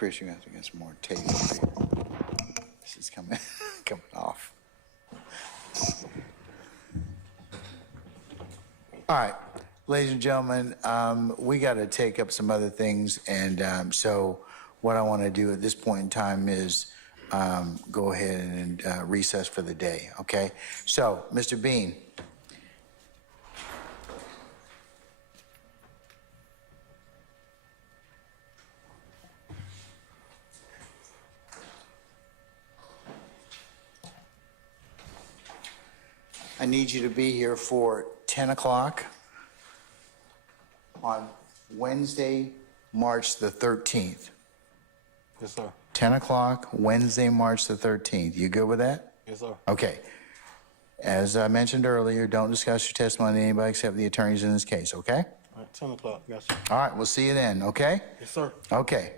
Chris, you have to get some more tape up here. This is coming, coming off. All right, ladies and gentlemen, we got to take up some other things, and so what I want to do at this point in time is go ahead and recess for the day, okay? So, Mr. Bean. I need you to be here for 10 o'clock on Wednesday, March the 13th. Yes, sir. 10 o'clock, Wednesday, March the 13th. You good with that? Yes, sir. Okay. As I mentioned earlier, don't discuss your testimony to anybody except the attorneys in this case, okay? All right, 10 o'clock. Yes, sir. All right, we'll see you then, okay? Yes, sir. Okay.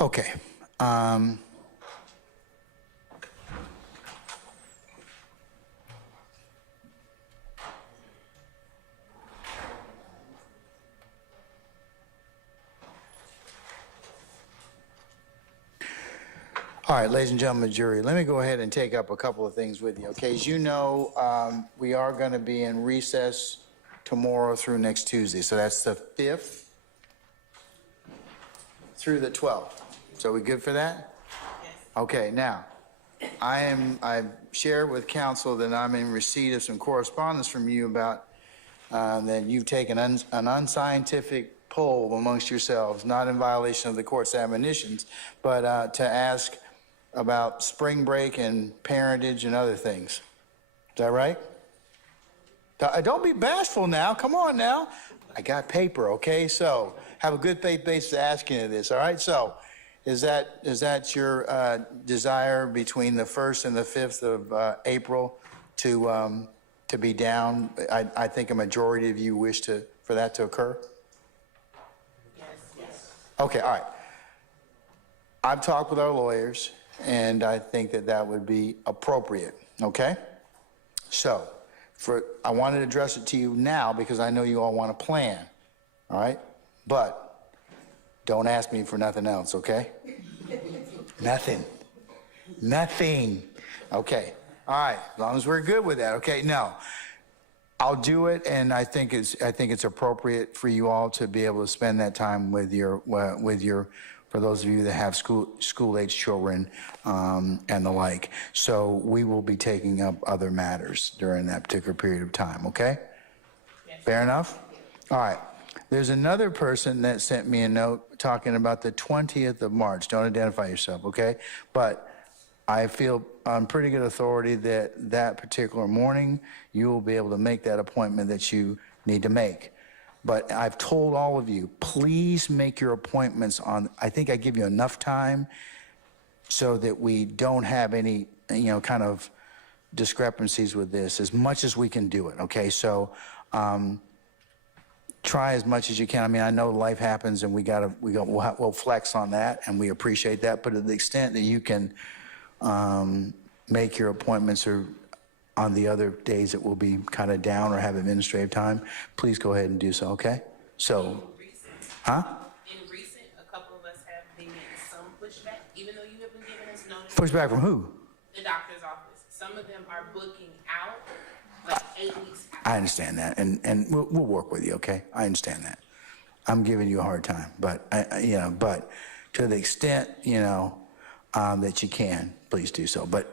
Okay. All right, ladies and gentlemen, jury, let me go ahead and take up a couple of things with you, okay? As you know, we are going to be in recess tomorrow through next Tuesday, so that's the 5th through the 12th. So we good for that? Yes. Okay, now, I've shared with counsel that I'm in receipt of some correspondence from you about that you've taken an unscientific poll amongst yourselves, not in violation of the court's admonitions, but to ask about spring break and parentage and other things. Is that right? Don't be bashful now. Come on now. I got paper, okay? So have a good faith basis asking you this, all right? So is that your desire between the 1st and the 5th of April to be down? I think a majority of you wish for that to occur? Yes. Okay, all right. I've talked with our lawyers, and I think that would be appropriate, okay? So I wanted to address it to you now because I know you all want to plan, all right? But don't ask me for nothing else, okay? Nothing. Okay. All right. As long as we're good with that, okay? No. I'll do it, and I think it's appropriate for you all to be able to spend that time with your for those of you that have school-age children and the like. So we will be taking up other matters during that particular period of time, okay? Yes. Fair enough? All right. There's another person that sent me a note talking about the 20th of March. Don't identify yourself, okay? But I feel on pretty good authority that particular morning you will be able to make that appointment that you need to make. But I've told all of you, please make your appointments on, I think I give you enough time so that we don't have any, kind of discrepancies with this, as much as we can do it, okay? So try as much as you can. I mean, I know life happens and we'll flex on that, and we appreciate that, but to the extent that you can make your appointments or on the other days that will be kind of down or have administrative time, please go ahead and do so, okay? So, huh? In recent, a couple of us have been getting some pushback, even though you have been giving us notice. Pushback from who? The doctor's office. Some of them are booking out like 8 weeks out. I understand that, and we'll work with you, okay? I understand that. I'm giving you a hard time, but but to the extent that you can, please do so. But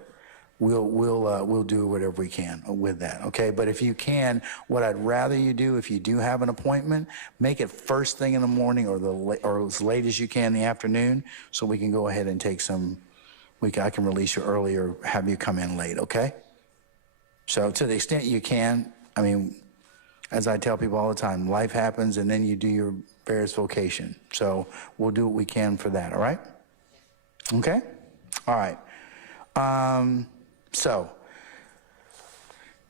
we'll do whatever we can with that, okay? But if you can, what I'd rather you do, if you do have an appointment, make it first thing in the morning or as late as you can in the afternoon, so we can go ahead and take some. I can release you early or have you come in late, okay? So to the extent you can, I mean, as I tell people all the time, life happens and then you do your various vocation. So we'll do what we can for that, all right? Okay? All right. So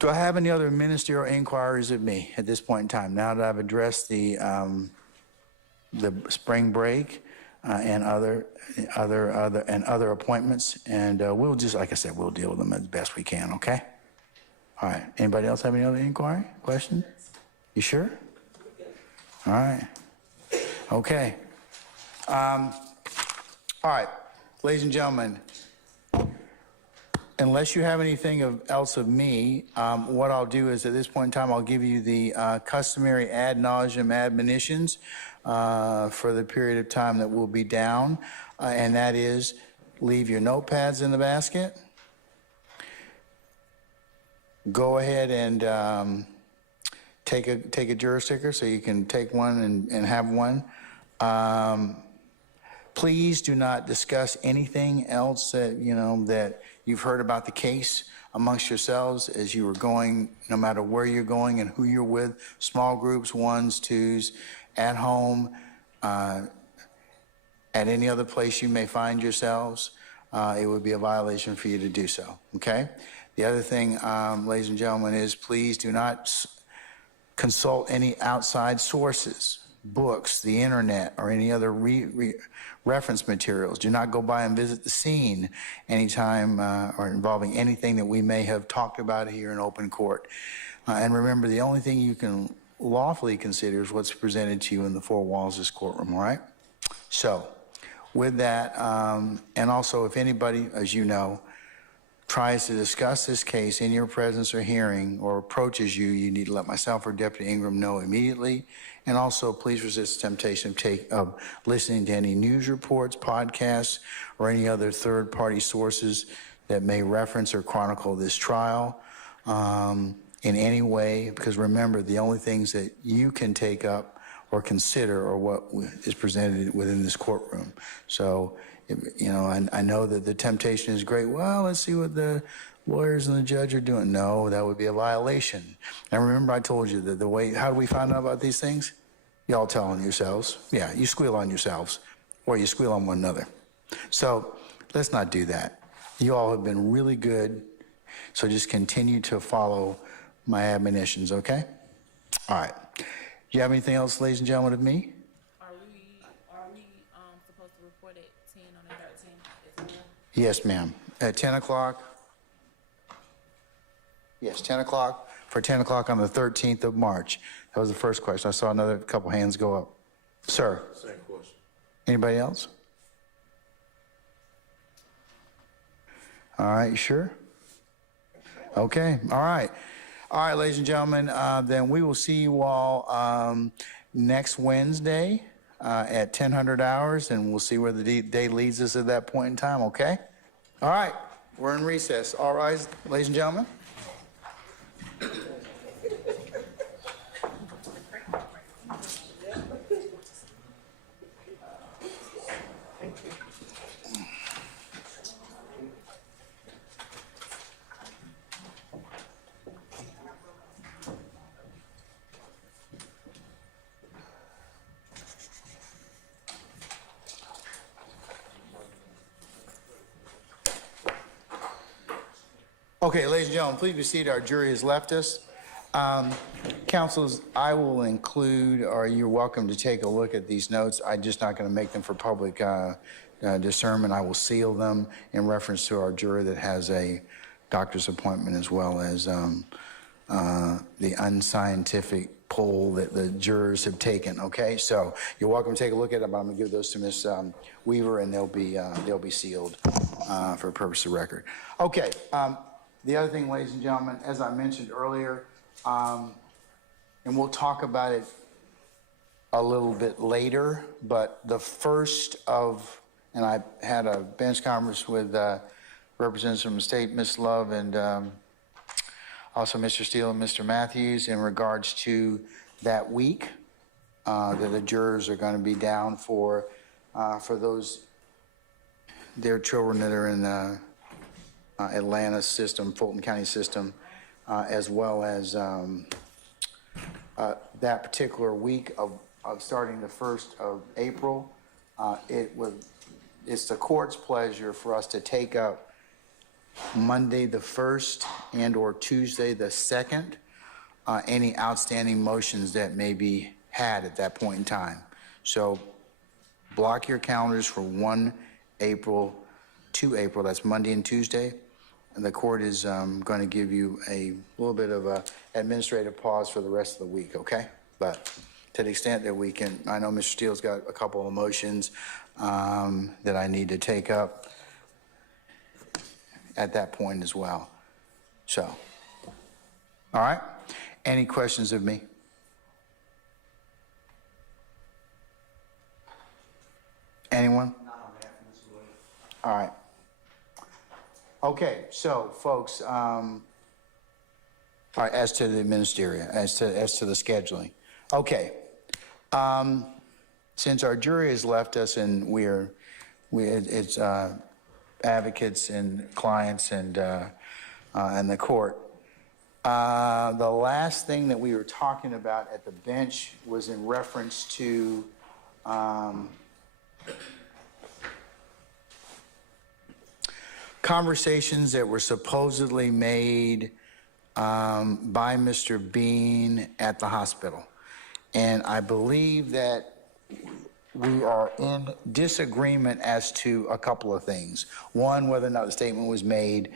Do I have any other ministerial inquiries of me at this point in time? Now that I've addressed the spring break and other appointments, and we'll just, like I said, we'll deal with them as best we can, okay? All right. Anybody else have any other inquiry, question? You sure? All right. Okay. All right, ladies and gentlemen, unless you have anything else of me, what I'll do is at this point in time, I'll give you the customary ad nauseum admonitions for the period of time that we'll be down, and that is leave your notepads in the basket. Go ahead and take a juror sticker so you can take one and have one. Please do not discuss anything else that, that you've heard about the case amongst yourselves as you were going, no matter where you're going and who you're with, small groups, ones, twos, at home, at any other place you may find yourselves. It would be a violation for you to do so, okay? The other thing, ladies and gentlemen, is please do not consult any outside sources, books, the internet, or any other reference materials. Do not go by and visit the scene anytime or involving anything that we may have talked about here in open court. And remember, the only thing you can lawfully consider is what's presented to you in the four walls of this courtroom, all right? So, with that, and also if anybody, as you know, tries to discuss this case in your presence or hearing or approaches you, you need to let myself or Deputy Ingram know immediately. And also, please resist the temptation of listening to any news reports, podcasts, or any other third-party sources that may reference or chronicle this trial in any way, because remember, the only things that you can take up or consider are what is presented within this courtroom. So, I know that the temptation is great. Well, let's see what the lawyers and the judge are doing. No, that would be a violation. And remember, I told you that the way, how do we find out about these things? Y'all tell on yourselves. Yeah, you squeal on yourselves, or you squeal on one another. So let's not do that. You all have been really good, so just continue to follow my admonitions, okay? All right. Do you have anything else, ladies and gentlemen, of me? Are we supposed to report at 10 on the 13th as well? Yes, ma'am. At 10 o'clock. Yes, 10 o'clock, for 10 o'clock on the 13th of March. That was the first question. I saw another couple hands go up. Sir? Same question. Anybody else? All right, you sure? Okay, all right. All right, ladies and gentlemen, then we will see you all next Wednesday at 1000 hours, and we'll see where the day leads us at that point in time, okay? All right, we're in recess. All right, ladies and gentlemen. Okay, ladies and gentlemen, please be seated. Our jury has left us. Counsels, I will include, or you're welcome to take a look at these notes. I'm just not going to make them for public discernment. I will seal them in reference to our jury that has a doctor's appointment, as well as the unscientific poll that the jurors have taken. Okay, so you're welcome to take a look at them. I'm going to give those to Ms. Weaver, and they'll be sealed for purpose of record. Okay. The other thing, ladies and gentlemen, as I mentioned earlier, and we'll talk about it a little bit later, but the first of, and I had a bench conference with representatives from the state, Ms. Love, and also Mr. Steele and Mr. Matthews in regards to that week that the jurors are going to be down for those, their children that are in the Atlanta system, Fulton County system, as well as that particular week of starting the 1st of April. It's the court's pleasure for us to take up Monday the 1st and/or Tuesday the 2nd, any outstanding motions that may be had at that point in time. So block your calendars for 1 April, 2 April, that's Monday and Tuesday. And the court is going to give you a little bit of a administrative pause for the rest of the week, okay? But to the extent that we can, I know Mr. Steele's got a couple of motions that I need to take up at that point as well. So, all right. Any questions of me? Anyone? All right. Okay, so folks, all right, as to the ministerial, as to the scheduling. Okay. Since our jury has left us and it's advocates and clients and the court, the last thing that we were talking about at the bench was in reference to conversations that were supposedly made by Mr. Bean at the hospital. And I believe that we are in disagreement as to a couple of things. One, whether or not the statement was made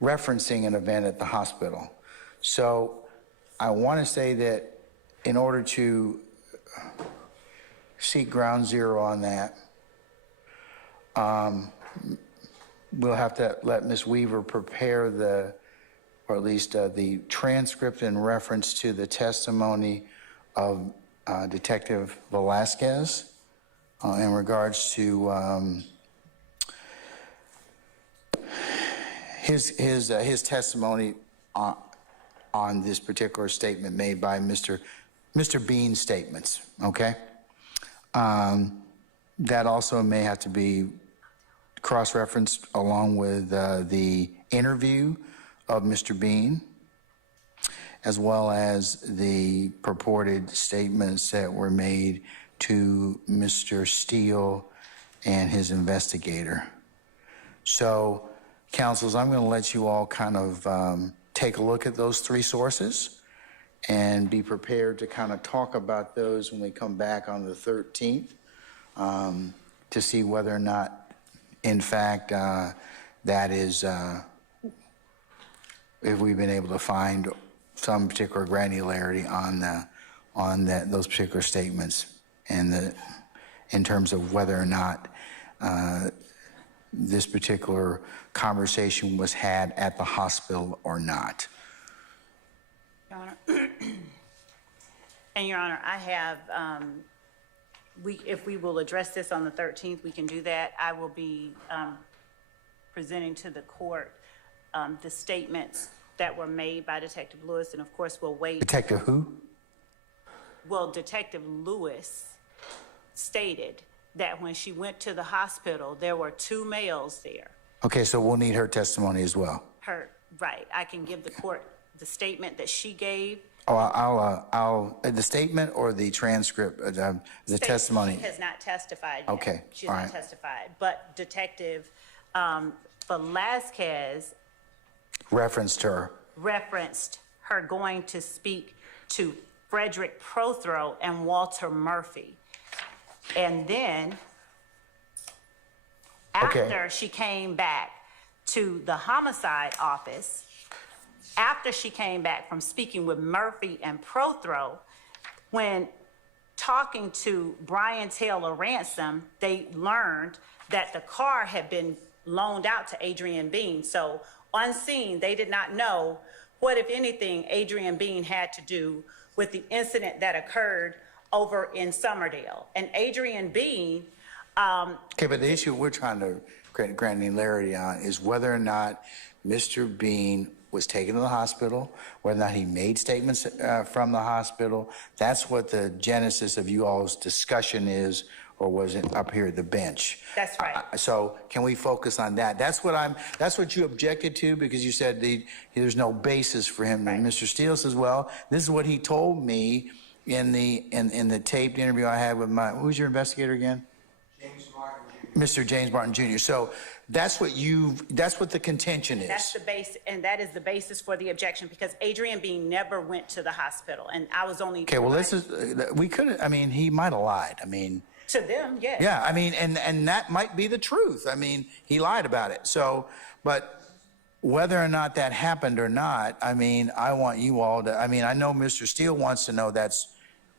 referencing an event at the hospital. So I want to say that in order to seek ground zero on that, we'll have to let Ms. Weaver prepare or at least the transcript in reference to the testimony of Detective Velasquez in regards to his testimony on this particular statement made by Mr. Bean's statements, okay? That also may have to be cross-referenced along with the interview of Mr. Bean, as well as the purported statements that were made to Mr. Steele and his investigator. So, counsels, I'm going to let you all kind of take a look at those three sources and be prepared to kind of talk about those when we come back on the 13th to see whether or not, in fact, that is, if we've been able to find some particular granularity on those particular statements and in terms of whether or not this particular conversation was had at the hospital or not. Your Honor. And Your Honor, I have, if we will address this on the 13th, we can do that. I will be presenting to the court the statements that were made by Detective Lewis, and of course we'll wait. Detective who? Well, Detective Lewis stated that when she went to the hospital, there were 2 males there. Okay, so we'll need her testimony as well. Right. I can give the court the statement that she gave. Oh, I'll the statement or the transcript, the testimony. She has not testified yet. Okay, She has all not right. testified, but Detective Velasquez Referenced her. referenced her going to speak to Frederick Prothro and Walter Murphy. And then after she came back to the homicide office, after she came back from speaking with Murphy and Prothro, when talking to Brian Taylor Ransom, they learned that the car had been loaned out to Adrian Bean. So on scene, they did not know what, if anything, Adrian Bean had to do with the incident that occurred over in Summerdale. And Adrian Bean... Okay, but the issue we're trying to create granularity on is whether or not Mr. Bean was taken to the hospital, whether or not he made statements from the hospital. That's what the genesis of you all's discussion is, or was it up here at the bench? That's right. So can we focus on that? That's what you objected to, because you said there's no basis for him. Right. And Mr. Steele says, well, this is what he told me in the taped interview I had with who's your investigator again? James Martin, Jr. Mr. James Martin Jr. So that's what the contention is. That's the base, and that is the basis for the objection, because Adrian Bean never went to the hospital, and I was only. Okay, well, we couldn't, I mean, he might have lied. I mean. To them, yes. Yeah, I mean, and that might be the truth. I mean, he lied about it. So, but whether or not that happened or not, I mean, I want you all to, I mean, I know Mr. Steele wants to know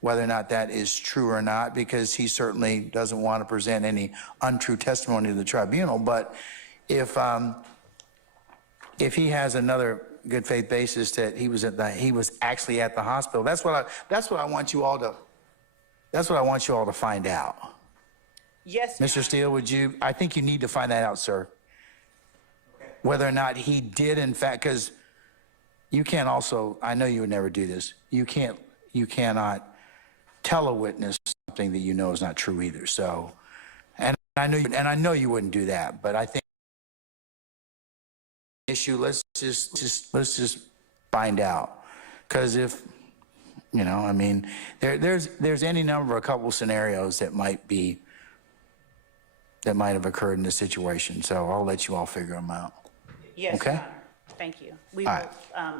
whether or not that is true or not, because he certainly doesn't want to present any untrue testimony to the tribunal. But if he has another good faith basis that he was actually at the hospital, that's what I want you all to find out. Yes, Your Mr. Honor. Steele, I think you need to find that out, sir. Whether or not he did, in fact, because you can't also, I know you would never do this, you cannot tell a witness something that you know is not true either. So, and I know you wouldn't do that, but I think issue, let's just find out. Because if, you know, I mean, there's any number of a couple scenarios that might have occurred in this situation. So I'll let you all figure them out. Yes, Okay. Your Honor. Thank you. We All will right.